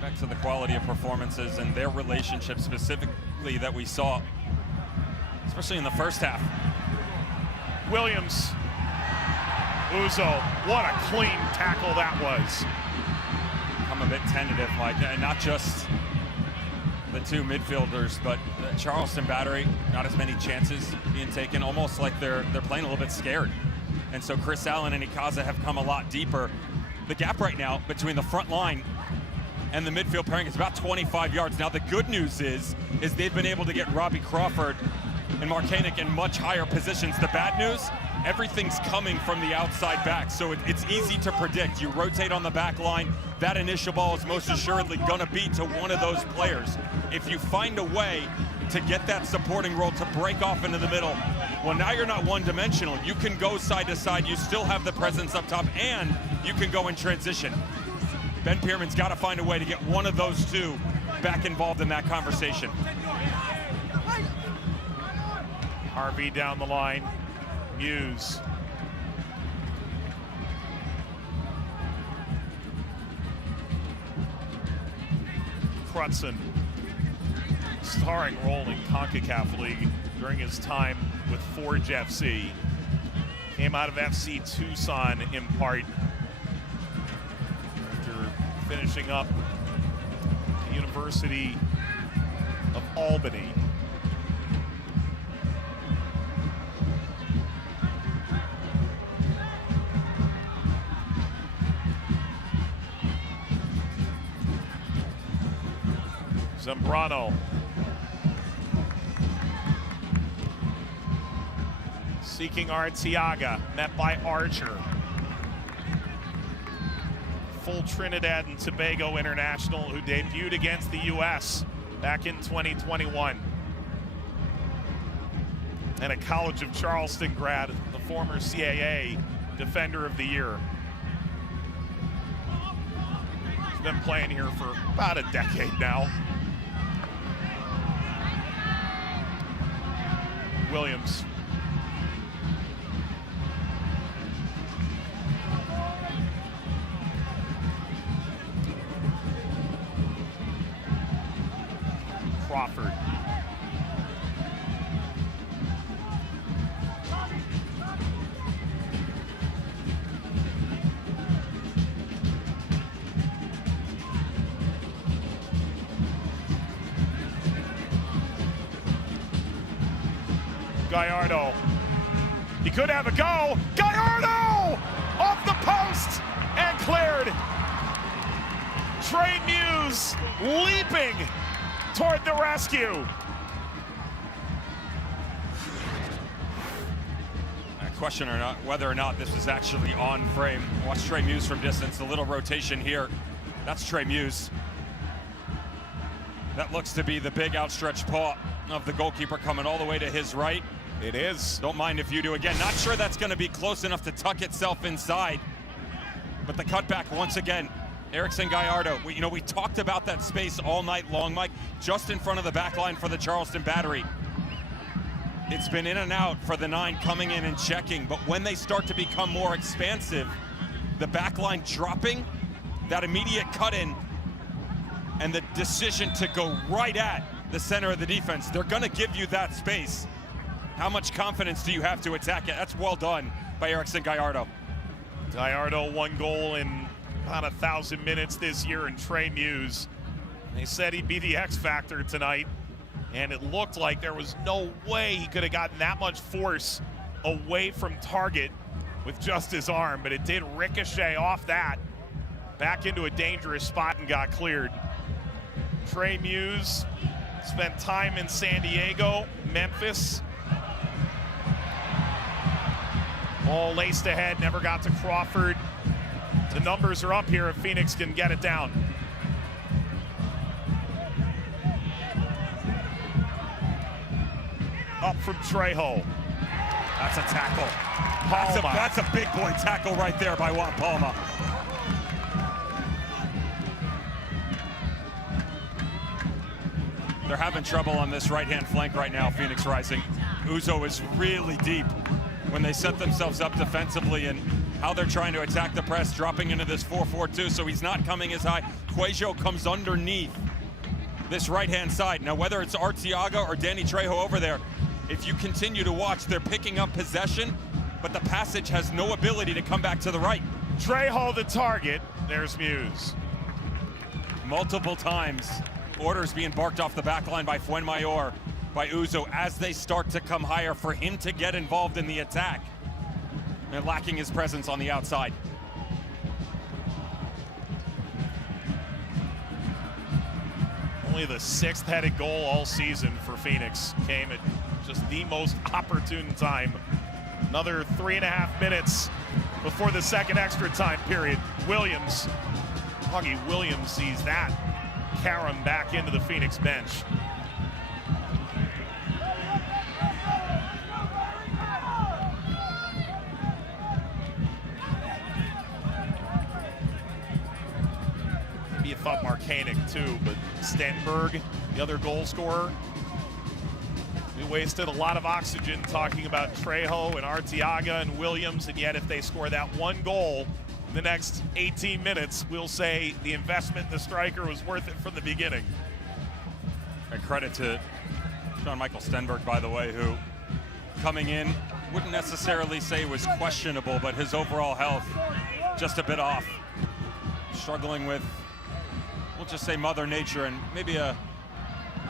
back to the quality of performances and their relationship specifically that we saw, especially in the first half. Williams. Uzo, what a clean tackle that was. I'm a bit tentative, Mike, and not just the two midfielders, but the Charleston Battery, not as many chances being taken, almost like they're playing a little bit scared. And so Chris Allen and Ikaza have come a lot deeper. The gap right now between the front line and the midfield pairing is about 25 yards. Now the good news is they've been able to get Robbie Crawford and Mark Koenig in much higher positions. The bad news, everything's coming from the outside back, so it's easy to predict. You rotate on the back line, that initial ball is most assuredly gonna be to one of those players. If you find a way to get that supporting role to break off into the middle, well, now you're not one-dimensional. You can go side to side, you still have the presence up top, and you can go in transition. Ben Pierman's got to find a way to get one of those two back involved in that conversation. RV down the line, Muse. Crutzen, starring role in CONCACAF League during his time with Forge FC. Came out of FC Tucson in part after finishing up at the University of Albany. Zambrano. Seeking Arteaga, met by Archer. Full Trinidad and Tobago international who debuted against the U.S. back in 2021. And a College of Charleston grad, the former CAA Defender of the Year. He's been playing here for about a decade now. Williams. Crawford. Gallardo. He could have a go. Gallardo! Off the post and cleared. Trey Muse leaping toward the rescue. Question or not, whether or not this was actually on frame. Watch Trey Muse from distance, a little rotation here. That's Trey Muse. That looks to be the big outstretched paw of the goalkeeper coming all the way to his right. It is. Don't mind if you do. Again, not sure that's going to be close enough to tuck itself inside. But the cutback once again, Erickson Gallardo. We talked about that space all night long, Mike, just in front of the back line for the Charleston Battery. It's been in and out for the 9 coming in and checking, but when they start to become more expansive, the back line dropping, that immediate cut in, and the decision to go right at the center of the defense, they're going to give you that space. How much confidence do you have to attack it? That's well done by Erickson Gallardo. Gallardo, 1 goal in about 1,000 minutes this year, and Trey Muse. They said he'd be the X factor tonight, and it looked like there was no way he could have gotten that much force away from target with just his arm, but it did ricochet off that back into a dangerous spot and got cleared. Trey Muse spent time in San Diego, Memphis. Ball laced ahead, never got to Crawford. The numbers are up here if Phoenix can get it down. Up from Trejo. That's a tackle. That's a big boy tackle right there by Juan Palma. They're having trouble on this right-hand flank right now, Phoenix Rising. Uzo is really deep when they set themselves up defensively, and how they're trying to attack the press, dropping into this 4-4-2, so he's not coming as high. Cuejo comes underneath this right-hand side. Now, whether it's Arteaga or Danny Trejo over there, if you continue to watch, they're picking up possession, but the passage has no ability to come back to the right. Trejo the target. There's Muse. Multiple times, orders being barked off the back line by Fuenmayor, by Uzo, as they start to come higher for him to get involved in the attack. And lacking his presence on the outside. Only the 6th headed goal all season for Phoenix came at just the most opportune time. Another 3.5 minutes before the second extra time period. Williams, Huggy Williams sees that. Karam back into the Phoenix bench. You thought Markanek too, but Stenberg, the other goal scorer. We wasted a lot of oxygen talking about Trejo and Arteaga and Williams, and yet if they score that one goal in the next 18 minutes, we'll say the investment in the striker was worth it from the beginning. And credit to John Michael Stenberg, by the way, who coming in, wouldn't necessarily say was questionable, but his overall health just a bit off. Struggling with, we'll just say, Mother Nature and maybe a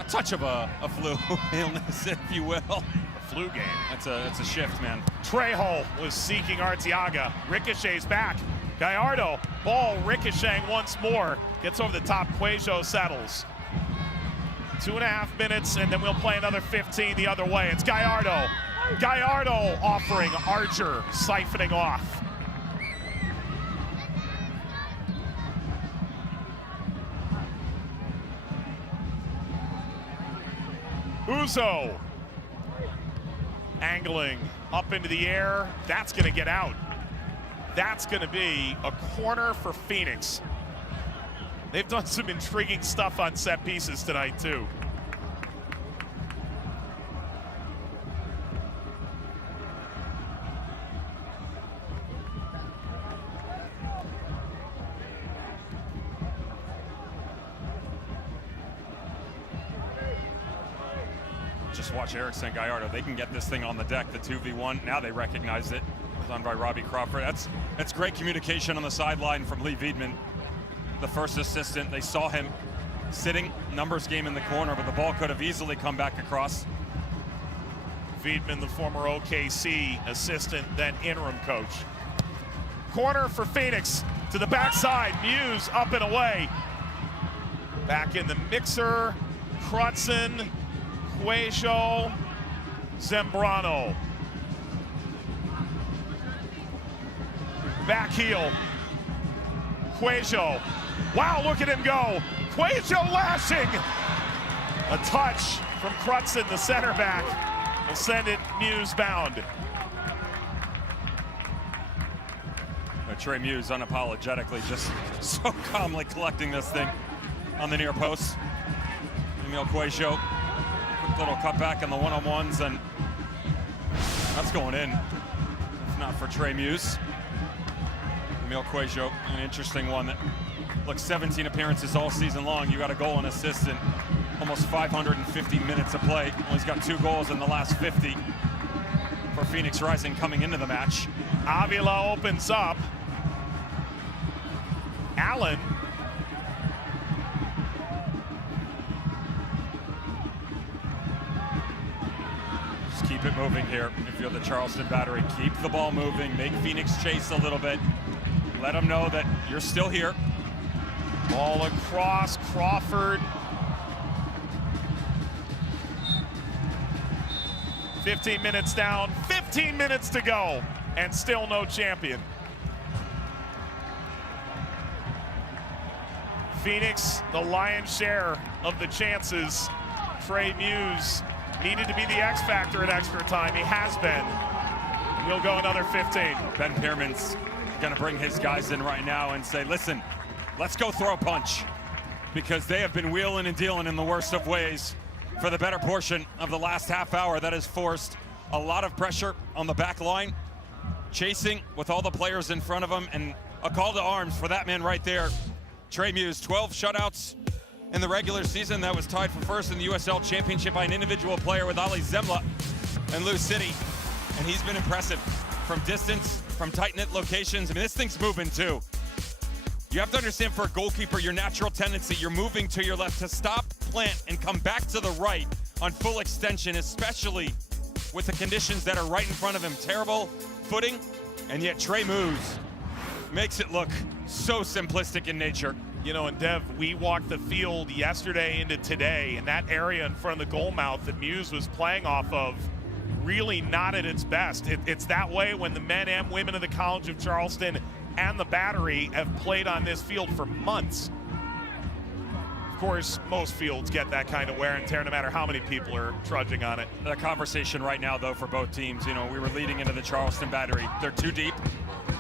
touch of a flu illness, if you will. A flu game. That's a shift, man. Trejo was seeking Arteaga. Ricochets back. Gallardo, ball ricocheting once more. Gets over the top. Cuejo settles. 2.5 minutes, and then we'll play another 15 the other way. It's Gallardo. Gallardo offering Archer, siphoning off. Uzo angling up into the air. That's going to get out. That's going to be a corner for Phoenix. They've done some intriguing stuff on set pieces tonight, too. Just watch Erickson and Gallardo. They can get this thing on the deck, the 2v1. Now they recognize it. Done by Robbie Crawford. That's great communication on the sideline from Lee Wiedemann, the first assistant. They saw him sitting, numbers game in the corner, but the ball could have easily come back across. Wiedemann, the former OKC assistant, then interim coach. Corner for Phoenix to the backside. Muse up and away. Back in the mixer. Crutzen, Cuejo, Zambrano. Back heel. Cuejo. Wow, look at him go. Cuejo lashing. A touch from Crutzen, the center back, will send it Muse bound. Trey Muse unapologetically just so calmly collecting this thing on the near post. Emil Cuejo, quick little cutback in the one-on-ones, and that's going in. If not for Trey Muse. Emil Cuejo, an interesting one that, look, 17 appearances all season long. You got a goal and assist in almost 550 minutes of play. Well, he's got 2 goals in the last 50 for Phoenix Rising coming into the match. Avila opens up. Allen. Just keep it moving here if you're the Charleston Battery. Keep the ball moving, make Phoenix chase a little bit. Let them know that you're still here. Ball across, Crawford. 15 minutes down, 15 minutes to go, and still no champion. Phoenix, the lion's share of the chances. Trey Muse needed to be the X factor at extra time. He has been. We'll go another 15. Ben Pearman's going to bring his guys in right now and say, listen, let's go throw a punch, because they have been wheeling and dealing in the worst of ways for the better portion of the last half hour. That has forced a lot of pressure on the back line. chasing with all the players in front of him, and a call to arms for that man right there. Trey Muse, 12 shutouts in the regular season. That was tied for first in the USL Championship by an individual player with Ali Zemla and Lou City. And he's been impressive from distance, from tight-knit locations. I mean, this thing's moving too. You have to understand, for a goalkeeper, your natural tendency, you're moving to your left, to stop, plant, and come back to the right on full extension, especially with the conditions that are right in front of him. Terrible footing, and yet Trey Muse makes it look so simplistic in nature. You know, and Dev, we walked the field yesterday into today, and that area in front of the goal mouth that Muse was playing off of, really not at its best. It's that way when the men and women of the College of Charleston and the Battery have played on this field for months. Of course, most fields get that kind of wear and tear no matter how many people are trudging on it. The conversation right now, though, for both teams, you know, we were leading into the Charleston Battery. They're too deep.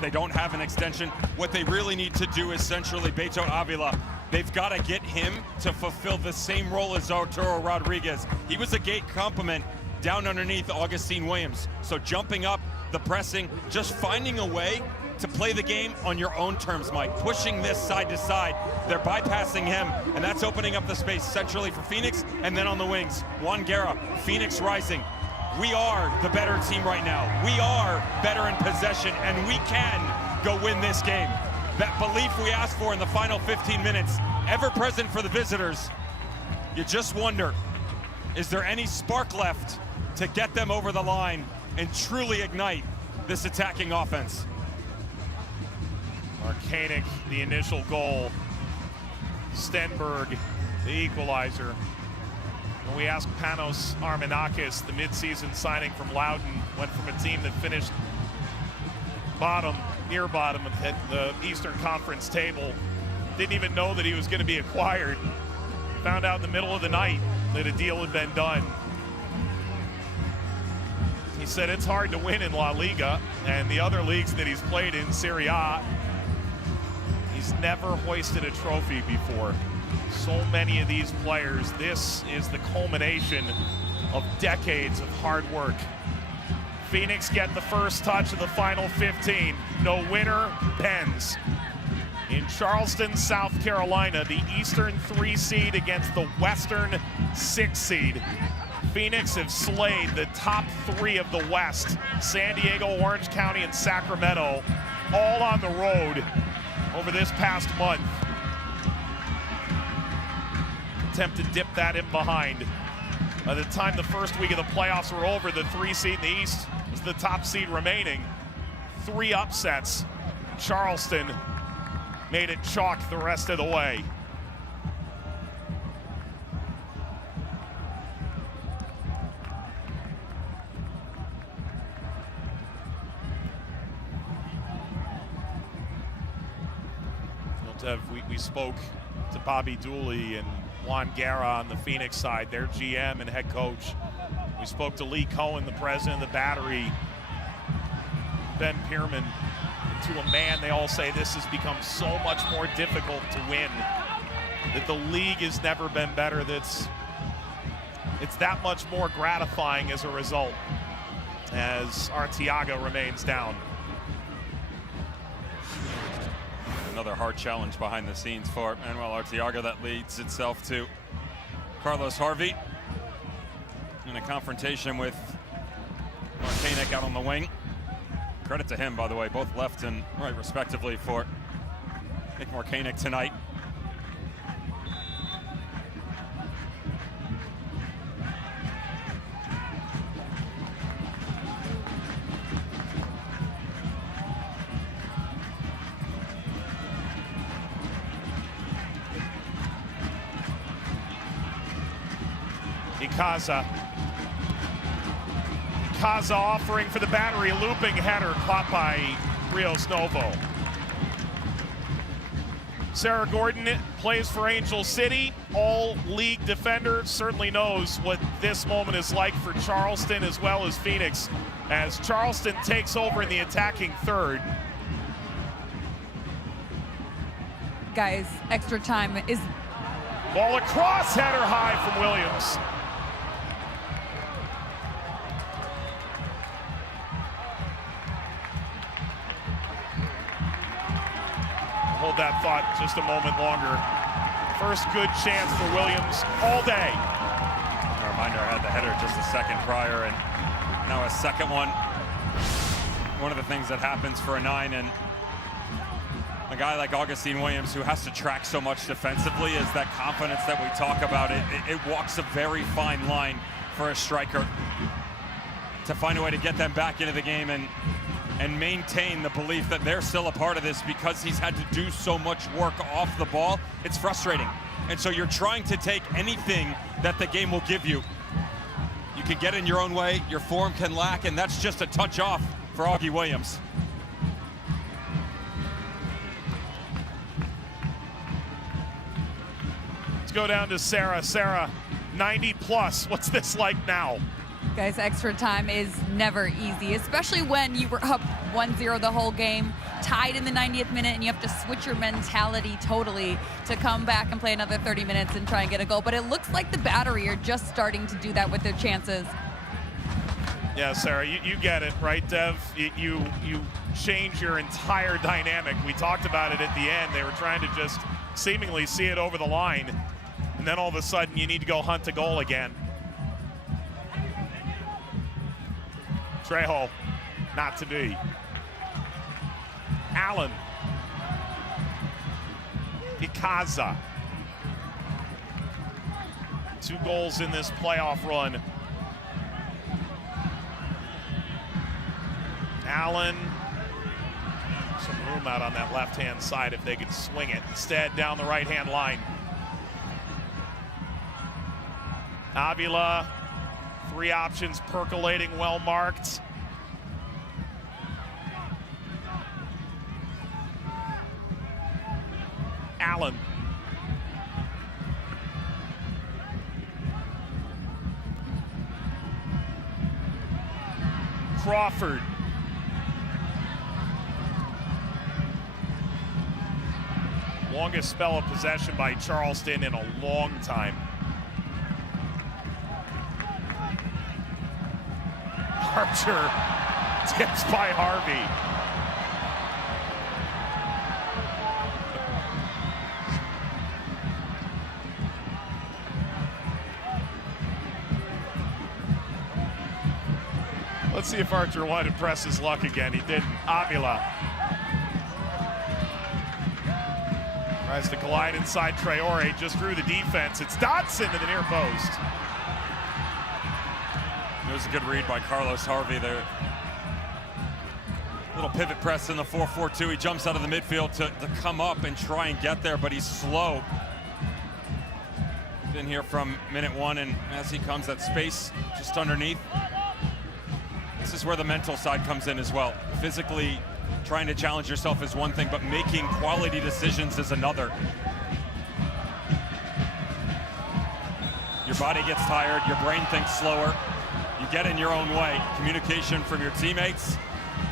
They don't have an extension. What they really need to do is centrally Beto Avila. They've got to get him to fulfill the same role as Arturo Rodriguez. He was a gate complement down underneath Augustine Williams. So jumping up, the pressing, just finding a way to play the game on your own terms, Mike. Pushing this side to side. They're bypassing him, and that's opening up the space centrally for Phoenix, and then on the wings, Juan Guerra, Phoenix rising. We are the better team right now. We are better in possession, and we can go win this game. That belief we asked for in the final 15 minutes, ever present for the visitors. You just wonder, is there any spark left to get them over the line and truly ignite this attacking offense? Markanik, the initial goal. Stenberg, the equalizer. When we asked Panos Armenakis, the midseason signing from Loudoun, went from a team that finished bottom, near bottom of the Eastern Conference table. Didn't even know that he was going to be acquired. Found out in the middle of the night that a deal had been done. He said it's hard to win in La Liga and the other leagues that he's played in, Serie A. He's never hoisted a trophy before. So many of these players, this is the culmination of decades of hard work. Phoenix get the first touch of the final 15. No winner bends. In Charleston, South Carolina, the Eastern 3 seed against the Western 6 seed. Phoenix have slayed the top 3 of the West, San Diego, Orange County, and Sacramento, all on the road over this past month. Attempt to dip that in behind. By the time the first week of the playoffs were over, the 3 seed in the East was the top seed remaining. 3 upsets. Charleston made it chalk the rest of the way. We spoke to Bobby Dooley and Juan Guerra on the Phoenix side, their GM and head coach. We spoke to Lee Cohen, the president of the Battery, Ben Pierman. And to a man, they all say this has become so much more difficult to win, that the league has never been better. It's that much more gratifying as a result, as Arteaga remains down. Another hard challenge behind the scenes for Manuel Arteaga that leads itself to Carlos Harvey in a confrontation with Markanik out on the wing. Credit to him, by the way, both left and right respectively for Nick Markanik tonight. Kaza offering for the Battery, looping header caught by Rios Novo. Sarah Gordon plays for Angel City, all-league defender, certainly knows what this moment is like for Charleston as well as Phoenix, as Charleston takes over in the attacking third. Guys, extra time is... Ball across, header high from Williams. hold that thought just a moment longer. First good chance for Williams all day. A reminder, I had the header just a second prior, and now a second one. One of the things that happens for a 9, and a guy like Augustine Williams, who has to track so much defensively, is that confidence that we talk about. It walks a very fine line for a striker to find a way to get them back into the game and maintain the belief that they're still a part of this, because he's had to do so much work off the ball. It's frustrating. And so you're trying to take anything that the game will give you. You can get in your own way, your form can lack, and that's just a touch off for Augie Williams. Let's go down to Sarah. Sarah, 90 plus. What's this like now? Guys, extra time is never easy, especially when you were up 1-0 the whole game, tied in the 90th minute, and you have to switch your mentality totally to come back and play another 30 minutes and try and get a goal. But it looks like the Battery are just starting to do that with their chances. Yeah, Sarah, you get it, right, Dev? You change your entire dynamic. We talked about it at the end. They were trying to just seemingly see it over the line, and then all of a sudden you need to go hunt a goal again. Trejo, not to be. Allen. Ikaza. 2 goals in this playoff run. Allen. Some room out on that left-hand side if they could swing it. Instead, down the right-hand line. Avila. 3 options percolating, well marked. Allen. Crawford. Longest spell of possession by Charleston in a long time. Archer tips by Harvey. Let's see if Archer wanted to press his luck again. He didn't. Avila tries to collide inside Traore, just through the defense. It's Dotson to the near post. It was a good read by Carlos Harvey there. Little pivot press in the 4-4-2. He jumps out of the midfield to come up and try and get there, but he's slow. Been here from minute 1, and as he comes, that space just underneath. This is where the mental side comes in as well. Physically trying to challenge yourself is one thing, but making quality decisions is another. Your body gets tired, your brain thinks slower. You get in your own way. Communication from your teammates,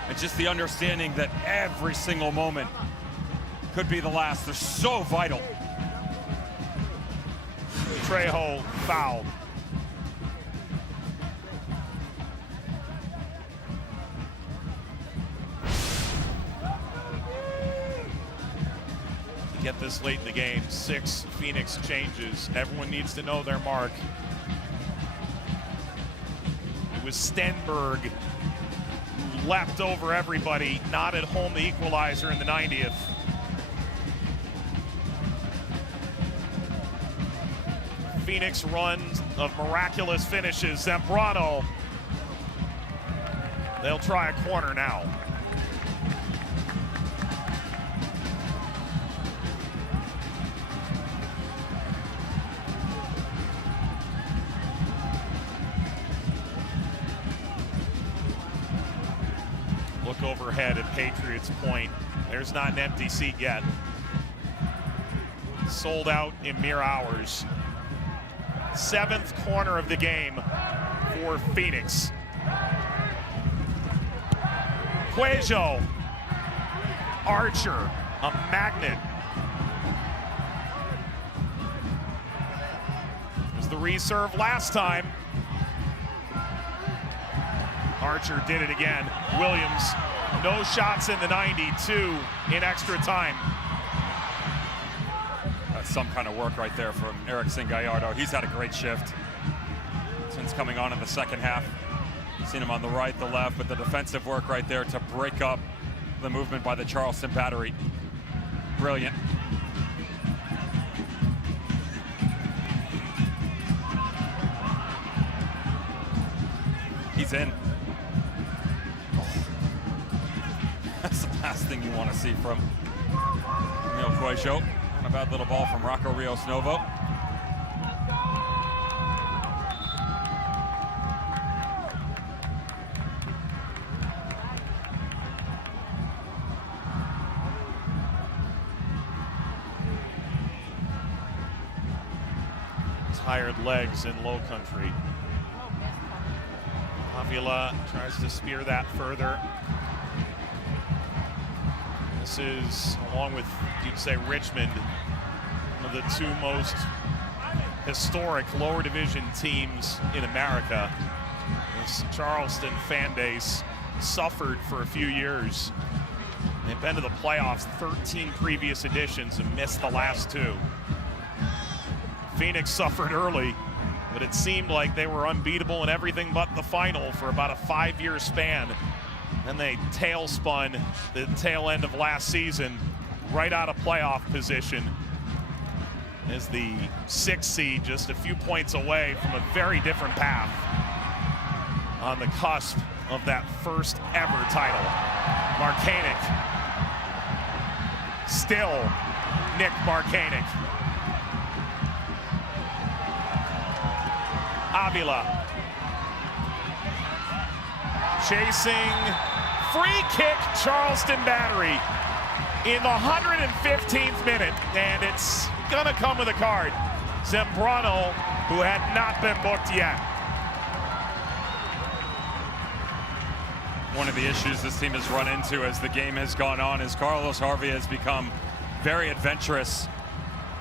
and just the understanding that every single moment could be the last. They're so vital. Trejo fouled. To get this late in the game, 6 Phoenix changes. Everyone needs to know their mark. It was Stenberg who leapt over everybody, not at home the equalizer in the 90th. Phoenix run of miraculous finishes. Zambrano. They'll try a corner now. Look overhead at Patriots Point. There's not an empty seat yet. Sold out in mere hours. 7th corner of the game for Phoenix. Cuejo. Archer, a magnet. It was the reserve last time. Archer did it again. Williams, no shots in the 92 in extra time. That's some kind of work right there from Erickson Gallardo. He's had a great shift since coming on in the second half. Seen him on the right, the left, but the defensive work right there to break up the movement by the Charleston battery. Brilliant. He's in. That's the last thing you want to see from Emil Cuello. A bad little ball from Rocco Rios Novo. Tired legs in low country. Avila tries to spear that further. This is, along with, you'd say, Richmond, one of the two most historic lower division teams in America. This Charleston fan base suffered for a few years. They've been to the playoffs 13 previous editions and missed the last two. Phoenix suffered early, but it seemed like they were unbeatable in everything but the final for about a 5-year span. Then they tailspun the tail end of last season, right out of playoff position as the 6th seed, just a few points away from a very different path on the cusp of that first ever title. Marcanic, still Nick Marcanic. Avila chasing, free kick, Charleston battery in the 115th minute, and it's gonna come with a card. Zambrano, who had not been booked yet. One of the issues this team has run into as the game has gone on is Carlos Harvey has become very adventurous.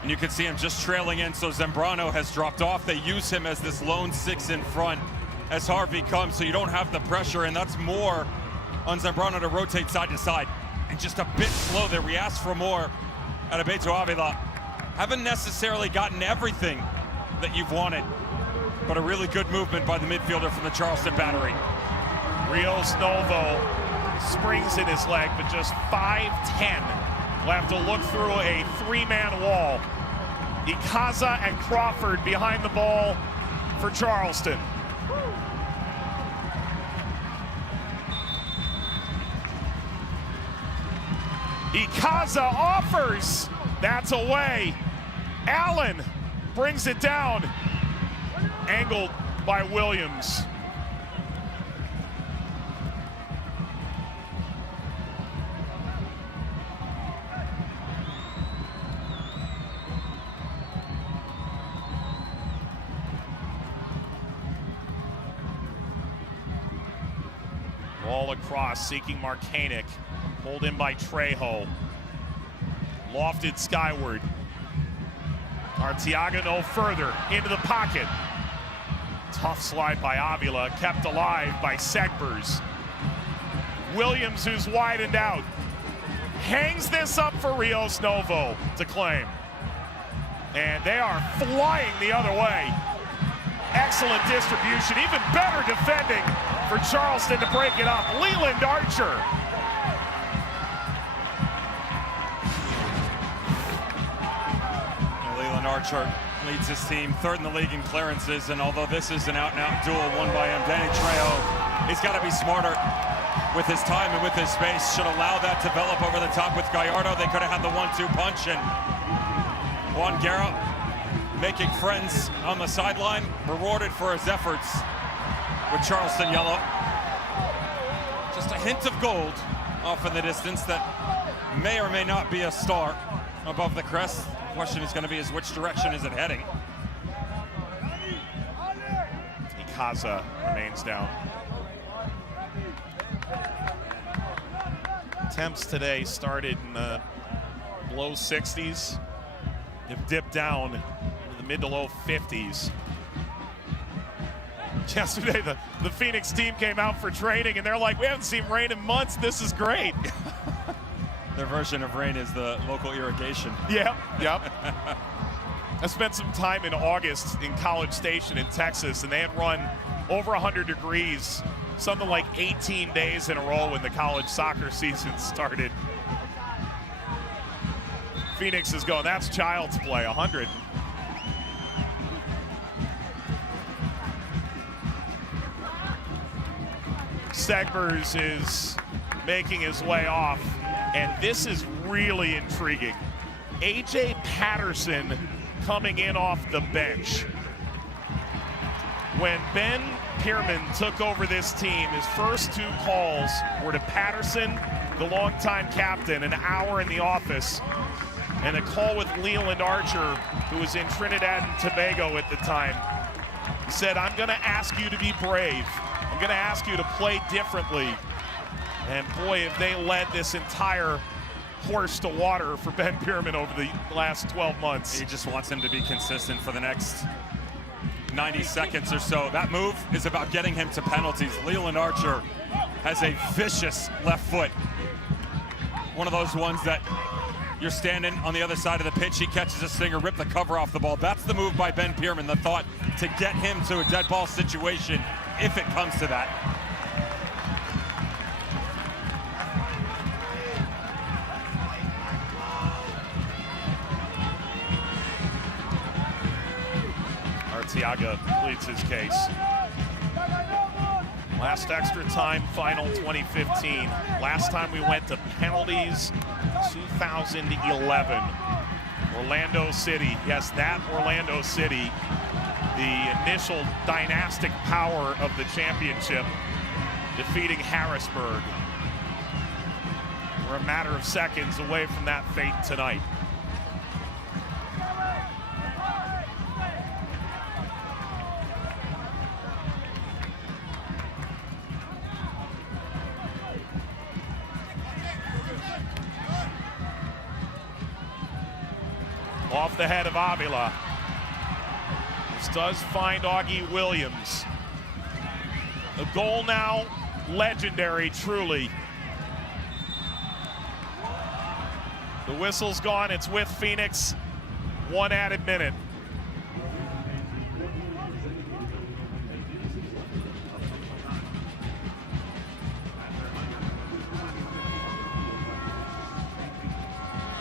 And you can see him just trailing in, so Zambrano has dropped off. They use him as this lone 6 in front as Harvey comes, so you don't have the pressure, and that's more on Zambrano to rotate side to side. And just a bit slow there. We asked for more out of Beto Avila. Haven't necessarily gotten everything that you've wanted, but a really good movement by the midfielder from the Charleston battery. Rios Novo springs in his leg, but just 5'10". We'll have to look through a 3-man wall. Ikaza and Crawford behind the ball for Charleston. Ikaza offers. That's away. Allen brings it down. Angled by Williams. Ball across, seeking Marcanic. Pulled in by Trejo. Lofted skyward. Arteaga no further, into the pocket. Tough slide by Avila, kept alive by Segbers. Williams, who's widened out, hangs this up for Rios Novo to claim. And they are flying the other way. Excellent distribution, even better defending for Charleston to break it up. Leland Archer. Leland Archer leads his team third in the league in clearances, and although this is an out-and-out duel won by him, Danny Trejo, he's got to be smarter with his time and with his space. Should allow that to develop over the top with Gallardo. They could have had the 1-2 punch, and Juan Guerra making friends on the sideline, rewarded for his efforts with Charleston yellow. Just a hint of gold off in the distance that may or may not be a star above the crest. The question is going to be is which direction is it heading? Ikaza remains down. Temps today started in the low 60s. They've dipped down into the mid to low 50s. Yesterday, the Phoenix team came out for training, and they're like, we haven't seen rain in months. This is great. Their version of rain is the local irrigation. Yep. I spent some time in August in College Station in Texas, and they had run over 100 degrees, something like 18 days in a row when the college soccer season started. Phoenix is going, that's child's play, 100. Segbers is making his way off, and this is really intriguing. A.J. Patterson coming in off the bench. When Ben Pierman took over this team, his first 2 calls were to Patterson, the longtime captain, an hour in the office, and a call with Leland Archer, who was in Trinidad and Tobago at the time. He said, I'm going to ask you to be brave. I'm going to ask you to play differently. And boy, have they led this entire horse to water for Ben Pierman over the last 12 months. He just wants him to be consistent for the next 90 seconds or so. That move is about getting him to penalties. Leland Archer has a vicious left foot. One of those ones that you're standing on the other side of the pitch, he catches a stinger, rip the cover off the ball. That's the move by Ben Pierman, the thought to get him to a dead ball situation if it comes to that. Arteaga pleads his case. Last extra time final 2015. Last time we went to penalties 2011. Orlando City, yes, that Orlando City, the initial dynastic power of the championship, defeating Harrisburg. We're a matter of seconds away from that fate tonight. Off the head of Avila. This does find Augie Williams. A goal now, legendary, truly. The whistle's gone, it's with Phoenix. 1 added minute.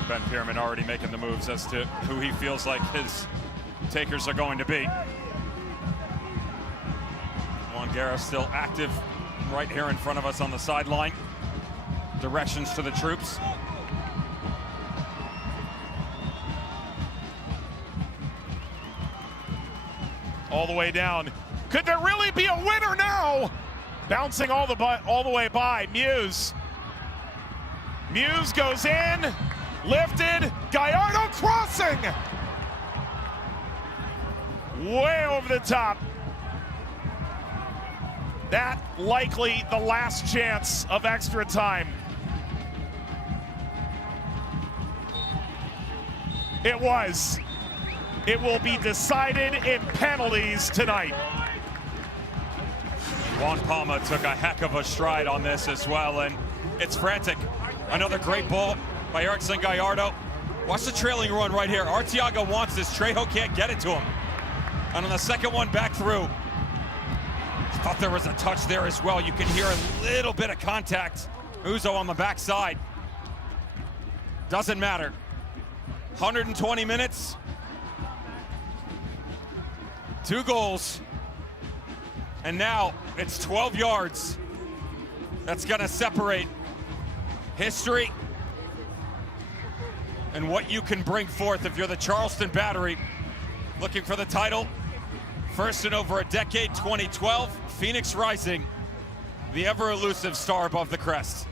Ben Pierman already making the moves as to who he feels like his takers are going to be. Juan Guerra still active right here in front of us on the sideline. Directions to the troops. All the way down. Could there really be a winner now? Bouncing all the way by Muse. Muse goes in. Lifted, Gallardo crossing! Way over the top. That likely the last chance of extra time. It was. It will be decided in penalties tonight. Juan Palma took a heck of a stride on this as well, and it's frantic. Another great ball by Erickson Gallardo. Watch the trailing run right here. Arteaga wants this. Trejo can't get it to him. And on the second one back through, thought there was a touch there as well. You can hear a little bit of contact. Uzo on the backside. Doesn't matter. 120 minutes. 2 goals. And now it's 12 yards. That's gonna separate history and what you can bring forth if you're the Charleston Battery looking for the title. First in over a decade, 2012, Phoenix Rising, the ever elusive star above the crest.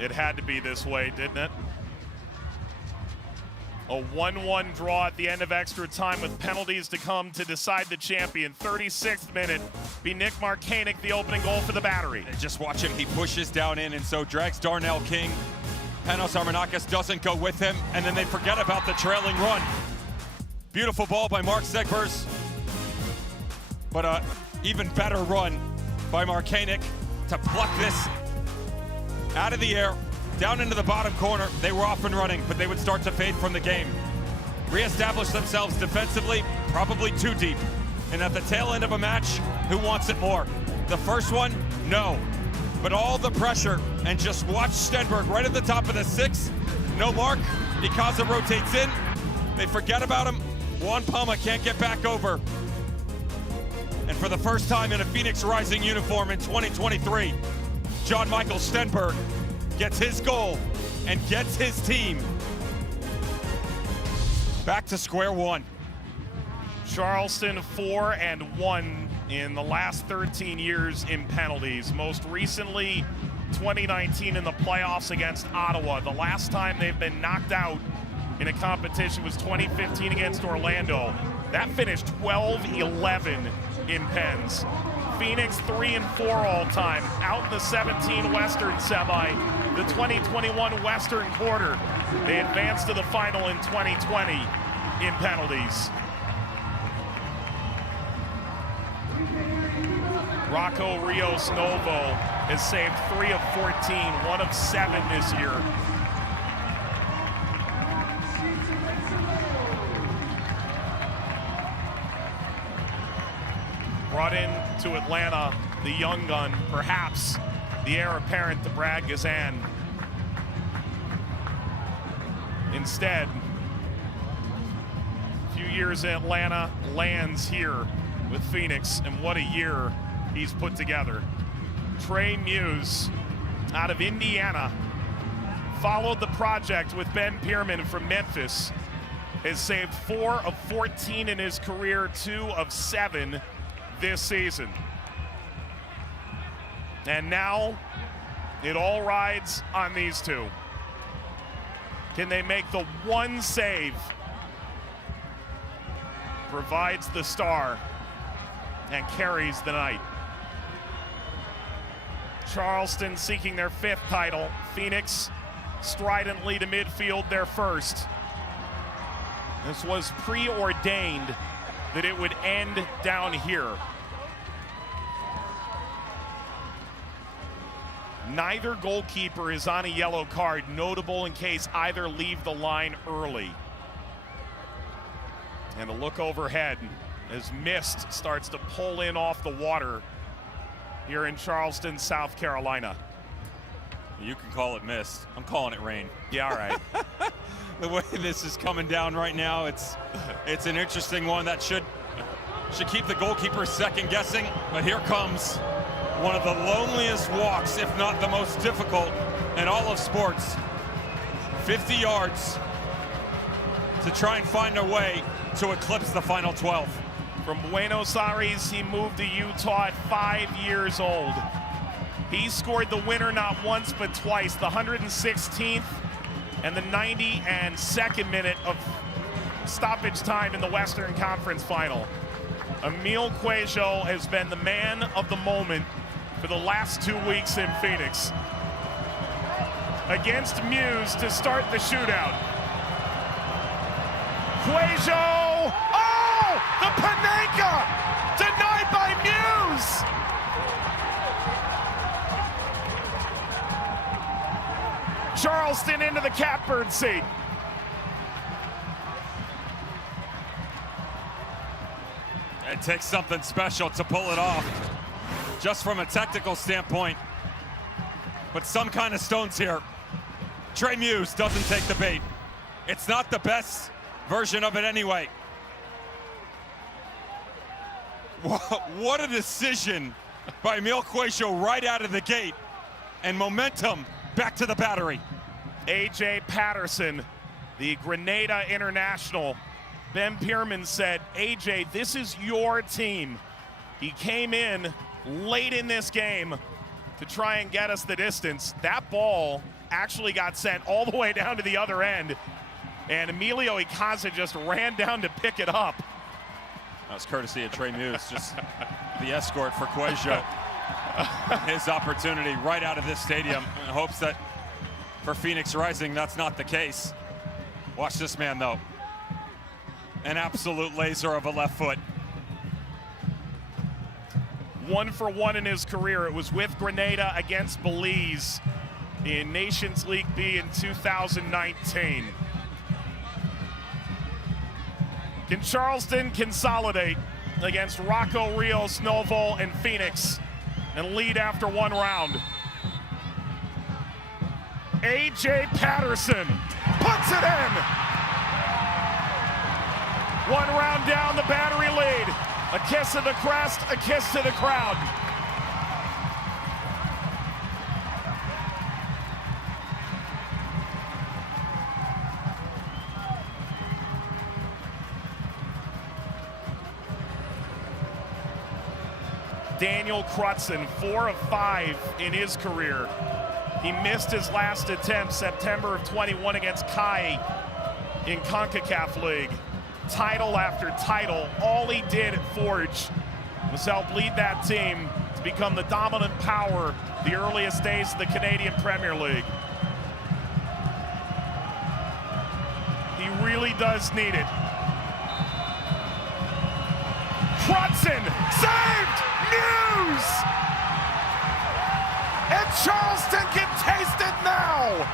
It had to be this way, didn't it? A 1-1 draw at the end of extra time with penalties to come to decide the champion. 36th minute, be Nick Markanek, the opening goal for the Battery. And just watch him, he pushes down in and so drags Darnell King. Panos Armanakis doesn't go with him, and then they forget about the trailing run. Beautiful ball by Mark Segbers, but an even better run by Markanek to pluck this out of the air, down into the bottom corner. They were off and running, but they would start to fade from the game. reestablish themselves defensively, probably too deep. And at the tail end of a match, who wants it more? The first one, no. But all the pressure, and just watch Stenberg right at the top of the 6. No mark, Ikaza rotates in. They forget about him. Juan Palma can't get back over. And for the first time in a Phoenix Rising uniform in 2023, John Michael Stenberg gets his goal and gets his team back to square one. Charleston 4-1 in the last 13 years in penalties. Most recently, 2019 in the playoffs against Ottawa. The last time they've been knocked out in a competition was 2015 against Orlando. That finished 12-11 in pens. Phoenix 3-4 all time, out in the 17 Western semi, the 2021 Western quarter. They advanced to the final in 2020 in penalties. Rocco Rios Novo has saved 3 of 14, 1 of 7 this year. Brought in to Atlanta, the young gun, perhaps the heir apparent to Brad Gazan. Instead, a few years in Atlanta, lands here with Phoenix, and what a year he's put together. Trey Muse, out of Indiana, followed the project with Ben Pierman from Memphis, has saved 4 of 14 in his career, 2 of 7 this season. And now it all rides on these two. Can they make the one save? Provides the star and carries the night. Charleston seeking their 5th title. Phoenix stridently to midfield, their first. This was preordained that it would end down here. Neither goalkeeper is on a yellow card, notable in case either leave the line early. And a look overhead as mist starts to pull in off the water here in Charleston, South Carolina. You can call it mist. I'm calling it rain. Yeah, all right. The way this is coming down right now, it's an interesting one that should keep the goalkeeper second guessing. But here comes one of the loneliest walks, if not the most difficult in all of sports. 50 yards to try and find a way to eclipse the final 12. From Buenos Aires, he moved to Utah at 5 years old. He scored the winner not once but twice, the 116th and the 92nd minute of stoppage time in the Western Conference Final. Emil Cuello has been the man of the moment for the last 2 weeks in Phoenix. Against Muse to start the shootout. Cuello, oh, the Panenka, denied by Muse. Charleston into the catbird seat. It takes something special to pull it off, just from a technical standpoint. But some kind of stones here. Trey Muse doesn't take the bait. It's not the best version of it anyway. What a decision by Emil Cuello right out of the gate. And momentum back to the battery. A.J. Patterson, the Grenada international. Ben Pierman said, A.J., this is your team. He came in late in this game to try and get us the distance. That ball actually got sent all the way down to the other end, and Emilio Ikaza just ran down to pick it up. That was courtesy of Trey Muse, just the escort for Cuello. His opportunity right out of this stadium, in hopes that for Phoenix Rising, that's not the case. Watch this man, though. An absolute laser of a left foot. 1 for 1 in his career. It was with Grenada against Belize in Nations League B in 2019. Can Charleston consolidate against Rocco Rios Novo and Phoenix and lead after one round? A.J. Patterson puts it in. One round down, the Battery lead. A kiss of the crest, a kiss to the crowd. Daniel Crutzen, 4 of 5 in his career. He missed his last attempt September of 21 against Kai in CONCACAF League. Title after title, all he did at Forge was help lead that team to become the dominant power the earliest days of the Canadian Premier League. He really does need it. Crutzen saved! News! And Charleston can taste it now!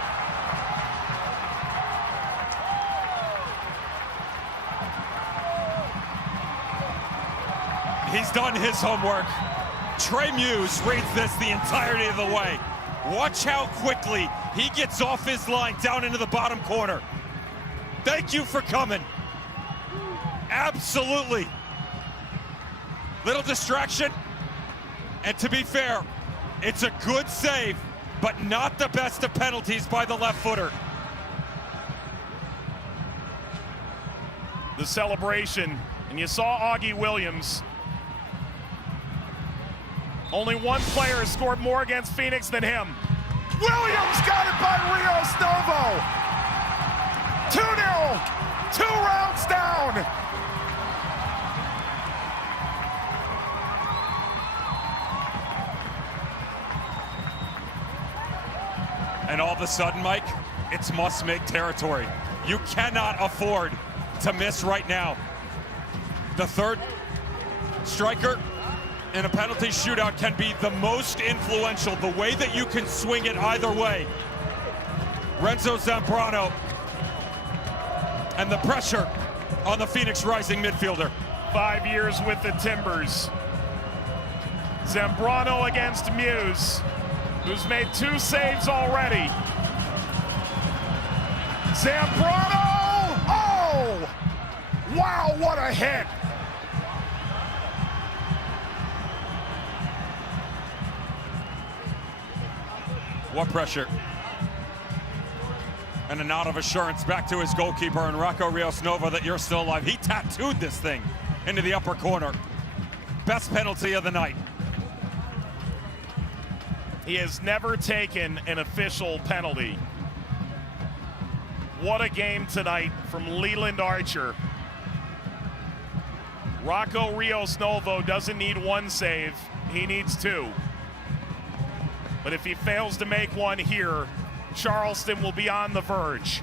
He's done his homework. Trey Muse reads this the entirety of the way. Watch how quickly he gets off his line down into the bottom corner. Thank you for coming. Absolutely. Little distraction. And to be fair, it's a good save, but not the best of penalties by the left footer. The celebration, and you saw Augie Williams. Only one player has scored more against Phoenix than him. Williams got it by Rios Novo. 2-0, 2 rounds down. And all of a sudden, Mike, it's must-make territory. You cannot afford to miss right now. The third striker in a penalty shootout can be the most influential, the way that you can swing it either way. Renzo Zambrano and the pressure on the Phoenix Rising midfielder. 5 years with the Timbers. Zambrano against Muse, who's made 2 saves already. Zambrano! Oh! Wow, what a hit! What pressure. And a nod of assurance back to his goalkeeper and Rocco Rios Novo that you're still alive. He tattooed this thing into the upper corner. Best penalty of the night. He has never taken an official penalty. What a game tonight from Leland Archer. Rocco Rios Novo doesn't need 1 save, he needs 2. But if he fails to make one here, Charleston will be on the verge.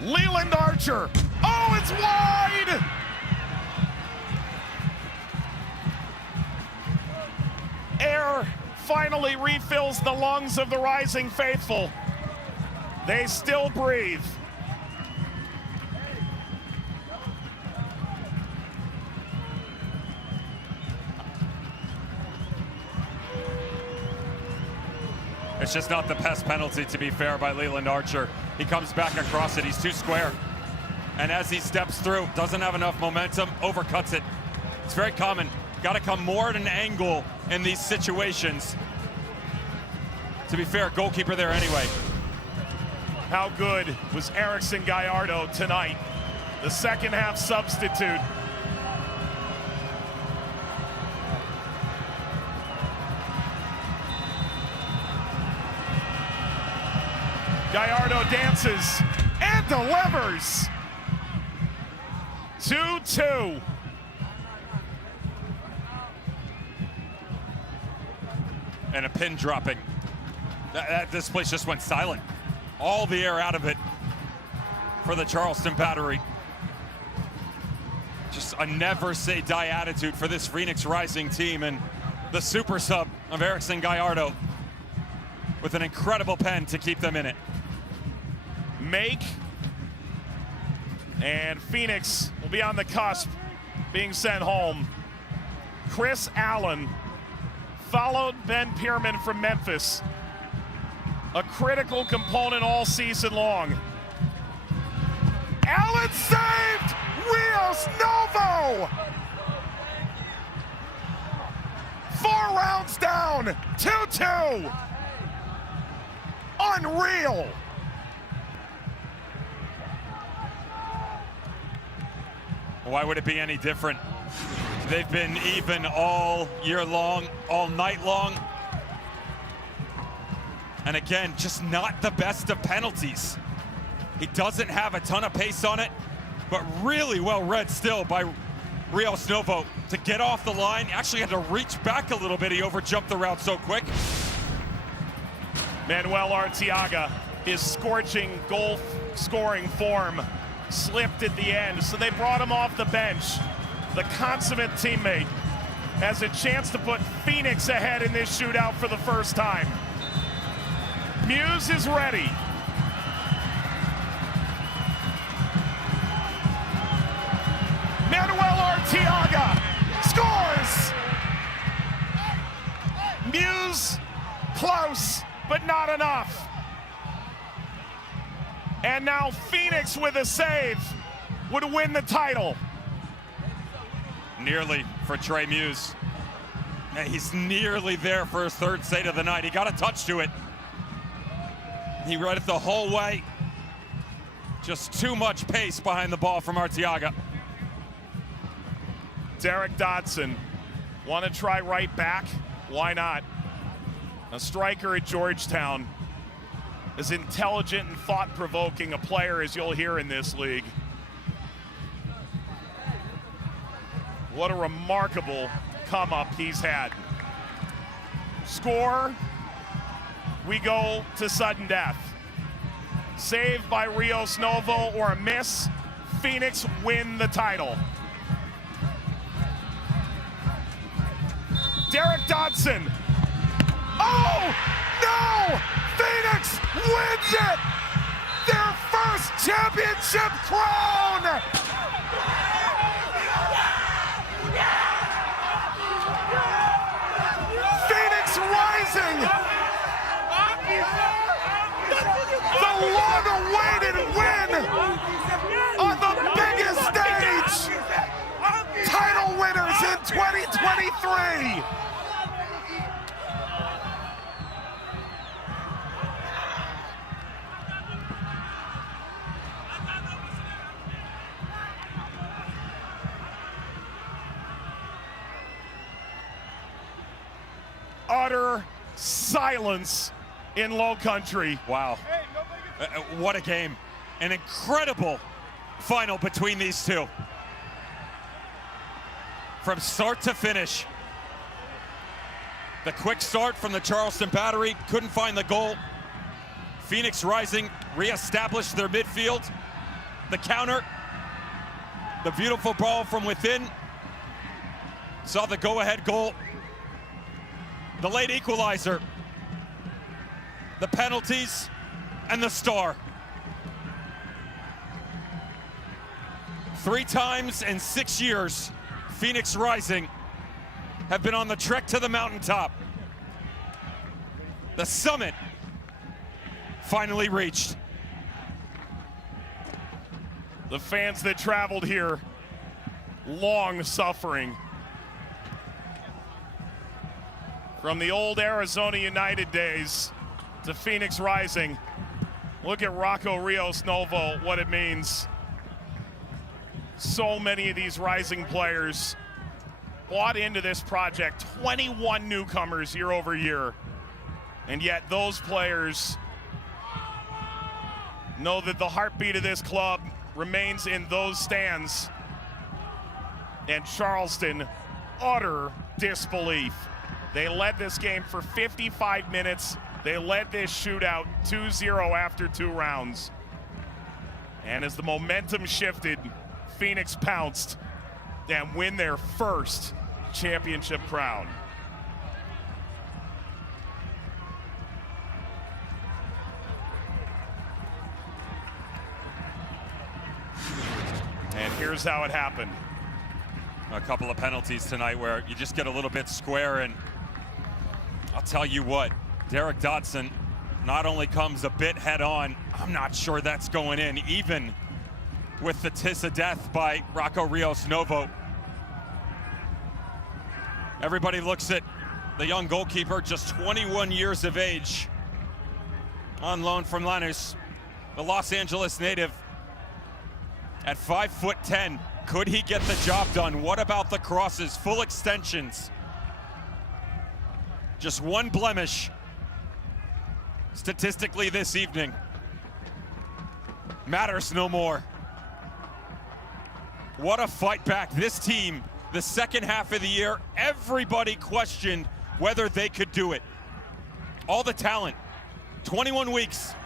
Leland Archer. Oh, it's wide! Air finally refills the lungs of the Rising faithful. They still breathe. It's just not the best penalty, to be fair, by Leland Archer. He comes back across it, he's too square. And as he steps through, doesn't have enough momentum, overcuts it. It's very common. Got to come more at an angle in these situations. To be fair, goalkeeper there anyway. How good was Erickson Gallardo tonight? The second half substitute. Gallardo dances and delivers. 2-2. And a pin dropping. This place just went silent. All the air out of it for the Charleston Battery. Just a never say die attitude for this Phoenix Rising team, and the super sub of Erickson Gallardo with an incredible pen to keep them in it. Make and Phoenix will be on the cusp, being sent home. Chris Allen followed Ben Pierman from Memphis, a critical component all season long. Allen saved Rios Novo! 4 rounds down, 2-2. Unreal. Why would it be any different? They've been even all year long, all night long. And again, just not the best of penalties. He doesn't have a ton of pace on it, but really well read still by Rios Novo to get off the line. Actually had to reach back a little bit. He overjumped the route so quick. Manuel Arteaga, his scorching goal scoring form slipped at the end, so they brought him off the bench. The consummate teammate has a chance to put Phoenix ahead in this shootout for the first time. Muse is ready. Manuel Arteaga scores! Muse close, but not enough. And now Phoenix with a save would win the title. Nearly for Trey Muse. And he's nearly there for his 3rd save of the night. He got a touch to it. He read it the whole way. Just too much pace behind the ball from Arteaga. Derek Dodson, want to try right back? Why not? A striker at Georgetown, as intelligent and thought-provoking a player as you'll hear in this league. What a remarkable come-up he's had. Score, we go to sudden death. Saved by Rios Novo or a miss, Phoenix win the title. Derek Dodson. Oh, no! Phoenix wins it! Their first championship crown! Phoenix rising! The long-awaited win on the biggest stage! Title winners in 2023! Utter silence in Low Country. Wow. What a game. An incredible final between these two. From start to finish. The quick start from the Charleston Battery, couldn't find the goal. Phoenix Rising reestablished their midfield. The counter, the beautiful ball from within. Saw the go-ahead goal. The late equalizer, the penalties, and the star. 3 times in 6 years, Phoenix Rising have been on the trek to the mountaintop. The summit finally reached. The fans that traveled here, long suffering. From the old Arizona United days to Phoenix Rising. Look at Rocco Rios Novo, what it means. So many of these rising players bought into this project, 21 newcomers year over year. And yet those players know that the heartbeat of this club remains in those stands. And Charleston, utter disbelief. They led this game for 55 minutes. They led this shootout 2-0 after 2 rounds. And as the momentum shifted, Phoenix pounced and win their first championship crown. here's how it happened. A couple of penalties tonight where you just get a little bit square, and I'll tell you what, Derek Dotson not only comes a bit head on, I'm not sure that's going in, even with the kiss of death by Rocco Rios Novo. Everybody looks at the young goalkeeper, just 21 years of age, on loan from Lanús, the Los Angeles native. At 5'10", could he get the job done? What about the crosses, full extensions? Just one blemish statistically this evening. Matters no more. What a fight back. This team, the second half of the year, everybody questioned whether they could do it. All the talent, 21 weeks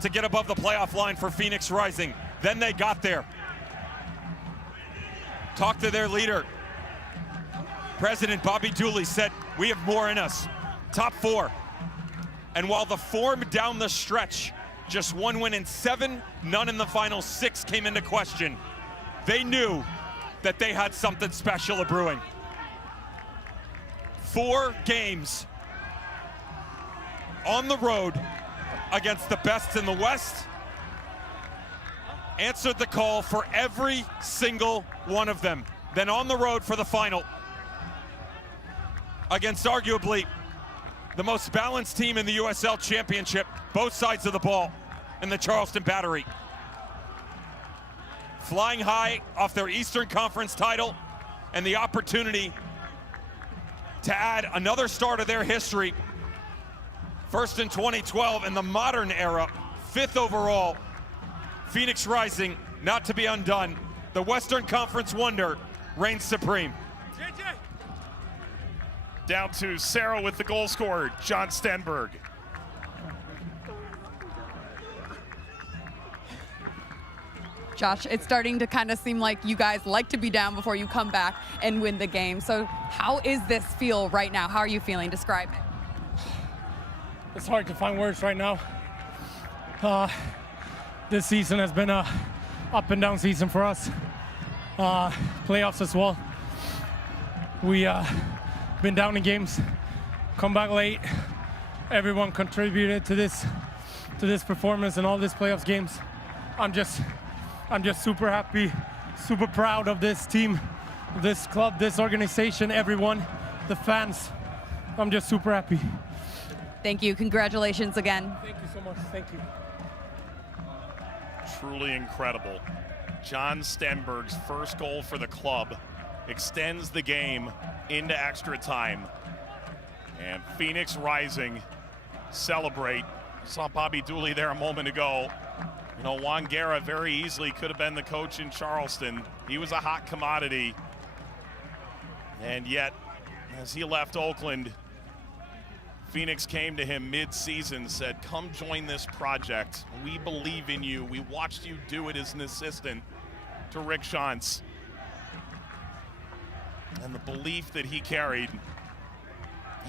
to get above the playoff line for Phoenix Rising. Then they got there. Talked to their leader. President Bobby Dooley said, we have more in us. Top 4. And while the form down the stretch, just 1 win in 7, none in the final 6 came into question, they knew that they had something special brewing. 4 games on the road against the best in the West, answered the call for every single one of them. Then on the road for the final against arguably the most balanced team in the USL Championship, both sides of the ball, in the Charleston Battery. Flying high off their Eastern Conference title and the opportunity to add another star to their history. First in 2012 in the modern era, 5th overall. Phoenix Rising, not to be undone. The Western Conference wonder reigns supreme. Down to Sarah with the goal scorer, John Stenberg. Josh, it's starting to kind of seem like you guys like to be down before you come back and win the game. So how is this feel right now? How are you feeling? Describe it. It's hard to find words right now. This season has been a up and down season for us. Playoffs as well. We been down in games, come back late. Everyone contributed to this performance and all these playoffs games. I'm just super happy, super proud of this team, this club, this organization, everyone, the fans. I'm just super happy. Thank you. Congratulations again. Thank you so much. Thank you. Truly incredible. John Stenberg's first goal for the club extends the game into extra time. And Phoenix Rising celebrate. Saw Bobby Dooley there a moment ago. You know, Juan Guerra very easily could have been the coach in Charleston. He was a hot commodity. And yet, as he left Oakland, Phoenix came to him mid-season, said, come join this project. We believe in you. We watched you do it as an assistant to Rick Schantz. And the belief that he carried,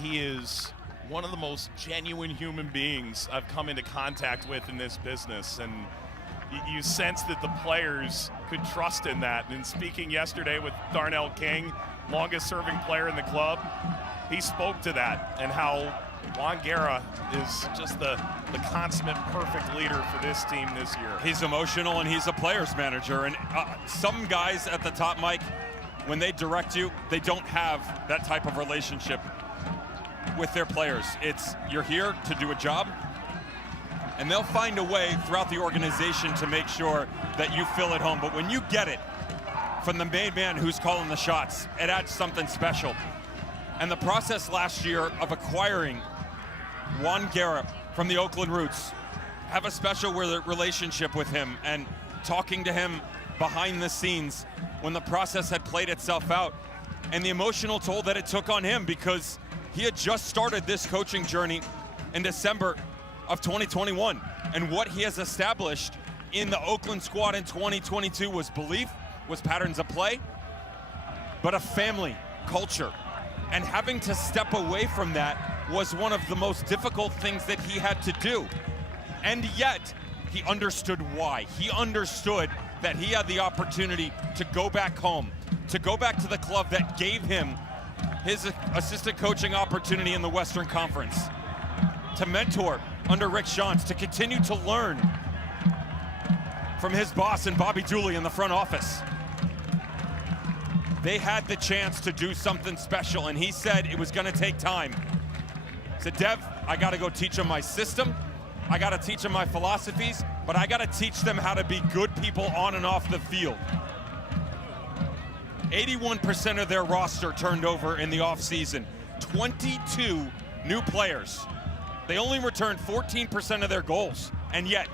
he is one of the most genuine human beings I've come into contact with in this business. And you sense that the players could trust in that. And speaking yesterday with Darnell King, longest serving player in the club, he spoke to that and how Juan Guerra is just the consummate perfect leader for this team this year. He's emotional and he's a player's manager. And some guys at the top, Mike, when they direct you, they don't have that type of relationship with their players. It's, you're here to do a job, and they'll find a way throughout the organization to make sure that you feel at home. But when you get it from the main man who's calling the shots, it adds something special. And the process last year of acquiring Juan Guerra from the Oakland Roots, have a special relationship with him and talking to him behind the scenes when the process had played itself out, and the emotional toll that it took on him, because he had just started this coaching journey in December of 2021. And what he has established in the Oakland squad in 2022 was belief, was patterns of play, but a family culture. And having to step away from that was one of the most difficult things that he had to do. And yet, he understood why. He understood that he had the opportunity to go back home, to go back to the club that gave him his assistant coaching opportunity in the Western Conference, to mentor under Rick Schantz, to continue to learn from his boss and Bobby Dooley in the front office. They had the chance to do something special, and he said it was going to take time. He said, Dev, I got to go teach them my system. I got to teach them my philosophies, but I got to teach them how to be good people on and off the field. 81% of their roster turned over in the offseason. 22 new players. They only returned 14% of their goals, and yet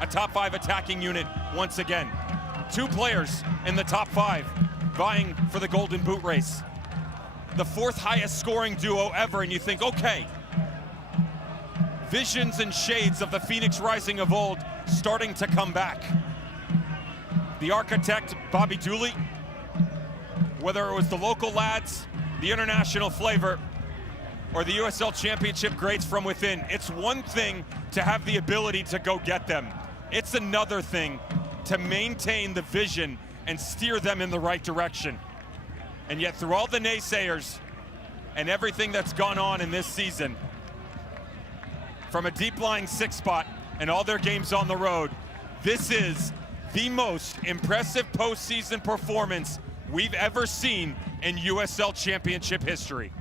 a top 5 attacking unit once again. 2 players in the top 5 vying for the Golden Boot race. The 4th highest scoring duo ever, and you think, okay, visions and shades of the Phoenix Rising of old starting to come back. The architect, Bobby Dooley, whether it was the local lads, the international flavor, or the USL Championship greats from within, it's one thing to have the ability to go get them. It's another thing to maintain the vision and steer them in the right direction. And yet through all the naysayers and everything that's gone on in this season, from a deep lying 6th spot and all their games on the road, this is the most impressive postseason performance we've ever seen in USL Championship history.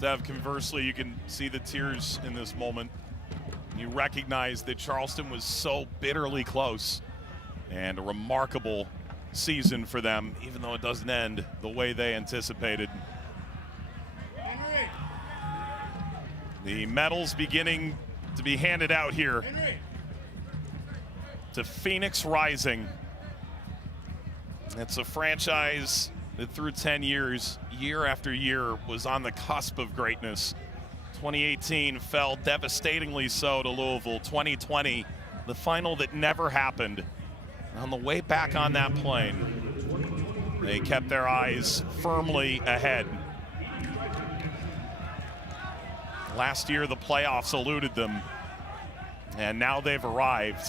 Dev, conversely, you can see the tears in this moment. You recognize that Charleston was so bitterly close, and a remarkable season for them, even though it doesn't end the way they anticipated. The medals beginning to be handed out here to Phoenix Rising. It's a franchise that through 10 years, year after year, was on the cusp of greatness. 2018 fell devastatingly so to Louisville. 2020, the final that never happened. On the way back on that plane, they kept their eyes firmly ahead. Last year, the playoffs eluded them, and now they've arrived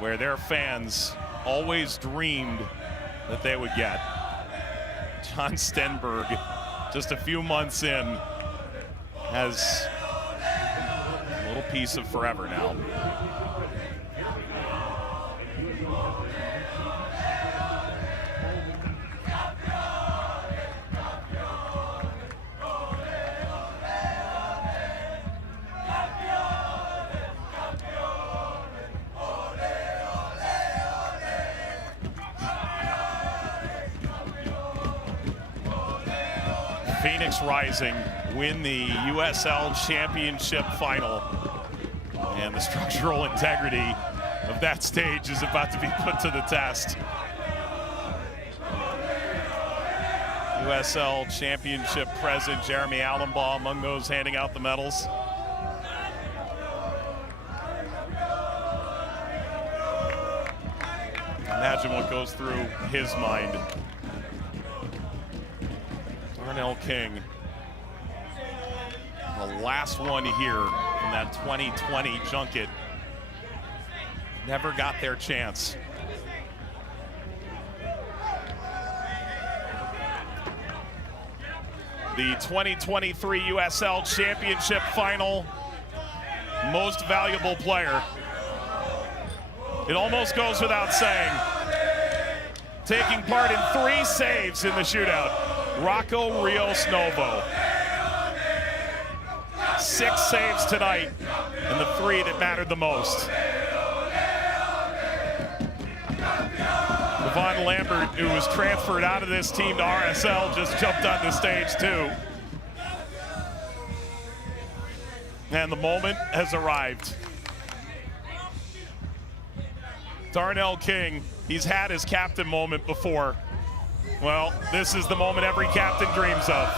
where their fans always dreamed that they would get. John Stenberg, just a few months in, has a little piece of forever now. Phoenix Rising win the USL Championship final, and the structural integrity of that stage is about to be put to the test. USL Championship president Jeremy Allenbaugh among those handing out the medals. Imagine what goes through his mind. Darnell King, the last one here from that 2020 junket, never got their chance. The 2023 USL Championship final, most valuable player. It almost goes without saying. Taking part in 3 saves in the shootout, Rocco Rios Novo. 6 saves tonight, and the 3 that mattered the most. Devon Lambert, who was transferred out of this team to RSL, just jumped on the stage too. And the moment has arrived. Darnell King, he's had his captain moment before. Well, this is the moment every captain dreams of.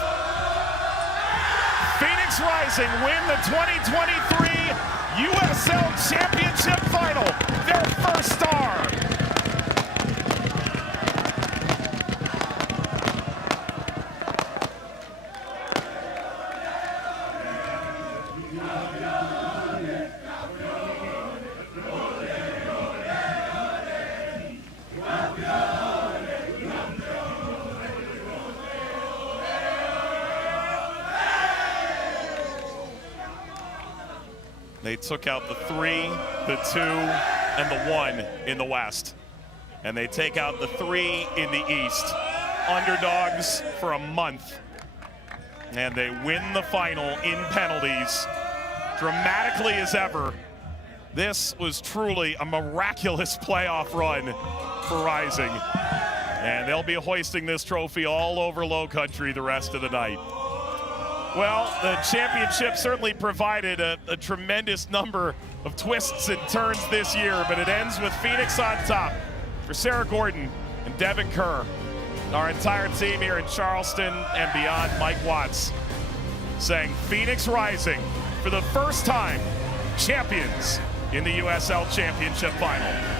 Phoenix Rising win the 2023 USL Championship final, their first star. They took out the 3, the 2, and the 1 in the West. And they take out the 3 in the East. Underdogs for a month. And they win the final in penalties, dramatically as ever. This was truly a miraculous playoff run for Rising. And they'll be hoisting this trophy all over Low Country the rest of the night. Well, the championship certainly provided a tremendous number of twists and turns this year, but it ends with Phoenix on top. For Sarah Gordon and Devin Kerr, our entire team here in Charleston and beyond, Mike Watts saying Phoenix Rising, for the first time, champions in the USL Championship final.